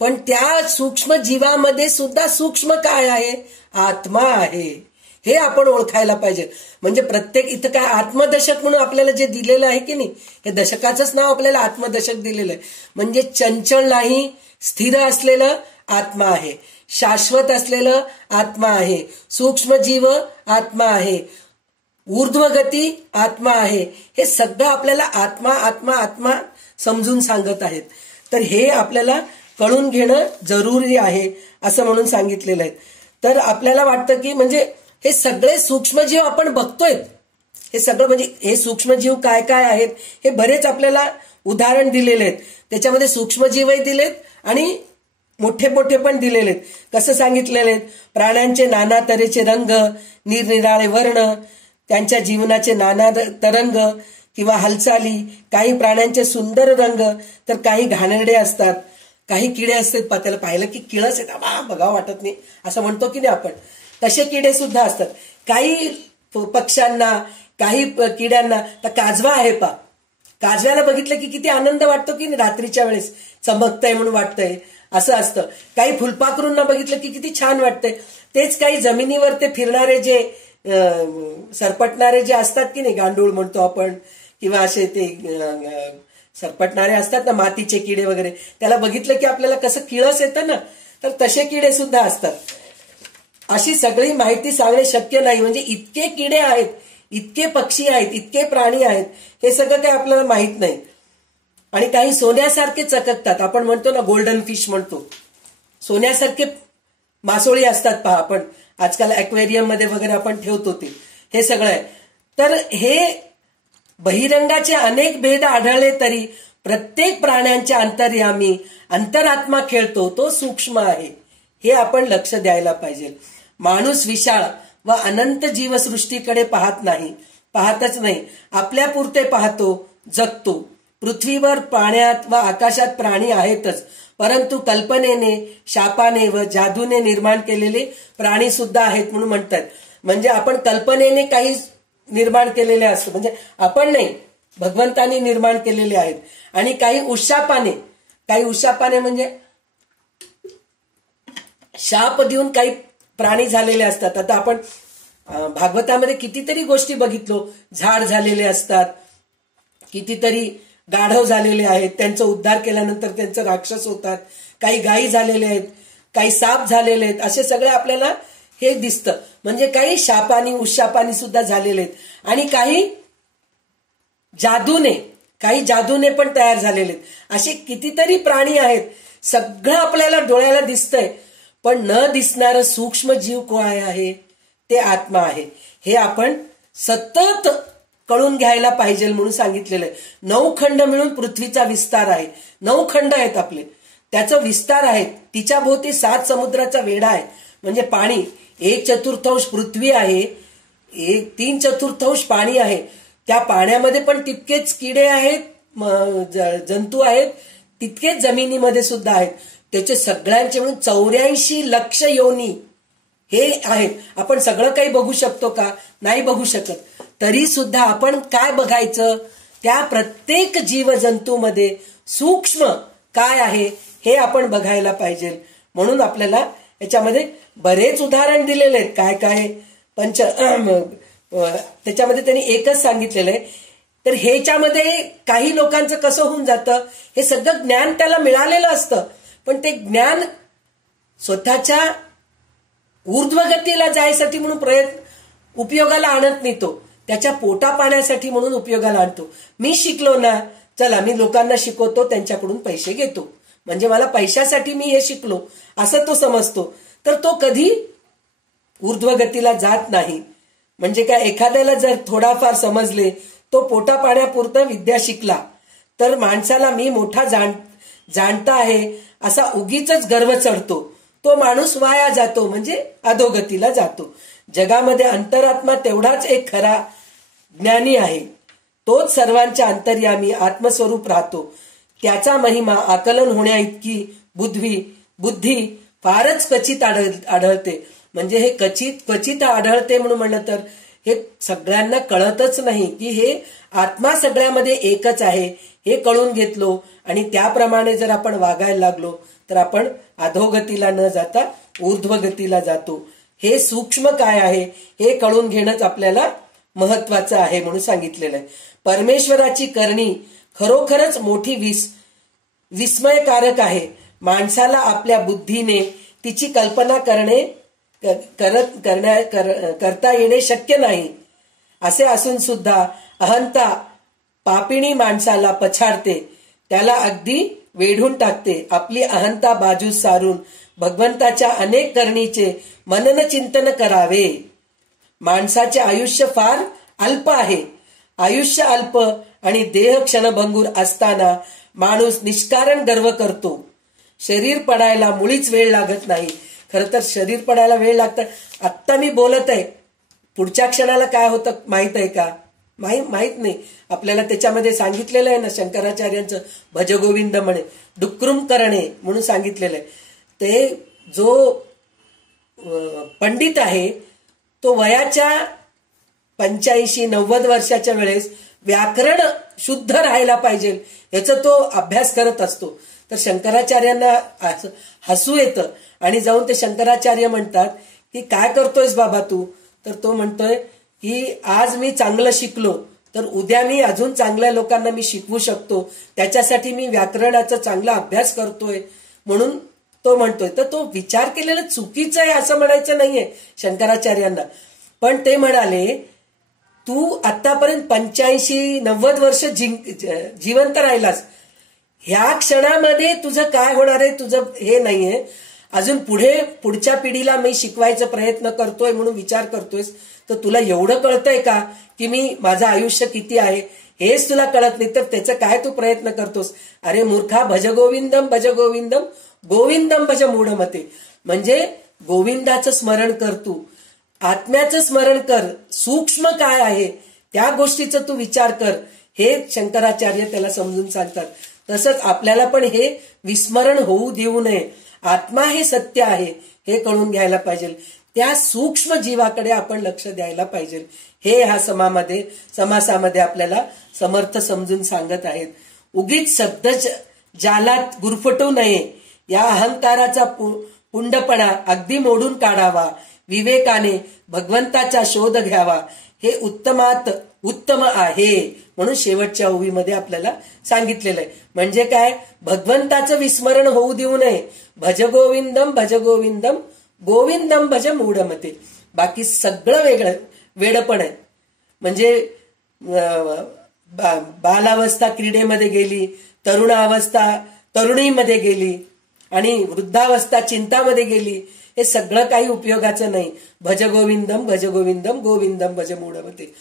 पण त्या सूक्ष्म जीवामध्ये सुद्धा सूक्ष्म काय आहे? आत्मा आहे. हे आपण ओळखायला पाहिजे. म्हणजे प्रत्येक इथं काय आत्मदशक म्हणून आपल्याला जे दिलेलं आहे की नाही, हे दशकाचंच नाव आपल्याला आत्मदशक दिलेलं आहे. म्हणजे चंचल नाही, स्थिर असलेलं आत्मा आहे, शाश्वत असलेलं आत्मा आहे, सूक्ष्म जीव आत्मा आहे, ऊर्ध्वगती आत्मा आहे. हे सगळं आपल्याला आत्मा आत्मा आत्मा समजून सांगत आहेत. तर हे आपल्याला कळून घेणं जरुरी आहे असं म्हणून सांगितलेलं आहे. तर आपल्याला वाटतं की म्हणजे हे सगळे सूक्ष्मजीव आपण बघतोय, हे सगळं म्हणजे हे सूक्ष्मजीव काय काय आहेत हे बरेच आपल्याला उदाहरण दिलेले आहेत. त्याच्यामध्ये सूक्ष्मजीवही दिलेत आणि मोठे मोठे पण दिलेले आहेत. कसं सांगितलेले आहेत? प्राण्यांचे नाना तऱ्हेचे रंग, निरनिराळे वर्ण, त्यांच्या जीवनाचे नाना तरंग किंवा हालचाली. काही प्राण्यांचे सुंदर रंग तर काही घाणेरडे असतात. काही किडे असतात त्याला पाहिलं की किळस येतात, बघावं वाटत नाही असं म्हणतो की नाही आपण, तसे किडे सुद्धा असतात. काही पक्ष्यांना, काही किड्यांना, तर काजवा आहे पा, काजव्याला बघितलं की किती आनंद वाटतो की नाही, रात्रीच्या वेळेस चमकतंय म्हणून वाटतंय असं असतं. काही फुलपाखरूंना बघितलं की किती छान वाटतंय. तेच काही जमिनीवर ते फिरणारे जे सरपटणारे जे असतात की नाही, गांडूळ म्हणतो आपण, किंवा असे ते सरपटणारे असतात ना मातीचे किडे वगैरे, त्याला बघितलं की आपल्याला कसं किळस येतं ना, तर तसे किडे सुद्धा असतात. अशी सगळी माहिती सांगणे शक्य नाही. म्हणजे इतके किडे आहेत, इतके पक्षी आहेत, इतके प्राणी आहेत, हे सगळं काही आपल्याला माहित नाही. आणि काही सोन्यासारखे चककतात, आपण म्हणतो ना गोल्डन फिश म्हणतो, सोन्यासारखे मासोळी असतात पहा, आपण आजकाल ॲक्वेरियम मध्ये वगैरे आपण ठेवतो ते, हे सगळं आहे. तर हे बहिरंगाचे अनेक भेद आढळले तरी प्रत्येक प्राण्यांच्या अंतर्यामी अंतरात्मा खेळतो तो सूक्ष्म आहे, हे आपण लक्ष द्यायला पाहिजे. माणूस विशाळ व अनंत जीवसृष्टीकडे पाहतच नाही, आपल्या पुरते पाहतो, जगतो. पृथ्वीवर, पाण्यात व आकाशात प्राणी आहेतच, परंतु कल्पनेने, शापाने व जादूने निर्माण केलेले प्राणी सुद्धा आहेत म्हणून म्हणतात. म्हणजे आपण कल्पनेने काही निर्माण केलेले असतो, म्हणजे आपण नाही, भगवंताने निर्माण केलेले आहेत. आणि काही उशापाने म्हणजे शाप देऊन काही प्राणी झालेले असतात. आता आपण भागवतामध्ये कितीतरी गोष्टी बघितलो, झाड झालेले असतात, कितीतरी गाढव झालेले आहेत, त्यांचा उद्धार केल्यानंतर त्यांचं राक्षस होतात, काही गायी झालेले आहेत, काही साप झालेले आहेत, असे सगळे आपल्याला हे दिसतं. म्हणजे काही शापानी उशापानी सुद्धा झालेले आहेत. आणि काही जादूने पण तयार झालेले आहेत. असे कितीतरी प्राणी आहेत. सगळं आपल्याला डोळ्याला दिसतंय, पण न दिसणारं सूक्ष्म जीव काय आहे, ते आत्मा आहे. हे आपण सतत कळून घ्यायला पाहिजे म्हणून सांगितलेलं आहे. 9 खंड मिळून पृथ्वीचा विस्तार आहे. 9 खंड आहेत आपले, त्याचा विस्तार आहे. तिच्या भोवती 7 समुद्राचा वेढा आहे. म्हणजे पाणी 1/4 पृथ्वी आहे, 3/4 पाणी आहे. त्या पाण्यामध्ये पण तितकेच किडे आहेत, जंतू आहेत, तितकेच जमिनीमध्ये सुद्धा आहेत. त्याचे सगळ्यांचे म्हणून 84 लक्ष योनी हे आहेत. आपण सगळं काही बघू शकतो का? नाही बघू शकत. तरी सुद्धा आपण काय बघायचं, त्या प्रत्येक जीवजंतूमध्ये सूक्ष्म काय आहे हे आपण बघायला पाहिजे. म्हणून आपल्याला याच्यामध्ये बरेच उदाहरण दिलेले आहेत. काय त्याच्यामध्ये त्यांनी एकच सांगितलेलं आहे. तर ह्याच्यामध्ये काही लोकांचं कसं होऊन जातं, हे सगळं ज्ञान त्याला मिळालेलं असतं, पण ते ज्ञान स्वतःच्या ऊर्ध्वगतीला जायसाठी म्हणून उपयोगाला आणत नाही. तो त्याच्या पोटा पाण्यासाठी म्हणून उपयोगाला आणतो. मी शिकलो ना, चला मी लोकांना शिकवतो, त्यांच्याकडून पैसे घेतो, म्हणजे मला पैशासाठी मी हे शिकलो असं तो समजतो. तर तो कधी ऊर्ध्वगतीला जात नाही. म्हणजे काय, एखाद्याला जर थोडाफार समजले, तो पोटा पाण्यापुरतं विद्या शिकला, तर माणसाला मी मोठा जाणता आहे असा उगीच गर्व चढतो. तो माणूस वाया जातो, म्हणजे अधोगतीला जातो. जगामध्ये अंतरात्मा तेवढाच एक खरा ज्ञानी आहे. तोच सर्वांच्या अंतर्यामी आत्मस्वरूप राहतो. त्याचा महिमा आकलन होण्या इतकी बुद्धी फारच क्वचित आढळते. म्हणजे हे क्वचित आढळते म्हणून म्हणलं तर हे सगळ्यांना कळतच नाही की हे आत्मा सगळ्यामध्ये एकच आहे. हे कळून घेतलो आणि त्याप्रमाणे जर आपण वागायला लागलो तर आपण अधोगतीला न जाता ऊर्ध्वगतीला जातो. हे सूक्ष्म काय आहे हे कळून घेणंच आपल्याला महत्वाचं आहे म्हणून सांगितलेलं आहे. परमेश्वराची करणी खरोखरच मोठी विस्मयकारक आहे. माणसाला आपल्या बुद्धीने तिची कल्पना करता येणे शक्य नाही. असे असून सुद्धा अहंता पापिणी माणसाला पछाडते, त्याला अगदी वेढून टाकते. आपली अहंता बाजूस सारून भगवंताच्या अनेक करणीचे मनन चिंतन करावे. माणसाचे आयुष्य फार अल्प आहे. आयुष्य अल्प आणि देह क्षणभंगूर असताना माणूस निष्कारण गर्व करतो. शरीर पडायला मुळीच वेळ लागत नाही. खरं तर शरीर पडायला वेळ लागतं. आत्ता मी बोलत आहे, पुढच्या क्षणाला काय होतं माहित आहे का? माहित नाही आपल्याला. त्याच्यामध्ये सांगितलेलं आहे ना, शंकराचार्यांचं भजगोविंद म्हणे डुक्रुम करणे म्हणून सांगितलेलं आहे. ते जो पंडित आहे तो वयाच्या 85-90 वर्षाच्या वेळेस व्याकरण शुद्ध राहायला पाहिजे याचा तो अभ्यास करत असतो. तर शंकराचार्यांना हसू येतं आणि जाऊन ते शंकराचार्य म्हणतात की काय करतोयस बाबा तू? तर तो म्हणतोय की आज मी चांगलं शिकलो तर उद्या मी अजून चांगल्या लोकांना मी शिकवू शकतो, त्याच्यासाठी मी व्याकरणाचा चांगला अभ्यास करतोय म्हणून तो म्हणतोय. तर तो विचार केलेला चुकीचं आहे असं म्हणायचं नाहीये शंकराचार्यांना, पण ते म्हणाले तू आतापर्यंत 85-90 वर्ष जिवंत राहिलास, ह्या क्षणामध्ये तुझं काय होणार आहे तुझं हे नाहीये. अजून पुढच्या पिढीला मी शिकवायचा प्रयत्न करतोय म्हणून विचार करतोयस, तर तुला एवढं कळतंय का की मी माझं आयुष्य किती आहे हेच तुला कळत नाही, तर त्याचा काय तू प्रयत्न करतोस? अरे मूर्खा, भज गोविंदम भज गोविंदम गोविंदम भज मूढमते. म्हणजे गोविंदाचं स्मरण कर, तू आत्म्याचं स्मरण कर, सूक्ष्म काय आहे त्या गोष्टीचा तू विचार कर. हे शंकराचार्य त्याला समजून सांगतात. तसंच आपल्याला पण हे विस्मरण होऊ देऊ नये. आत्मा हे सत्य आहे हे कळून घ्यायला पाहिजे. त्या सूक्ष्म जीवाकडे आपण लक्ष द्यायला पाहिजे. हे ह्या समासामध्ये आपल्याला समर्थ समजून सांगत आहेत. उगीच शब्द जालात गुरफटू नये. या अहंकाराचा पुंडपणा अगदी मोडून काढावा. विवेकाने भगवंताचा शोध घ्यावा. हे उत्तम आहे म्हणून शेवटच्या ओवीमध्ये आपल्याला सांगितलेलं आहे. म्हणजे काय, भगवंताचं विस्मरण होऊ देऊ नये. भज गोविंदम भज गोविंदम गोविंदम भज मूढमते. बाकी सगळं वेडपण आहे. म्हणजे बालावस्था क्रीडेमध्ये गेली, तरुणावस्था तरुणीमध्ये गेली आणि वृद्धावस्था चिंतामध्ये गेली. हे सगळं काही उपयोगाचं नाही. भज गोविंदम भज गोविंदम गोविंदम भज मूढमते.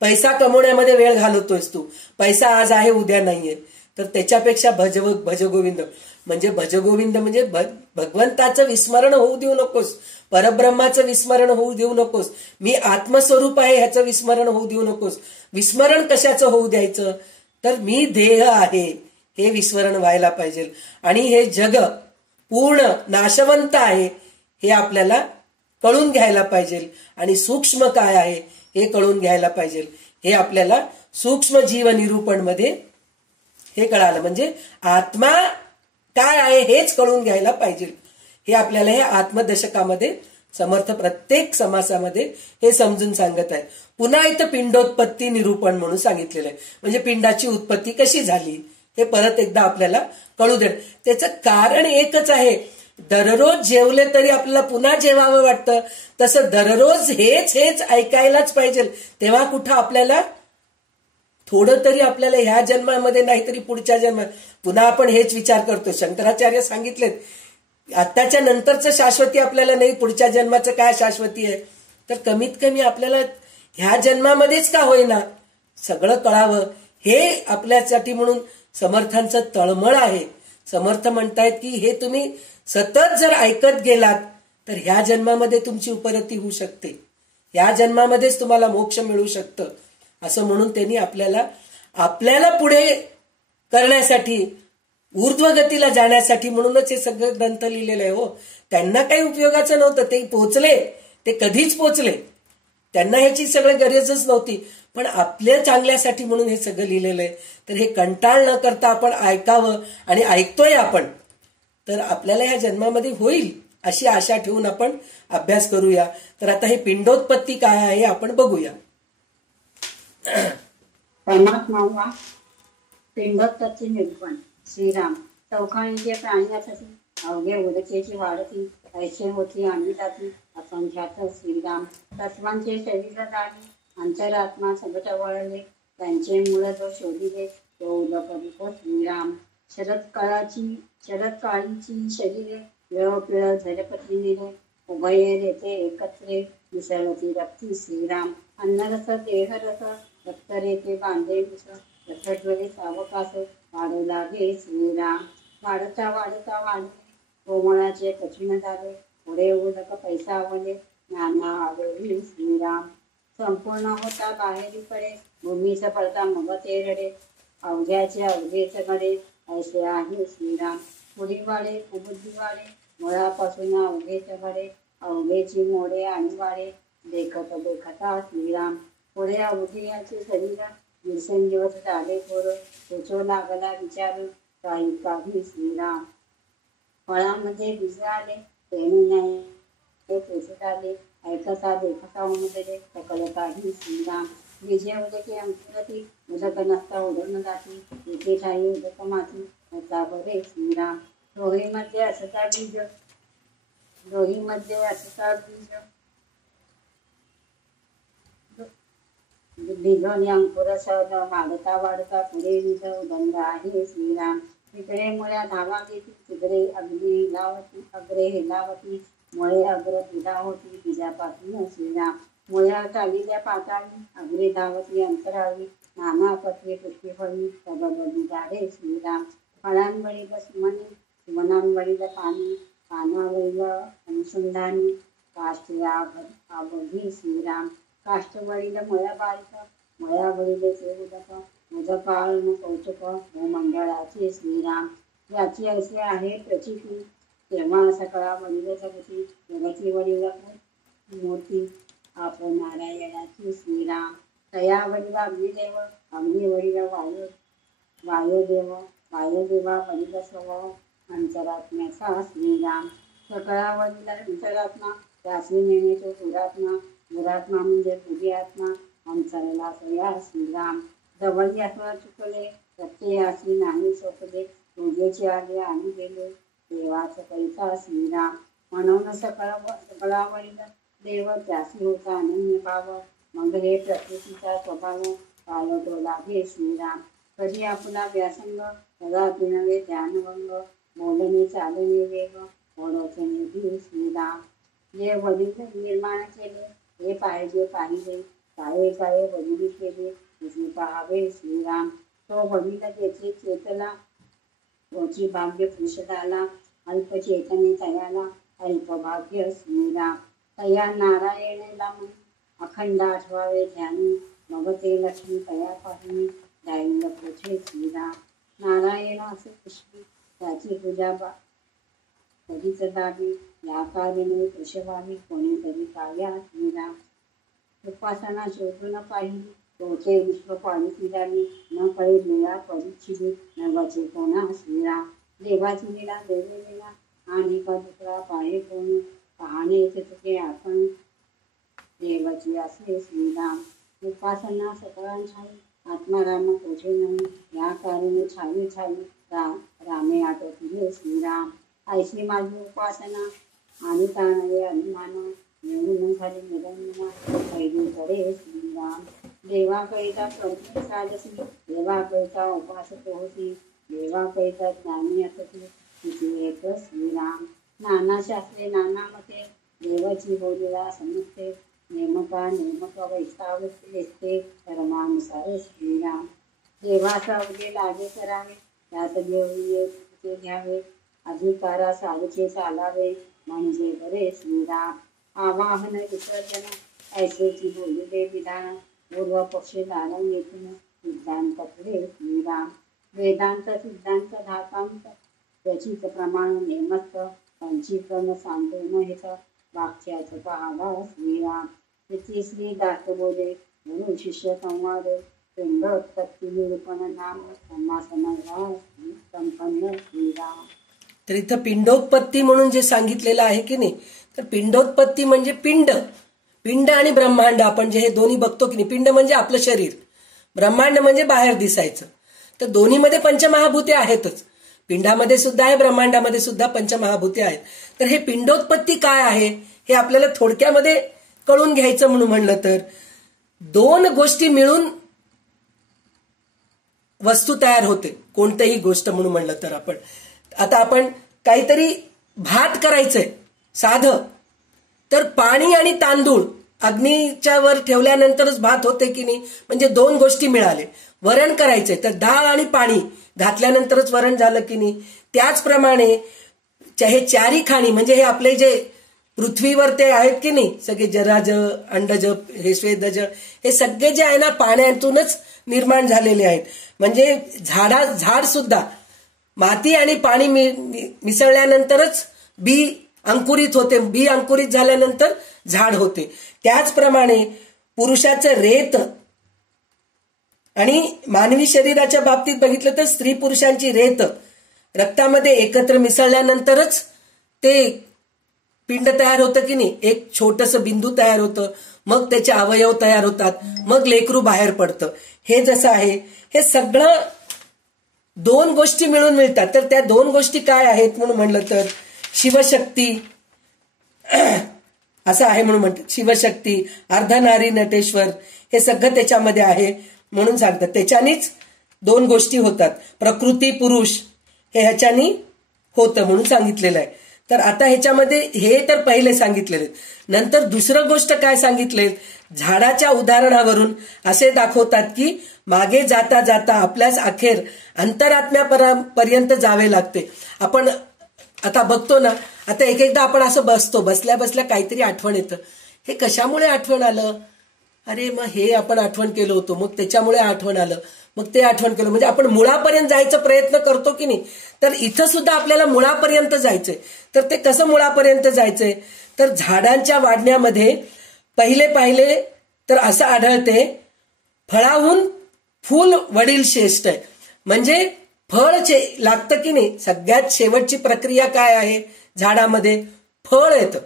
पैसा कमवण्यामध्ये वेळ घालवतोयस तू. पैसा आज आहे उद्या नाहीये. तर त्याच्यापेक्षा भज गोविंदम म्हणजे भज गोविंद म्हणजे भगवंताचं विस्मरण होऊ देऊ नकोस. परब्रह्माचं विस्मरण होऊ देऊ नकोस. मी आत्मस्वरूप आहे ह्याचं विस्मरण होऊ देऊ नकोस. विस्मरण कशाचं होऊ द्यायचं, तर मी देह आहे हे विस्मरण व्हायला पाहिजे. आणि हे जग पूर्ण नाशवंत आहे हे आपल्याला कळून घ्यायला पाहिजे. आणि सूक्ष्म काय आहे हे कळून घ्यायला पाहिजे. हे आपल्याला सूक्ष्म जीव निरूपण मध्ये हे कळालं. म्हणजे आत्मा काय आहे हेच कळून घ्यायला पाहिजे. हे आपल्याला हे आत्मदशकामध्ये समर्थ प्रत्येक समासामध्ये हे समजून सांगत आहे. पुन्हा इथं पिंडोत्पत्ती निरूपण म्हणून सांगितलेलं आहे. म्हणजे पिंडाची उत्पत्ती कशी झाली हे परत एकदा आपल्याला कळू दे. त्याचं कारण एकच आहे. दररोज जेवले तरी आपल्याला पुन्हा जेवावं वाटतं. तसं दररोज हेच ऐकायलाच पाहिजे. तेव्हा कुठं आपल्याला थोडं तरी आपल्याला ह्या जन्मामध्ये नाही तरी पुढच्या जन्मात पुन्हा आपण हेच विचार करतो. शंकराचार्य सांगितलेत आत्ताच्या नंतरचं शाश्वती आपल्याला नाही, पुढच्या जन्माचं काय शाश्वती आहे. तर कमीत कमी आपल्याला ह्या जन्मामध्येच का होईना सगळं कळावं हे आपल्यासाठी म्हणून समर्थांचं तळमळ आहे. समर्थ म्हणतायत की हे तुम्ही सतत जर ऐकत गेलात तर ह्या जन्मामध्ये तुमची उपरती होऊ शकते. या जन्मामध्येच तुम्हाला मोक्ष मिळू शकतं. असं म्हणून त्यांनी आपल्याला पुढे करण्यासाठी ऊर्ध्वगतीला जाण्यासाठी म्हणूनच हे सगळं ग्रंथ लिहिलेलं आहे. हो, त्यांना काही उपयोगाचं नव्हतं. ते पोचले, ते कधीच पोचले. त्यांना ह्याची सगळी गरजच नव्हती. पण आपल्या चांगल्यासाठी म्हणून हे सगळं लिहिलेलं आहे. तर हे कंटाळ न करता आपण ऐकावं. आणि ऐकतोय आपण तर आपल्याला ह्या जन्मामध्ये होईल अशी आशा ठेवून आपण अभ्यास करूया. तर आता हे पिंडोत्पत्ती काय आहे आपण बघूया. परमात्मा पिंडोत्पत्ती निरूपण. श्रीराम चौखाणीचे प्राण्यासाठी अवघे उदकेची वाढती ऐसे होती आणि जाती असंख्यात. श्रीराम तत्वांचे शरीरधारी अंतरात्मा सगट वळले त्यांचे मूळ जो शोधिले तो उदकरितो. श्रीराम शरदकाळीची शरीरे वेळोपिळ झरपती निरे उभये रेते एकत्रे मिसळती रक्ती. श्रीराम अन्नरस देहरस रक्त रेते बांधे मिस रसज्वले सावकास वाढू लागे. श्रीराम वाढता वाढले कोमळाचे कठीण झाले पुढे उदक पैसा आवले नाना आवेली. श्रीराम संपूर्ण होता बाहेरी पडे भूमीचा पडता मग ते रडे अवघ्याचे अवघेच घडे ऐसे आहे. श्रीराम पुढी वाडे कुबुद्धी वाडे मुळापासून अवघेच घडे अवघेची मोडे आणि वाडे देखता. श्रीराम पुढे अवघ्याचे शरीर दिवसेंदिवस झाले थोर त्याचो लागला विचार काही. श्रीराम फळामध्ये बीज आले तेणे नाही ते तेथे आले ऐकता देखता होऊन गेले सकल काही. श्रीराम बीजे उदके अंकुरती उदक नसता उडून जाती येथे ठाई उदक माती होता बरे. श्रीराम रोहीमध्ये असता बीज बीजोनी अंकुर सहज वाढता पुढे बीज उदंड आहे. श्रीराम तिकडे मुळ्या धावा घेती तिकडे अग्रे हेलावती मुळे अग्र पिढा होती बीजापासून. श्रीराम मुळ्या चालिल्या पाताळी अग्रे धावती अंतराळी नाना पत्रे पुष्पे फळी सबबली झाडे. श्रीराम फळांवरील सुमनी सुमनांवरील पाणी पानावरील अनुसंधानी काष्ट आवघी. श्रीराम काष्टवरील मुळ्या बारीक मया बळीले उदक आळून कौतुक हो मंडळाचे श्रीराम. याची असे आहे प्रचिती, तेव्हा सकळा वडिल जगती, जगती वडील मूर्ती आपण नारायणाची श्रीराम. तया वडील अग्निदेव, अग्निवडील वायुदेव, वायुदेवा वडील स्वभाव अंतरात्म्याचा श्रीराम. सकळा वडील अंतरात्मा, त्याची नेहमी तो दुरात्मा, दुरात्मा म्हणजे तुझी आत्मा, अंतरला तया श्रीराम. जवळ यात्रा चुकले, प्रत्ययाशी नाही सोपले, पूजेचे आले आणि गेले, देवाच करिता श्रीराम. म्हणून सकळा वडील देव, त्यासी होता अनन्य भाव, मग हे प्रकृतीचा स्वभाव, पाय तो लागे श्रीराम. कधी आपला व्यासंग, सदा नवे ध्यानभंग, बोलणे चालणे वेग, ओळखणे भी श्रीराम. जे वडील निर्माण केले, हे पाहिजे पाहिले, काय काय वडिली केले, तुझी पहावे श्रीराम. तो वडील त्याचे चेतला, तोची भाग्य पुरुषदाला, अल्प चेतने तयाला, अल्प भाग्य श्रीराम. तया नारायणेला म्हण, अखंड आठवावे ध्यानी, मग ते लक्ष्मी तया पाहिनी, जाईल पोथे श्रीराम. नारायण असे पुष्पी, त्याची पूजा कधीच दाबी, या काळाने कृषभावी कोणीतरी काया श्रीराम. उपासना शोधून पाहिली, तोचे विश्व पाणी फिरावी, न कळे लीला परिच्छिदी, नवाचे कोणा श्रीराम. देवाची लीला देवे लीला, आणि का दुसरा पाहे कोणी, पाहणे येते तुके आपण देवाची असे श्रीराम. उपासना सकळांछाई, आत्माराम कोठे नाही, या कारणे छावी छावी, रामे आटोपिले श्रीराम. ऐशी माझी उपासना, आणि ताणवे अभिमान, मिळून झाले निरंजना, पहिली करे श्रीराम. देवाकरिता करते साधसी, देवाकरिता उपासक होती, देवाकरिता ज्ञानी असती, तिथे एक श्रीराम. नाना शास्त्रे नाना मते, देवाची बोलीला समजते, नेमका नेमक वैष्ठावते, धर्मानुसार श्रीराम. देवाचा उदे लागे करावे, त्यात देव ते घ्यावे, अधिकारा साधचे चालावे, म्हणजे बरे श्रीराम. आवाहन विसर्जन, ऐसेची बोलिले विधान, पूर्व पक्षी दालन येथून सिद्धांत पुढे श्रीराम. वेदांत सिद्धांत धातांत, त्याचीच प्रमाण नेमस्त, पंचीकरण सांगून हेच, वाक्याच पहावा श्रीराम. तिथे श्री दास बोले, गुरु शिष्य संवाद, पिंडोत्पत्ती निरूपण नाम, संपन्न श्रीराम. तर इथं पिंडोत्पत्ती म्हणून जे सांगितलेलं आहे की नाही, तर पिंडोत्पत्ती म्हणजे पिंड आणि ब्रह्मांड, आपण जे हे दोन्ही बघतो की नाही. पिंड म्हणजे आपलं शरीर, ब्रह्मांड म्हणजे बाहेर दिसायचं. तर दोन्हीमध्ये पंचमहाभूते आहेतच, पिंडामध्ये सुद्धा आहे, ब्रह्मांडामध्ये सुद्धा पंचमहाभूते आहेत. तर हे पिंडोत्पत्ती काय आहे हे आपल्याला थोडक्यामध्ये कळून घ्यायचं म्हणून म्हणलं तर, दोन गोष्टी मिळून वस्तू तयार होते, कोणतीही गोष्ट म्हणून म्हणलं तर. आपण काहीतरी भात करायचंय साधं, तर पाणी आणि तांदूळ अग्नीच्या वर ठेवल्यानंतरच भात होते की नाही, म्हणजे दोन गोष्टी मिळाले. वरण करायचंय तर डाळ आणि पाणी घातल्यानंतरच वरण झालं की नाही. त्याचप्रमाणे हे चारी खाणी म्हणजे हे आपले जे पृथ्वीवर ते आहेत की नाही, सगळे जराज, अंडज, हे स्वेदज, हे सगळे जे आहे ना पाण्यातूनच निर्माण झालेले आहेत. म्हणजे झाड सुद्धा माती आणि पाणी मिसळल्यानंतरच बी अंकुरित होते, बी अंकुरित झाल्यानंतर झाड होते. त्याचप्रमाणे पुरुषाचं रेत आणि मानवी शरीराच्या बाबतीत बघितलं तर स्त्री पुरुषांची रेत रक्तामध्ये एकत्र मिसळल्यानंतरच ते पिंड तयार होतं की नाही. एक छोटस बिंदू तयार होतं, मग त्याचे अवयव तयार होतात, मग लेकरू बाहेर पडतं. हे जसं आहे, हे सगळं दोन गोष्टी मिळून मिळतात. तर त्या दोन गोष्टी काय आहेत म्हणून म्हणलं तर शिवशक्ती असं आहे म्हणून म्हणतात. शिवशक्ती, अर्धनारी नटेश्वर, हे सगळं त्याच्यामध्ये आहे म्हणून सांगतात. त्याच्यानीच दोन गोष्टी होतात. प्रकृती पुरुष हे ह्याच्यानी होतं म्हणून सांगितलेलं आहे. तर आता ह्याच्यामध्ये हे तर पहिले सांगितलेले. नंतर दुसरं गोष्ट काय सांगितले, झाडाच्या उदाहरणावरून असे दाखवतात की मागे जाता जाता आपल्याच अखेर अंतरात्म्यापर्यंत जावे लागते. आपण आता बघतो ना, आता एक एकदा आपण असं बसतो, बसल्या बसल्या काहीतरी आठवण येतं. हे कशामुळे आठवण आलं, अरे मग हे आपण आठवण केलं होतं, मग त्याच्यामुळे आठवण आलं, मग ते आठवण केलं, म्हणजे आपण मुळापर्यंत जायचा प्रयत्न करतो की नाही. तर इथं सुद्धा आपल्याला मुळापर्यंत जायचंय. तर ते कसं मुळापर्यंत जायचंय, तर झाडांच्या वाढण्यामध्ये पाहिले तर असं आढळते, फळाहून फूल वडील श्रेष्ठ आहे. म्हणजे फळ लागतं की नाही, सगळ्यात शेवटची प्रक्रिया काय आहे झाडामध्ये, फळ येतं.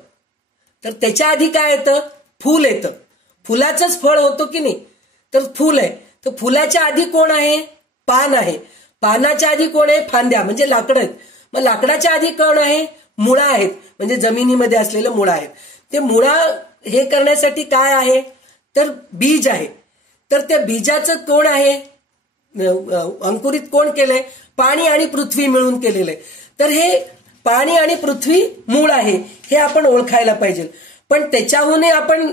तर त्याच्या आधी काय येतं, फूल येतं. फुलाचंच फळ होतं की नाही, तर फूल आहे. तर फुलाच्या आधी कोण आहे, पान आहे. पानाच्या आधी कोण आहे, फांद्या म्हणजे लाकडं आहेत. मग लाकडाच्या आधी कोण आहे, मुळा आहेत, म्हणजे जमिनीमध्ये असलेलं मुळा आहेत. ते मुळा हे करण्यासाठी काय आहे, तर बीज आहे. तर त्या बीजाचं कोण आहे, अंकुरित कोण केलंय, पाणी आणि पृथ्वी मिळून केलेलं आहे. तर हे पाणी आणि पृथ्वी मूळ आहे, हे आपण ओळखायला पाहिजे. पण त्याच्याहून आपण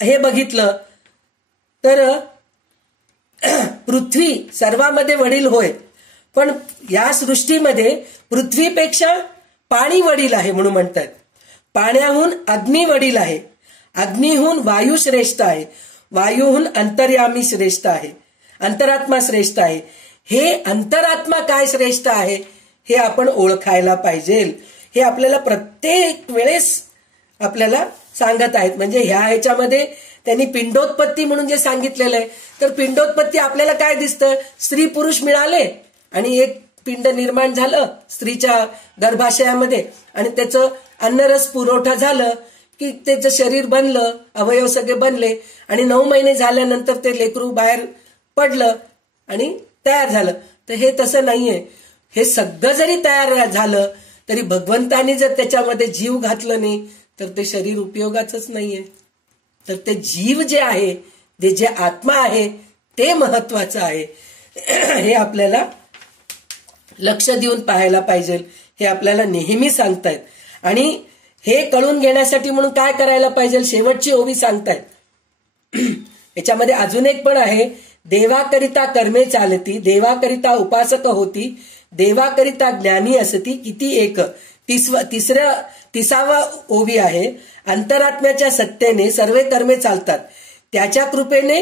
हे बघितलं तर पृथ्वी सर्वांमध्ये वडील होय, पण या सृष्टीमध्ये पृथ्वीपेक्षा पाणी वडील आहे म्हणून म्हणतात. पाण्याहून अग्नी वडील आहे, अग्नीहून वायू श्रेष्ठ आहे, वायूहून अंतर्यामी श्रेष्ठ आहे, अंतरात्मा श्रेष्ठ आहे. हे अंतरात्मा काय श्रेष्ठ आहे हे आपण ओळखायला पाहिजे. हे आपल्याला प्रत्येक वेळेस आपल्याला सांगत आहेत. म्हणजे ह्याच्यामध्ये त्यांनी पिंडोत्पत्ती म्हणून जे सांगितलेलं आहे, तर पिंडोत्पत्ती आपल्याला काय दिसतं, स्त्री पुरुष मिळाले आणि एक पिंड निर्माण झालं स्त्रीच्या गर्भाशयामध्ये, आणि त्याचं अन्नरस पुरवठा झालं की त्याचं शरीर बनलं, अवयव सगळे बनले, आणि 9 महिने झाल्यानंतर ते लेकरू बाहेर पडलं आणि तयार झालं. तर हे तसं नाहीये. हे सगळं जरी तयार झालं तरी भगवंतानी जर त्याच्यामध्ये जीव घातलं नाही तर ते शरीर उपयोगाचंच नाहीये. तर ते जीव जे आहे, ते जे आत्मा आहे ते महत्वाचं आहे. हे आपल्याला लक्ष देऊन पाहायला पाहिजे. हे आपल्याला नेहमी सांगतायत. आणि हे कळून घेण्यासाठी म्हणून काय करायला पाहिजे, शेवटची ओवी सांगतायत. याच्यामध्ये अजून एक पण आहे, देवाकरिता कर्मे चालती, देवाकरिता उपासक होती, देवाकरिता ज्ञानी असती किती एक. 30वा ओवी आहे, अंतरात्म्याच्या सत्तेने सर्व कर्मे चालतात, त्याच्या कृपेने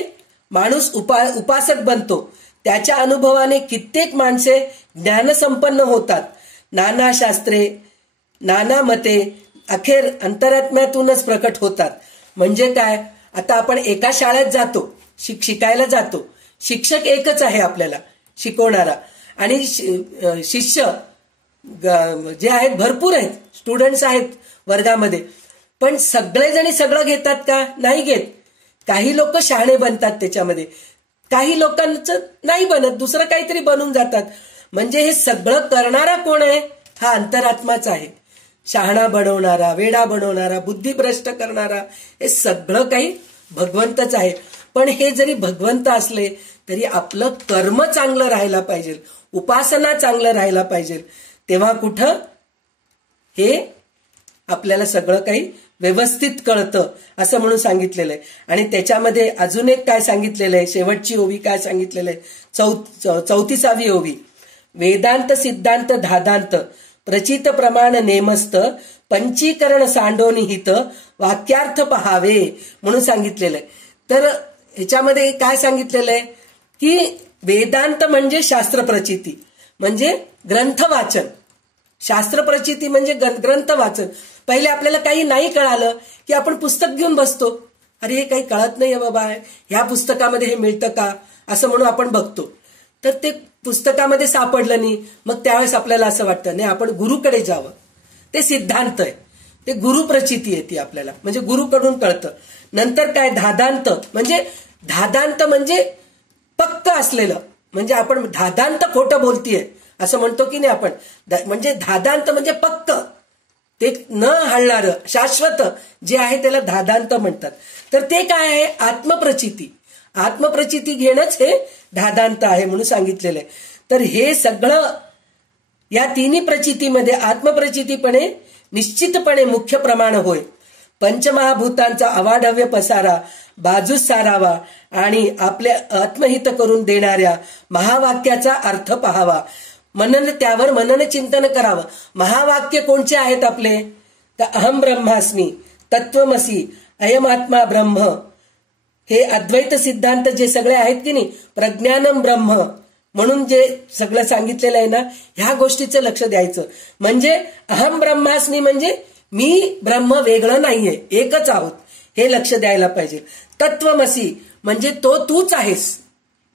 माणूस उपासक बनतो, त्याच्या अनुभवाने कित्येक माणसे ज्ञानसंपन्न होतात, नाना शास्त्रे नाना मते अखेर अंतरात्म्यातूनच प्रकट होतात. म्हणजे काय, आता आपण एका शाळेत जातो, शिकायला जातो, शिक्षक एकच आहे आपल्याला शिकवणारा, आणि शिष्य जे आहेत भरपूर आहेत, स्टुडंट्स आहेत वर्गामध्ये, पण सगळेजणी सगळं घेतात का, नाही घेत. काही लोक शहाणे बनतात त्याच्यामध्ये, काही लोकांचं नाही बनत, दुसरं काहीतरी बनून जातात. म्हणजे हे सगळं करणारा कोण आहे, हा अंतरात्माच आहे. शहाणा बनवणारा, वेडा बनवणारा, बुद्धिभ्रष्ट करणारा, हे सगळं काही भगवंतच आहे. पण हे जरी भगवंत असले तरी आपलं कर्म चांगलं राहायला पाहिजे, उपासना चांगलं राहायला पाहिजे. तेव्हा कुठं हे आपल्याला सगळं काही व्यवस्थित कळतं, असं म्हणून सांगितलेलं आहे. आणि त्याच्यामध्ये अजून एक काय सांगितलेलं आहे, शेवटची ओवी काय सांगितलेलं आहे, 34वी ओवी, वेदांत सिद्धांत धादांत प्रचित प्रमाण नेमस्त पंचीकरण सांडोनिहित वाक्यार्थ पहावे म्हणून सांगितलेलं आहे. तर ह्याच्यामध्ये काय सांगितलेलं आहे की वेदांत म्हणजे शास्त्र प्रचिती, म्हणजे ग्रंथ वाचन. शास्त्र प्रचिती म्हणजे ग्रंथ वाचन. पहिले आपल्याला काही नाही कळालं की आपण पुस्तक घेऊन बसतो, अरे हे काही कळत नाही बाबा, ह्या पुस्तकामध्ये हे मिळतं का, असं म्हणून आपण बघतो. तर ते पुस्तकामध्ये सापडलं नाही, मग त्यावेळेस आपल्याला असं वाटतं नाही आपण गुरुकडे जावं. ते सिद्धांत आहे, ते गुरु प्रचिती येते आपल्याला, म्हणजे गुरुकडून कळतं. नंतर काय धादांत, म्हणजे धादांत म्हणजे पक्क असलेलं, म्हणजे आपण धादांत खोटं बोलतीये असं म्हणतो की नाही आपण, म्हणजे धादांत म्हणजे पक्क, ते न हलणारं शाश्वत जे आहे त्याला धादांत म्हणतात. तर ते काय आहे, आत्मप्रचिती. आत्मप्रचिती घेणंच हे धादांत आहे म्हणून सांगितलेलं आहे. तर हे सगळं या तिन्ही प्रचितीमध्ये आत्मप्रचितीपणे निश्चितपणे मुख्य प्रमाण होय. पंचमहाभूतांचा अवाढव्य पसारा बाजूस सारावा आणि आपले आत्महित करून देणाऱ्या महावाक्याचा अर्थ पहावा. त्यावर मनन चिंतन करावं. महावाक्य कोणचे आहेत आपले, तर अहम ब्रह्मास्मी, तत्वमसी, अयम आत्मा ब्रह्म, हे अद्वैत सिद्धांत जे सगळे आहेत की नाही, प्रज्ञानम ब्रह्म म्हणून जे सगळं सांगितलेलं आहे ना, ह्या गोष्टीचं लक्ष द्यायचं. म्हणजे अहम ब्रह्मास्मी म्हणजे मी ब्रह्म वेगळं नाहीये, एकच आहोत, हे लक्ष द्यायला पाहिजे. तत्वमसी म्हणजे तो तूच आहेस,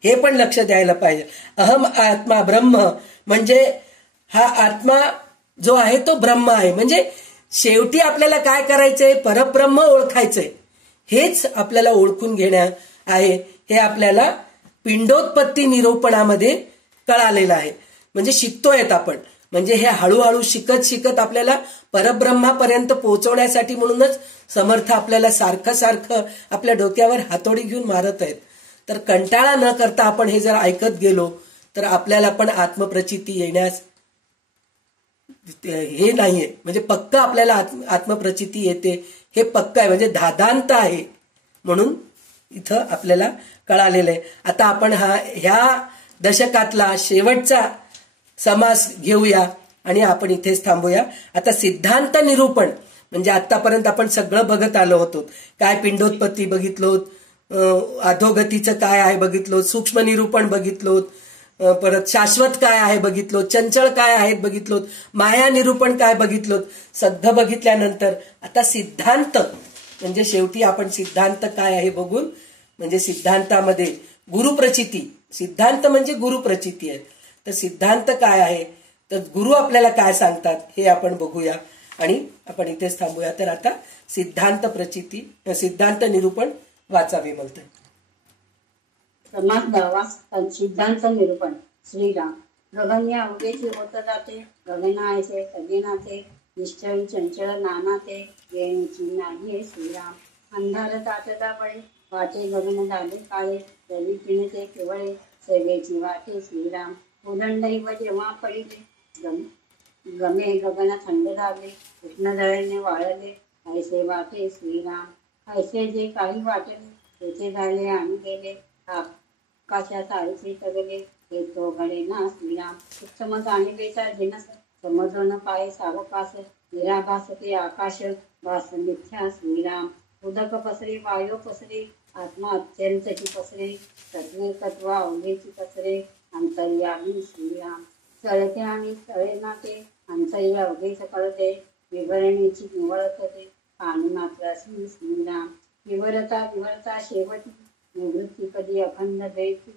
हे पण लक्ष द्यायला पाहिजे. अहम आत्मा ब्रह्म म्हणजे हा आत्मा जो आहे तो ब्रह्म आहे. म्हणजे शेवटी आपल्याला काय करायचंय, परब्रह्म ओळखायचंय. हेच आपल्याला ओळखून घेणं आहे. हे आपल्याला पिंडोत्पत्ती निरूपणामध्ये कळालेलं आहे. म्हणजे शिकतोय आपण. म्हणजे हे हळूहळू शिकत शिकत आपल्याला परब्रह्मापर्यंत पोहोचवण्यासाठी म्हणूनच समर्थ आपल्याला सारखं सारखं आपल्या डोक्यावर हातोडी घेऊन मारत आहेत. तर कंटाळा न करता आपण हे जर ऐकत गेलो तर आपल्याला पण आत्मप्रचिती येण्यास हे नाहीये. म्हणजे पक्क आपल्याला आत्मप्रचिती येते, हे पक्क आहे. म्हणजे धादांत आहे म्हणून इथं आपल्याला कळालेलं आहे. आता आपण ह्या दशकातला शेवटचा समास घेऊया आणि आपण इथेच थांबूया. आता सिद्धांत निरूपण म्हणजे आतापर्यंत आपण सगळं बघत आलो होतो. काय पिंडोत्पत्ती बघितलो, अधोगतीचं काय आहे बघितलो, सूक्ष्म निरूपण बघितलो, परत शाश्वत काय आहे बघितलो, चंचल काय आहेत बघितलो, माया निरूपण काय बघितलो. सगळं बघितल्यानंतर आता सिद्धांत म्हणजे शेवटी आपण सिद्धांत काय आहे बघून, म्हणजे सिद्धांतामध्ये गुरुप्रचिती, सिद्धांत म्हणजे गुरुप्रचिती आहे. तर सिद्धांत काय आहे, तर गुरु आपल्याला काय सांगतात हे आपण बघूया आणि आपण इथेच थांबूया. तर आता सिद्धांत प्रचिती, सिद्धांत निरूपण वाचावे म्हणतात. समास 10वा सिद्धांत निरूपण. श्रीराम. गगन या अवघेची होत जाते, गगनायचे खगेनाचे, निश्चय चंचल नानाचे, येणीची नाही श्रीराम. अंधार ताटला बळे, वाटे गगन झाले काळे, रवी पिणते केवळे, सेवेची वाटे श्रीराम. उदंड हिव जेव्हा पडिले, गमे गगन थंड झाले, उष्णदळेने वाळले, ऐसे वाटे श्रीराम. ऐसे जे काही वाटले, तेथे झाले आणि गेले, आकाशात आळसे तगले, हे तो घडे ना श्रीराम. उत्तम जाणिवेचा जिनस, समजून पाय सावकाश, निराभास ते आकाश, भास मिथ्या श्रीराम. उदक पसरे, वायू पसरे, आत्मा अत्यंतची पसरे, तत्वे तत्व अवघेची पसरे, अंतर्यामी श्रीराम. चळते आणि चळे ना ते, अंतर्य अवघेच कळते, विवरणेची निवळत ते, पाणी मात्र श्रीराम. विवरता शेवटी, निवृत्ती कधी अखंड द्वैती,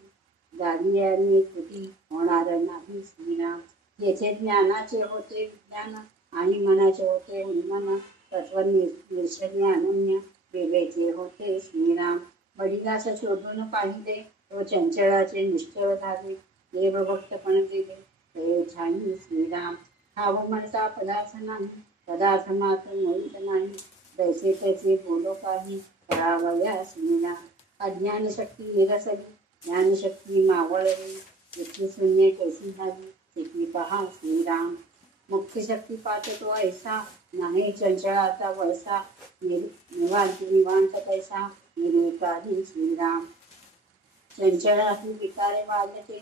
दारी आणि कृती होणार नाही श्रीराम. येथे ज्ञानाचे होते विज्ञान आणि मनाचे होते उन्मन, तत्व निर्षज्ञ अनन्य वेगळेचे होते श्रीराम. वडिलास शोधून पाहिले, तो चंचलाचे निश्चळ झाले, देवभक्तपण दिले, ते छानी श्रीराम. खाव म्हणता पदार्थ नाही, पदार्थ मात्र मोहित नाही, जैसे तैसे बोलो काही, करावया श्रीराम. अज्ञानशक्ती निरसली, ज्ञानशक्ती मावळली, इतकी शून्य कैसी झाली, तिथली पहा श्रीराम. मुख्य शक्ती पाहतो ऐसा, नाही चंचळाचा वळसा, निवांत कैसा, निर्विकारी श्रीराम. चंचळाही विकारे वाजते,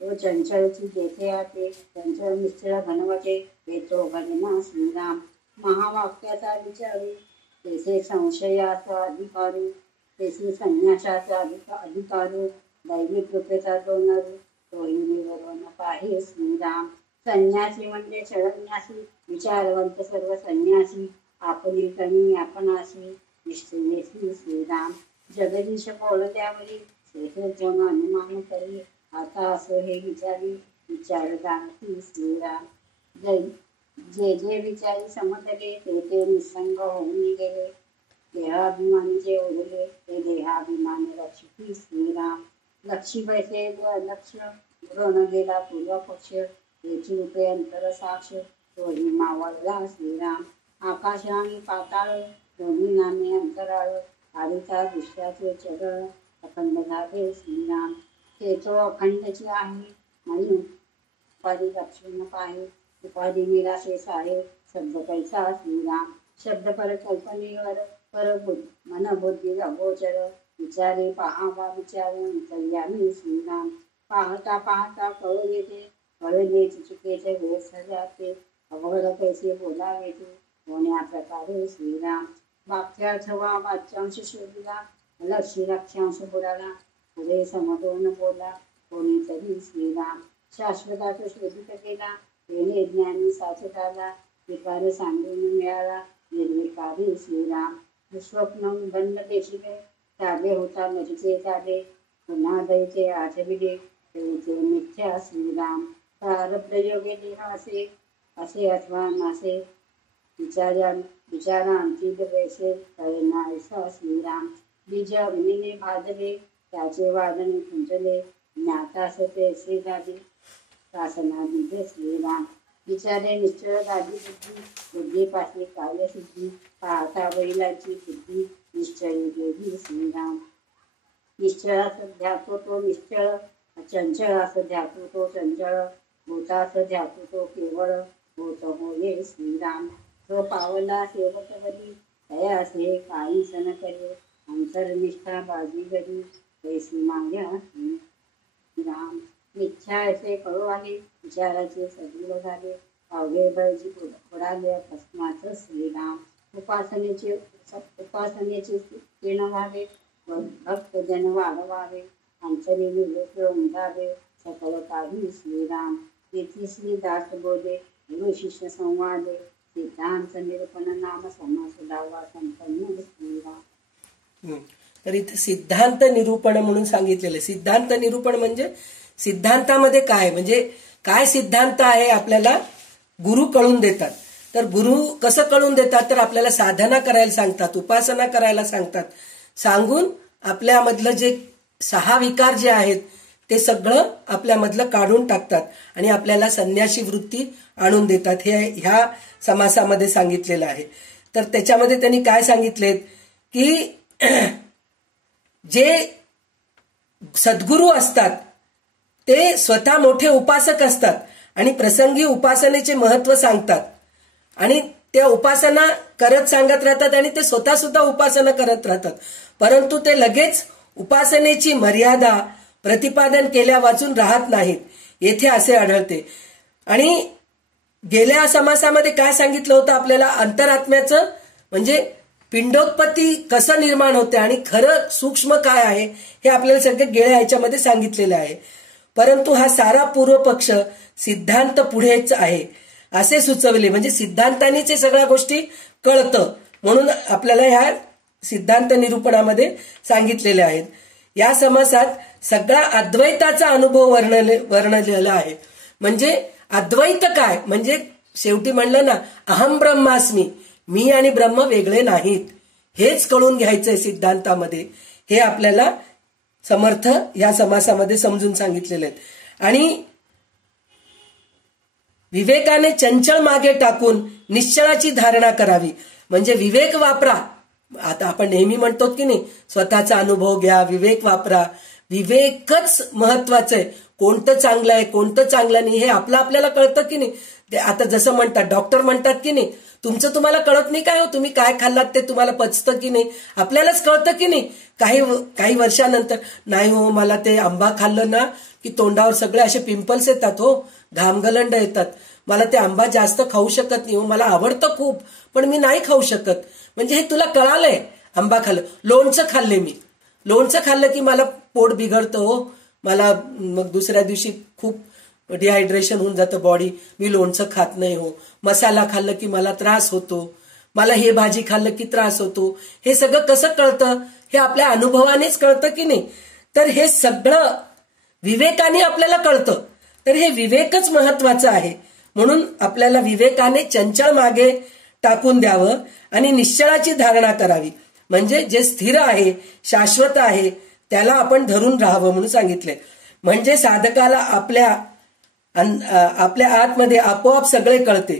तो चंचलची जेथे आते, चंचल निश्चळ घनवटे, येतो घडना श्रीराम. महावाक्याचा विचारी, तेथे संशयाचा अधिकारी, तेथे संन्यासाचा अधिकारी, दैवी कृपेचा दोनरू, तोही निवरून पाहे श्रीराम. संन्यासी म्हणजे शरण्यासी, विचारवंत सर्व संन्यासी, आपली कणी आपणासी, निश्चयेसी श्रीराम. जगदीश बोलत्यावरी, तेथे कोण अनुमान करी, आता असो हे विचार जाणती श्रीराम. जे जे विचारी समजले, ते ते निसंग होऊन गेले, देहाभिमानी जे उरले, ते देहाभिमानी रक्षिती श्रीराम. लक्षी बैसे लक्ष, न गेला पूर्व पक्ष, याची रूपे अंतर साक्ष, तोही मावळला श्रीराम. आकाश आणि पाताळ, दोन्ही नामे अंतराळ, आदिता दृश्याचे चरण, अखंड झाले श्रीराम. ते तो अखंडची आहे, म्हणून उपाधी लक्षण पाहे, उपाधी निराशेष आहे, शब्द कैसा श्रीराम. शब्द पर कल्पनेवर, पर मन बुद्धी अगोचर, विचारे पाहावा विचार, अंतर्यामी श्रीराम. पाहता पाहता कळ येते, कळले चुकीचे वेळ जाते, अवघड कैसे बोलावे ते, होण्या प्रकारे श्रीराम. वाक्यार्थ वा वाच्यांश शोधिला, लक्षी रक्षांश बुडाला पुढे समतोल बोला कोणीतरी श्रीराम शाश्वताचा शोधित केला तेने ज्ञानी साचत आला विकार सांगून मिळाला निर्विकारी श्रीराम स्वप्न बंद देशिले ताबे होता नजीचे ताबे पुन्हा दैते आठविले तेचे मिथ्या श्रीराम प्रारब्धयोगे देहासे असे अथवा नासे विचारा अंतिम वैसे कळना ऐसा श्रीराम बीज अग्नीने भाजले त्याचे वादन खुंचले ज्ञातास ते श्री झाली शासना बीज श्रीराम विचारे निश्चळ झाली बुद्धीपाशी कार्यसिद्धी पाहता बैलाची बुद्धी निश्चयी गेली श्रीराम निश्चळ असं ध्यातो तो निश्चळ चंचळ असं ध्यातो तो चंचळ होता असं ध्यातो तो केवळ होत होये श्रीराम तो पावला सेवकवली तयासे काही सण करे अंतरनिष्ठा बाजी गरी कैसी माया राम इच्छा असे कळू आले विचाराचे सजीव झाले अवघे बळजी उडाले भस्माच श्रीराम उपासनेचे तीर्ण व्हावे भक्त जन वाढवावे अंतरी विवेक उमदावे सकल काही श्रीराम तेथी श्री दास बोले गुरु शिष्य संवादे सिद्धांत निरूपण नाम समास दावा संपन्न श्रीराम. तर इथे सिद्धांत निरूपण म्हणून सांगितलेलं. सिद्धांत निरूपण म्हणजे सिद्धांतामध्ये काय म्हणजे काय सिद्धांत आहे आपल्याला गुरु कळून देतात. तर गुरु कसं कळून देतात तर आपल्याला साधना करायला सांगतात, उपासना करायला सांगतात, सांगून आपल्यामधलं जे 6 विकार जे आहेत ते सगळं आपल्यामधलं काढून टाकतात आणि आपल्याला संन्यासी वृत्ती आणून देतात. हे ह्या समासामध्ये सांगितलेलं आहे. तर त्याच्यामध्ये त्यांनी काय सांगितलेत की जे सद्गुरू असतात ते स्वतः मोठे उपासक असतात आणि प्रसंगी उपासनेचे महत्व सांगतात आणि त्या उपासना करत सांगत राहतात आणि ते स्वतः सुद्धा उपासना करत राहतात. परंतु ते लगेच उपासनेची मर्यादा प्रतिपादन केल्या वाचून राहत नाहीत. येथे असे आढळते. आणि गेल्या समासामध्ये काय सांगितलं होतं आपल्याला अंतरात्म्याचं म्हणजे पिंडोत्पत्ती कसं निर्माण होते आणि खरं सूक्ष्म काय आहे हे आपल्याला सगळं गेल्या ह्याच्यामध्ये सांगितलेलं आहे. परंतु हा सारा पूर्व पक्ष सिद्धांत पुढेच आहे असे सुचवले. म्हणजे सिद्धांतानीच हे सगळ्या गोष्टी कळतं म्हणून आपल्याला ह्या सिद्धांत निरूपणामध्ये सांगितलेले आहेत. या समासात सगळा अद्वैताचा अनुभव वर्णलेला आहे. म्हणजे अद्वैत काय म्हणजे शेवटी म्हणलं ना अहम ब्रह्मास्मी, मी आणि ब्रह्म वेगळे नाहीत, हेच कळून घ्यायचंय सिद्धांतामध्ये. हे आपल्याला समर्थ या समासामध्ये समजून सांगितलेले आहेत. आणि विवेकाने चंचल मागे टाकून निश्चळाची धारणा करावी. म्हणजे विवेक वापरा. आता आपण नेहमी म्हणतो की नाही स्वतःचा अनुभव घ्या, विवेक वापरा. विवेकच महत्वाचं आहे. कोणतं चांगलं आहे कोणतं चांगलं नाही हे आपल्याला कळतं की नाही. आता जसं म्हणतात डॉक्टर म्हणतात की नाही तुमचं तुम्हाला कळत नाही काय हो, तुम्ही काय खाल्लात ते तुम्हाला पचतं की नाही, आपल्यालाच कळतं की नाही. काही वर्षानंतर नाही हो मला ते आंबा खाल्लं ना की तोंडावर सगळे असे पिंपल्स येतात हो, घामगलंड येतात, मला ते आंबा जास्त खाऊ शकत नाही हो, मला आवडतं खूप पण मी नाही खाऊ शकत. म्हणजे हे तुला कळालंय. आंबा खाल्लं, लोणचं खाल्ले मी, लोणचं खाल्लं की मला पोट बिघडतं हो, मला मग दुसऱ्या दिवशी खूप डिहायड्रेशन होऊन जातं बॉडी, मी लोणचं खात नाही हो. मसाला खाल्लं की मला त्रास होतो, मला हे भाजी खाल्लं की त्रास होतो. हे सगळं कसं कळतं हे आपल्या अनुभवानेच कळतं की नाही. तर हे सगळं विवेकाने आपल्याला कळतं. तर हे विवेकच महत्वाचं आहे. म्हणून आपल्याला विवेकाने चंचल मागे टाकून द्यावं आणि निश्चळाची धारणा करावी. म्हणजे जे स्थिर आहे शाश्वत आहे त्याला आपण धरून राहावं म्हणून सांगितले. म्हणजे साधकाला आपल्या आतमध्ये आपोआप सगळे कळते,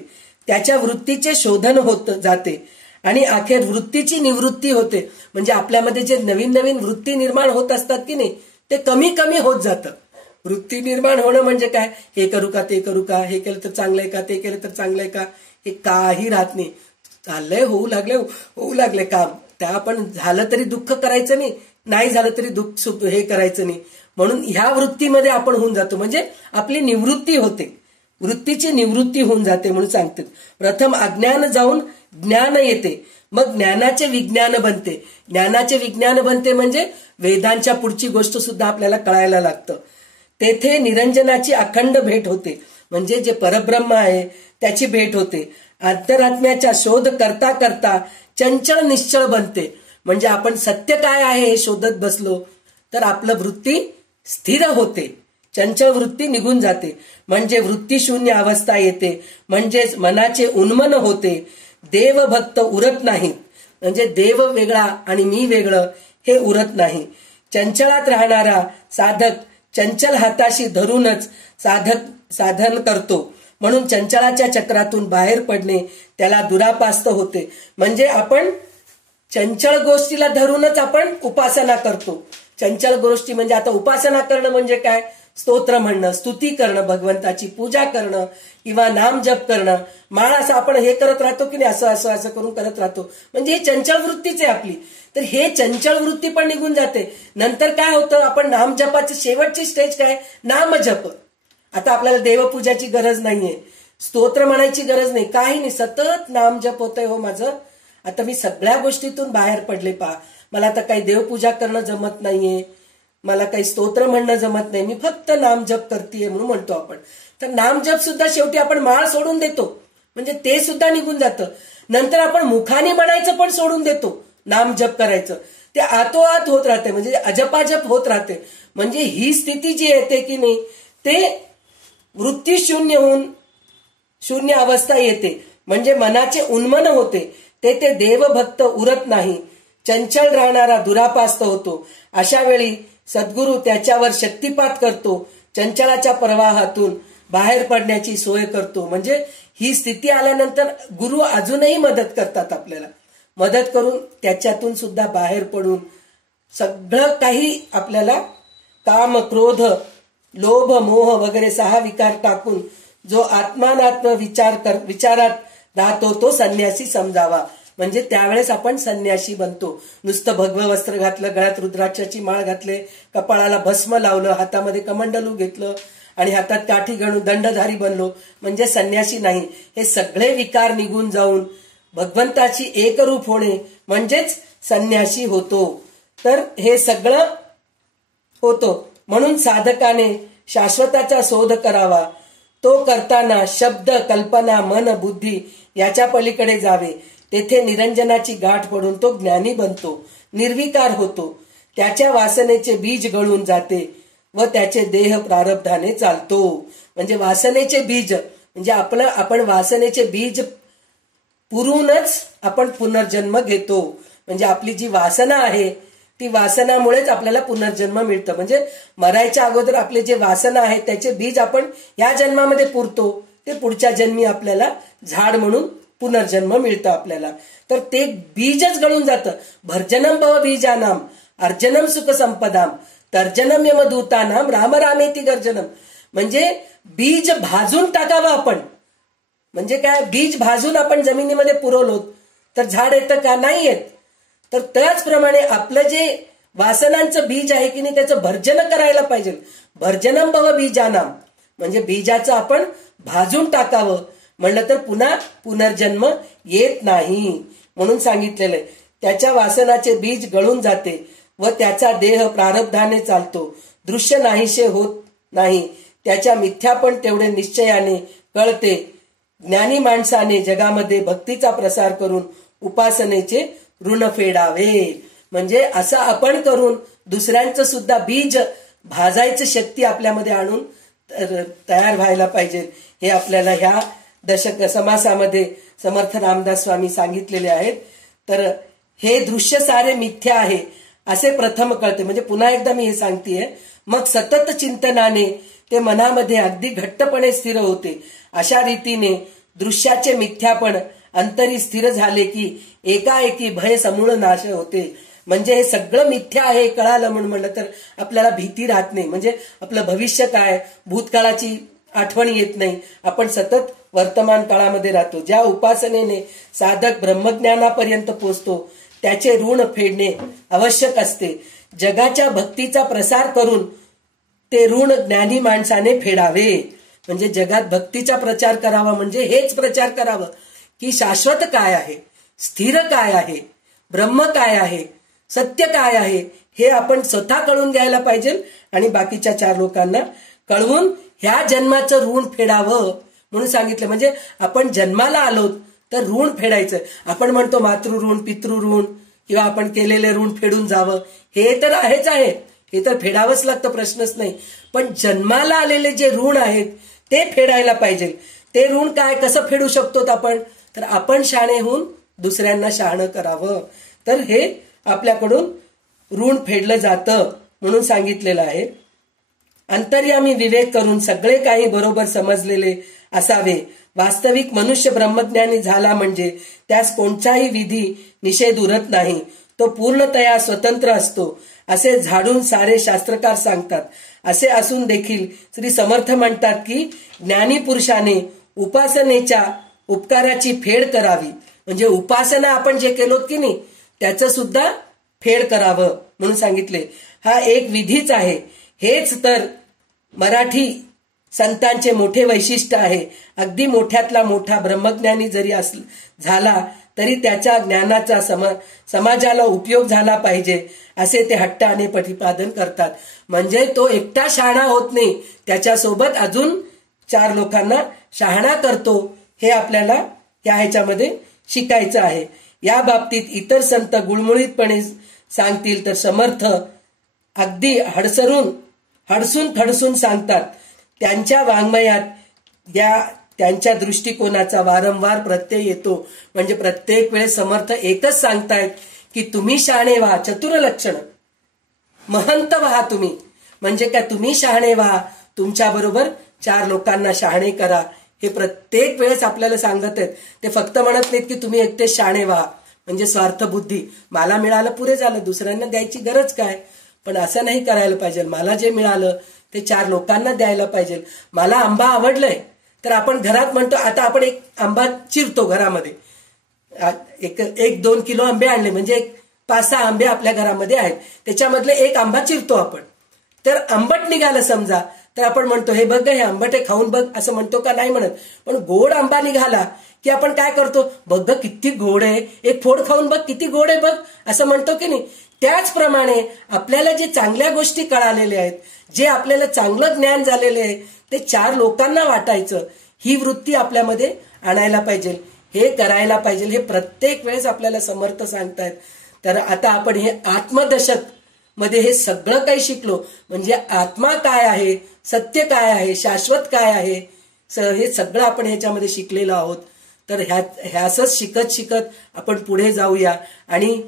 त्याच्या वृत्तीचे शोधन होत जाते आणि अखेर वृत्तीची निवृत्ती होते. म्हणजे आपल्यामध्ये जे नवीन नवीन वृत्ती निर्माण होत असतात की नाही ते कमी कमी होत जातं. वृत्ती निर्माण होणं म्हणजे काय, हे करू का ते करू का, हे केलं तर चांगलंय का ते केलं तर चांगलंय का, हे काही राहत नाही. चाललंय होऊ लागले काम, त्या आपण झालं तरी दुःख करायचं नाही, नाही झालं तरी दुःख हे करायचं नाही. म्हणून ह्या वृत्तीमध्ये आपण होऊन जातो. म्हणजे आपली निवृत्ती होते. वृत्तीची निवृत्ती होऊन जाते म्हणून सांगते. प्रथम अज्ञान जाऊन ज्ञान येते, मग ज्ञानाचे विज्ञान बनते. ज्ञानाचे विज्ञान बनते म्हणजे वेदांच्या पुढची गोष्ट सुद्धा आपल्याला कळायला लागतं. तेथे निरंजनाची अखंड भेट होते, म्हणजे जे परब्रह्म आहे त्याची भेट होते. अंतरात्म्याचा शोध करता करता चंचल निश्चळ बनते, म्हणजे आपण सत्य काय आहे हे शोधत बसलो तर आपलं वृत्ती स्थिर होते, चंचल वृत्ती निघून जाते, म्हणजे वृत्ती शून्य अवस्था येते, म्हणजेच मनाचे उन्मन होते. देव भक्त उरत नाहीत, म्हणजे देव वेगळा आणि मी वेगळं हे उरत नाही. चंचलात राहणारा साधक चंचल हाताशी धरूनच साधन करतो, म्हणून चंचलाच्या चक्रातून बाहेर पडणे त्याला दुरापास्त होते. म्हणजे आपण चंचल गोष्टीला धरूनच आपण उपासना करतो. चंचल गोष्टी म्हणजे आता उपासना करणं म्हणजे काय, स्तोत्र म्हणणं, स्तुती करणं, भगवंताची पूजा करणं किंवा नाम जप करणं, माळ असं आपण हे करत राहतो की नाही, असं असं असं करून करत राहतो, म्हणजे ही चंचल वृत्तीच आहे आपली. तर हे चंचल वृत्ती पण निघून जाते. नंतर काय होतं, आपण नाम जपाची शेवटची स्टेज काय, नाम जप. आता आपल्याला देवपूजाची गरज नाहीये, स्तोत्र म्हणायची गरज नाही, काही नाही, सतत नाम जप होतंय हो माझं. आता मी सगळ्या गोष्टीतून बाहेर पडले पा, मला आता काही देवपूजा करणं जमत नाहीये, मला काही स्तोत्र म्हणणं जमत नाही, मी फक्त नाम जप करतेय म्हणून म्हणतो आपण. तर नाम जप सुद्धा शेवटी आपण माळ सोडून देतो, म्हणजे ते सुद्धा निघून जातं. नंतर आपण मुखाने म्हणायचं पण सोडून देतो, नाम जप करायचं, ते आतोआत होत राहते, म्हणजे अजपाजप होत राहते. म्हणजे ही स्थिती जी येते की नाही, ते वृत्ती शून्य होऊन शून्य अवस्था येते, म्हणजे मनाचे उन्मन होते. ते देवभक्त उरत नाही, चंचल राहणारा दुरापास्त होतो. अशा वेळी सद्गुरू त्याच्यावर शक्तिपात करतो, चंचलाच्या प्रवाहातून बाहेर पडण्याची सोय करतो. म्हणजे ही स्थिती आल्यानंतर गुरु अजूनही मदत करतात, आपल्याला मदत करून त्याच्यातून सुद्धा बाहेर पडून सगळं काही आपल्याला काम, क्रोध, लोभ, मोह वगैरे 6 विकार टाकून जो आत्मानात्म विचारात राहतो तो संन्यासी समजावा. म्हणजे त्यावेळेस आपण संन्यासी बनतो. नुसतं भगवं वस्त्र घातलं, गळ्यात रुद्राक्षाची माळ घातले, कपाळाला भस्म लावलं, हातामध्ये कमंडलू घेतलं आणि हातात काठी घालून दंडधारी बनलो म्हणजे संन्यासी नाही. हे सगळे विकार निघून जाऊन भगवंताची एकरूप होणे म्हणजेच संन्यासी होतो. तर हे सगळं होतो, म्हणून साधकाने शाश्वताचा शोध करावा. तो करताना शब्द, कल्पना, मन, बुद्धी याच्या पलीकडे जावे. तेथे निरंजनाची गाठ पडून तो ज्ञानी बनतो, निर्विकार होतो. त्याच्या वासनेचे बीज गळून जाते व त्याचे देह प्रारब्धाने चालतो. म्हणजे वासनेचे बीज म्हणजे आपण वासनेचे बीज पुरूनच आपण पुनर्जन्म घेतो. म्हणजे आपली जी वासना आहे ती वासनामुळेच आपल्याला पुनर्जन्म मिळतं. म्हणजे मरायच्या अगोदर आपले जे वासना आहे त्याचे बीज आपण या जन्मामध्ये पुरतो, ते पुढच्या जन्मी आपल्याला झाड म्हणून पुनर्जन्म मिळतं आपल्याला. तर ते बीजच गळून जातं. भर्जनम भव बीजानाम अर्जनम सुख संपदाम तर्जनम यमदूतानाम राम रामेती गर्जनम. म्हणजे बीज भाजून टाकावं आपण. म्हणजे काय, बीज भाजून आपण जमिनीमध्ये पुरवलो तर झाड येतं का, नाही येत. तर त्याचप्रमाणे आपलं जे वासनांचं बीज आहे की नाही त्याचं भर्जन करायला पाहिजे. भर्जनम भव बीजानाम म्हणजे बीजाचं आपण भाजून टाकावं, म्हणलं तर पुन्हा पुनर्जन्म येत नाही म्हणून सांगितलेलं आहे. त्याच्या वासनाचे बीज गळून जाते व त्याचा देह प्रारब्धाने चालतो. दृश्य नाहीसे होत नाही, त्याच्या मिथ्या पण तेवढे निश्चयाने कळते. ज्ञानी माणसाने जगामध्ये भक्तीचा प्रसार करून उपासनेचे ऋण फेडावे. म्हणजे असं आपण करून दुसऱ्यांचं सुद्धा बीज भाजायचं शक्ती आपल्यामध्ये आणून तयार व्हायला पाहिजे. हे आपल्याला ह्या दशक समासामध्ये समर्थ रामदास स्वामी सांगितलेले आहेत. तर हे दृश्य सारे मिथ्या आहे असे प्रथम कळते. म्हणजे पुन्हा एकदा मी हे सांगतेय. मग सतत चिंतनाने ते मनामध्ये अगदी घट्टपणे स्थिर होते. अशा रीतीने दृश्याचे मिथ्यापण अंतरी स्थिर झाले की एकाएकी भय समूळ नाश होते. म्हणजे हे सगळं मिथ्या आहे कळालं म्हणलं तर आपल्याला भीती राहत नाही. म्हणजे आपलं भविष्य काय, भूतकाळाची आठवण येत नाही. आपण सतत वर्तमान काळामध्ये राहतो. ज्या उपासनेने साधक ब्रह्मज्ञानापर्यंत पोहोचतो त्याचे ऋण फेडणे आवश्यक असते. जगाच्या भक्तीचा प्रसार करून ते ऋण ज्ञानी माणसाने फेडावे. म्हणजे जगात भक्तीचा प्रचार करावा म्हणजे हेच प्रचार करावं की शाश्वत काय आहे, स्थिर काय आहे, ब्रह्म काय आहे, सत्य काय आहे, हे आपण स्वतः कळून घ्यायला पाहिजे आणि बाकीच्या 4 लोकांना कळवून ह्या जन्माचं ऋण फेडावं म्हणून सांगितलं. म्हणजे आपण जन्माला आलो तर ऋण फेडायचं. आपण म्हणतो मातृऋण, पितृऋण किंवा आपण केलेले ऋण फेडून जावं, हे तर आहेच आहे, हे तर फेडावंच लागतं, प्रश्नच नाही. पण जन्माला आलेले जे ऋण आहेत ते फेडायला पाहिजे. ते ऋण काय, कसं फेडू शकतो आपण, तर आपण शहाणे होऊन दुसऱ्यांना शहाणं करावं, तर हे आपल्याकडून ऋण फेडलं जातं म्हणून सांगितलेलं आहे. अंतर्यामी विवेक करून सगळे काही बरोबर समजलेले असावे. वास्तविक मनुष्य ब्रह्मज्ञानी झाला म्हणजे त्यास कोणताही विधी निषेध उरत नाही, तो पूर्णतया स्वतंत्र असतो असे झाडून सारे शास्त्रकार सांगतात. असे असून देखील श्री समर्थ म्हणतात की ज्ञानी पुरुषाने उपासनेच्या उपकाराची फेड करावी. म्हणजे उपासना आपण जे केलो की नाही त्याचं सुद्धा फेड करावं म्हणून सांगितले. हा एक विधीच आहे. हेच तर मराठी संतांचे मोठे वैशिष्ट्य आहे. अगदी मोठ्यातला मोठा ब्रह्मज्ञानी जरी झाला तरी त्याच्या ज्ञानाचा समाजाला उपयोग झाला पाहिजे असे ते हट्टाने प्रतिपादन करतात. म्हणजे तो एकटा शहाणा होत नाही, त्याच्यासोबत अजून 4 लोकांना शहाणा करतो, हे आपल्याला या ह्याच्यामध्ये शिकायचं आहे. या बाबतीत इतर संत गुळमुळीतपणे सांगतील तर समर्थ अगदी हडसून थडसून सांगतात. त्यांच्या वाङ्मयात त्यांच्या दृष्टिकोनाचा वारंवार प्रत्यय येतो. म्हणजे प्रत्येक वेळेस समर्थ एकच सांगतायत की तुम्ही शहाणे व्हा, चतुर लक्षण महंत व्हा तुम्ही. म्हणजे काय, तुम्ही शहाणे व्हा, तुमच्या बरोबर 4 लोकांना शहाणे करा, हे प्रत्येक वेळेस आपल्याला सांगत आहेत. ते फक्त म्हणत नाहीत की तुम्ही एकटे शहाणे व्हा, म्हणजे स्वार्थ बुद्धी, मला मिळालं पुरे झालं, दुसऱ्यांना द्यायची गरज काय. पण असं नाही करायला पाहिजे. मला जे मिळालं ते 4 लोकांना द्यायला पाहिजे. मला आंबा आवडलाय तर आपण घरात म्हणतो, आता आपण एक आंबा चिरतो घरामध्ये, 1-2 किलो आंबे आणले म्हणजे 5-6 आंबे आपल्या घरामध्ये आहेत, त्याच्यामधले एक आंबा चिरतो आपण. तर आंबट निघालं समजा तर आपण म्हणतो हे बघ हे आंबट आहे, खाऊन बघ, असं म्हणतो का, नाही म्हणत. पण गोड आंबा निघाला की आपण काय करतो, बघ किती गोड आहे, एक फोड खाऊन बघ किती गोड आहे बघ, असं म्हणतो की नाही. त्याचप्रमाणे आपल्याला जे चांगल्या गोष्टी कळालेल्या आहेत, जे आपल्याला चांगलं ज्ञान झालेले आहे ते 4 लोकांना वाटायचं, ही वृत्ती आपल्यामध्ये आणायला पाहिजे, हे करायला पाहिजे. हे प्रत्येक वेळेस आपल्याला समर्थ सांगतायत. तर आता आपण हे आत्मदशक मध्ये हे सगळं काही शिकलो. म्हणजे आत्मा काय आहे, सत्य काय आहे, शाश्वत काय आहे, हे सगळं आपण ह्याच्यामध्ये शिकलेलो आहोत. तर ह्याच शिकत आपण पुढे जाऊया आणि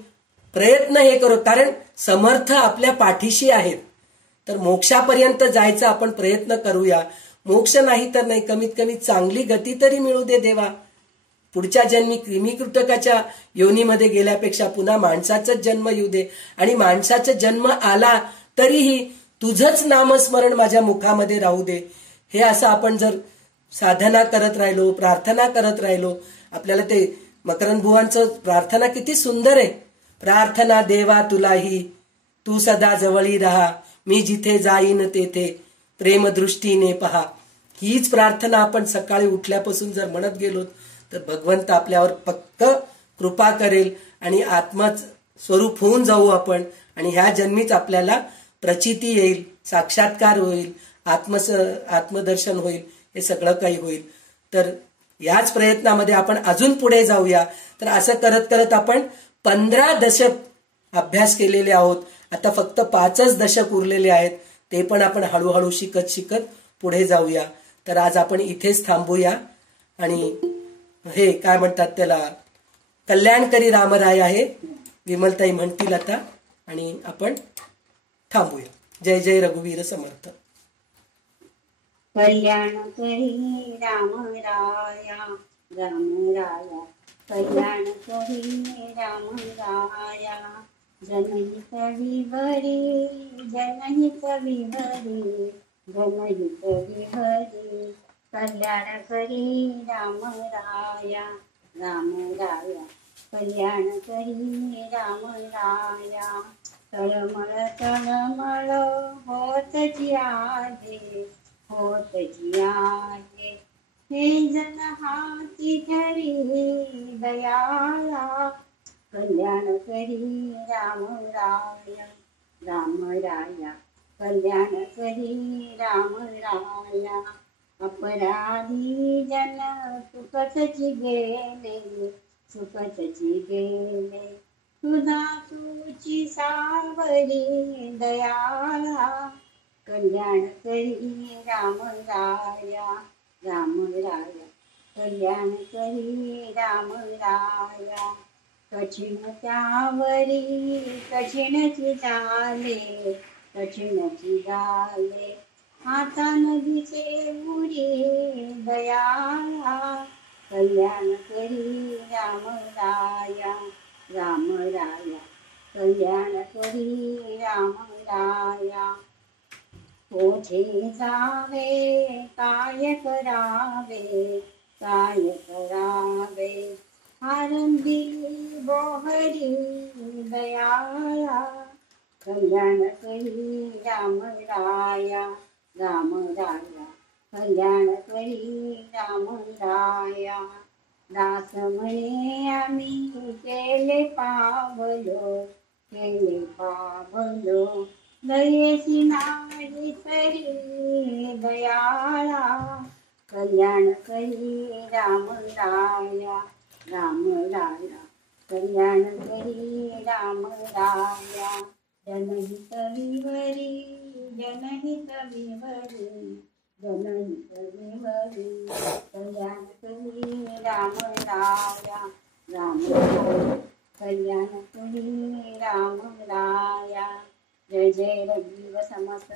प्रयत्न हे करू, कारण समर्थ आपल्या पाठीशी आहेत. तर मोक्षापर्यंत जायचा आपण प्रयत्न करूया. मोक्ष नाही तर नाही, कमीत कमी चांगली गती तरी मिळू दे देवा. पुढच्या जन्मी क्रिमीकृतकाच्या योनीमध्ये गेल्यापेक्षा पुन्हा माणसाचाच जन्म येऊ दे, आणि माणसाचा जन्म आला तरीही तुझंच नामस्मरण माझ्या मुखामध्ये राहू दे. हे असं आपण जर साधना करत राहिलो, प्रार्थना करत राहिलो, आपल्याला ते मकरंद बुवांचं प्रार्थना किती सुंदर आहे. प्रार्थना देवा तुलाही, तू सदा जवळी राहा, मी जिथे जाईन तेथे प्रेमदृष्टीने पहा. हीच प्रार्थना आपण सकाळी उठल्यापासून जर म्हणत गेलो तर भगवंत आपल्यावर पक्क कृपा करेल आणि आत्मच स्वरूप होऊन जाऊ आपण. आणि ह्या जन्मीच आपल्याला प्रचिती येईल, साक्षात्कार होईल, आत्मदर्शन होईल, हे सगळं काही होईल. तर याच प्रयत्नामध्ये आपण अजून पुढे जाऊया. तर असं करत करत आपण 15 दशक अभ्यास केलेले आहोत. आता फक्त 5च दशक उरलेले आहेत, ते पण आपण हळूहळू शिकत पुढे जाऊया. तर आज आपण इथेच थांबूया आणि हे काय म्हणतात त्याला, कल्याणकरी रामराय आहे, विमलताई म्हणतील आता, आणि आपण थांबूया. जय जय रघुवीर समर्थ. कल्याण करी राम राया, राम राया कल्याण करी राम राया. जनहित विभरे, जनहित विभरे, जनहित विभरे. कल्याण करी राम राया, राम राया कल्याण करी राम राया. तळमळ तळमळ होत जी आहे, होत जियाचे हे जन हाती धरी दयाळा कल्याण करी राम राया राम राया कल्याण करी राम राया अपराधी जन सुखची गेले सुखची गेले तुझा तुझी सावरी दयाळा कल्याण करी राम राया राम राया कल्याण करी राम राया कठीण त्यावरी कठीणची झाले कठीणची झाले आता नदीचे उरी दयाळा कल्याण करी राम राया राम राया कल्याण करी राम राया कोठे जावे काय करावे काय करावे आरंभी बोहरी दयाळा कल्याण करी राम राया राम राया कल्याण करी राम राया दास म्हणे आम्ही केले पावलो दयेची नाही तरी दयाळा कल्याण करी राम राया राम राया कल्याण करी राम राया जनहित विवरी जनहित विवरी जनहित विवरी कल्याण करी राम राया राम राया कल्याण करी राम राया जय जय रघुवीर समर्थ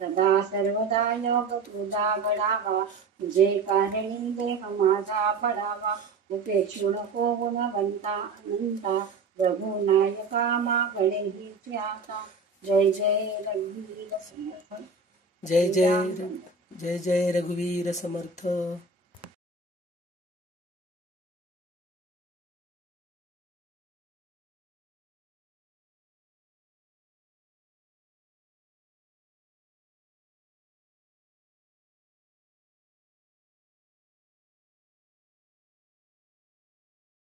सदा सर्वदा योग तुझा घडावा तुझे कारणी देह माझा पडावा उपेक्षू नको गुणवंता अनंता रघुनायका मागणे हिची आता जय जय रघुवीर समर्थ जय जय जय जय रघुवीर समर्थ।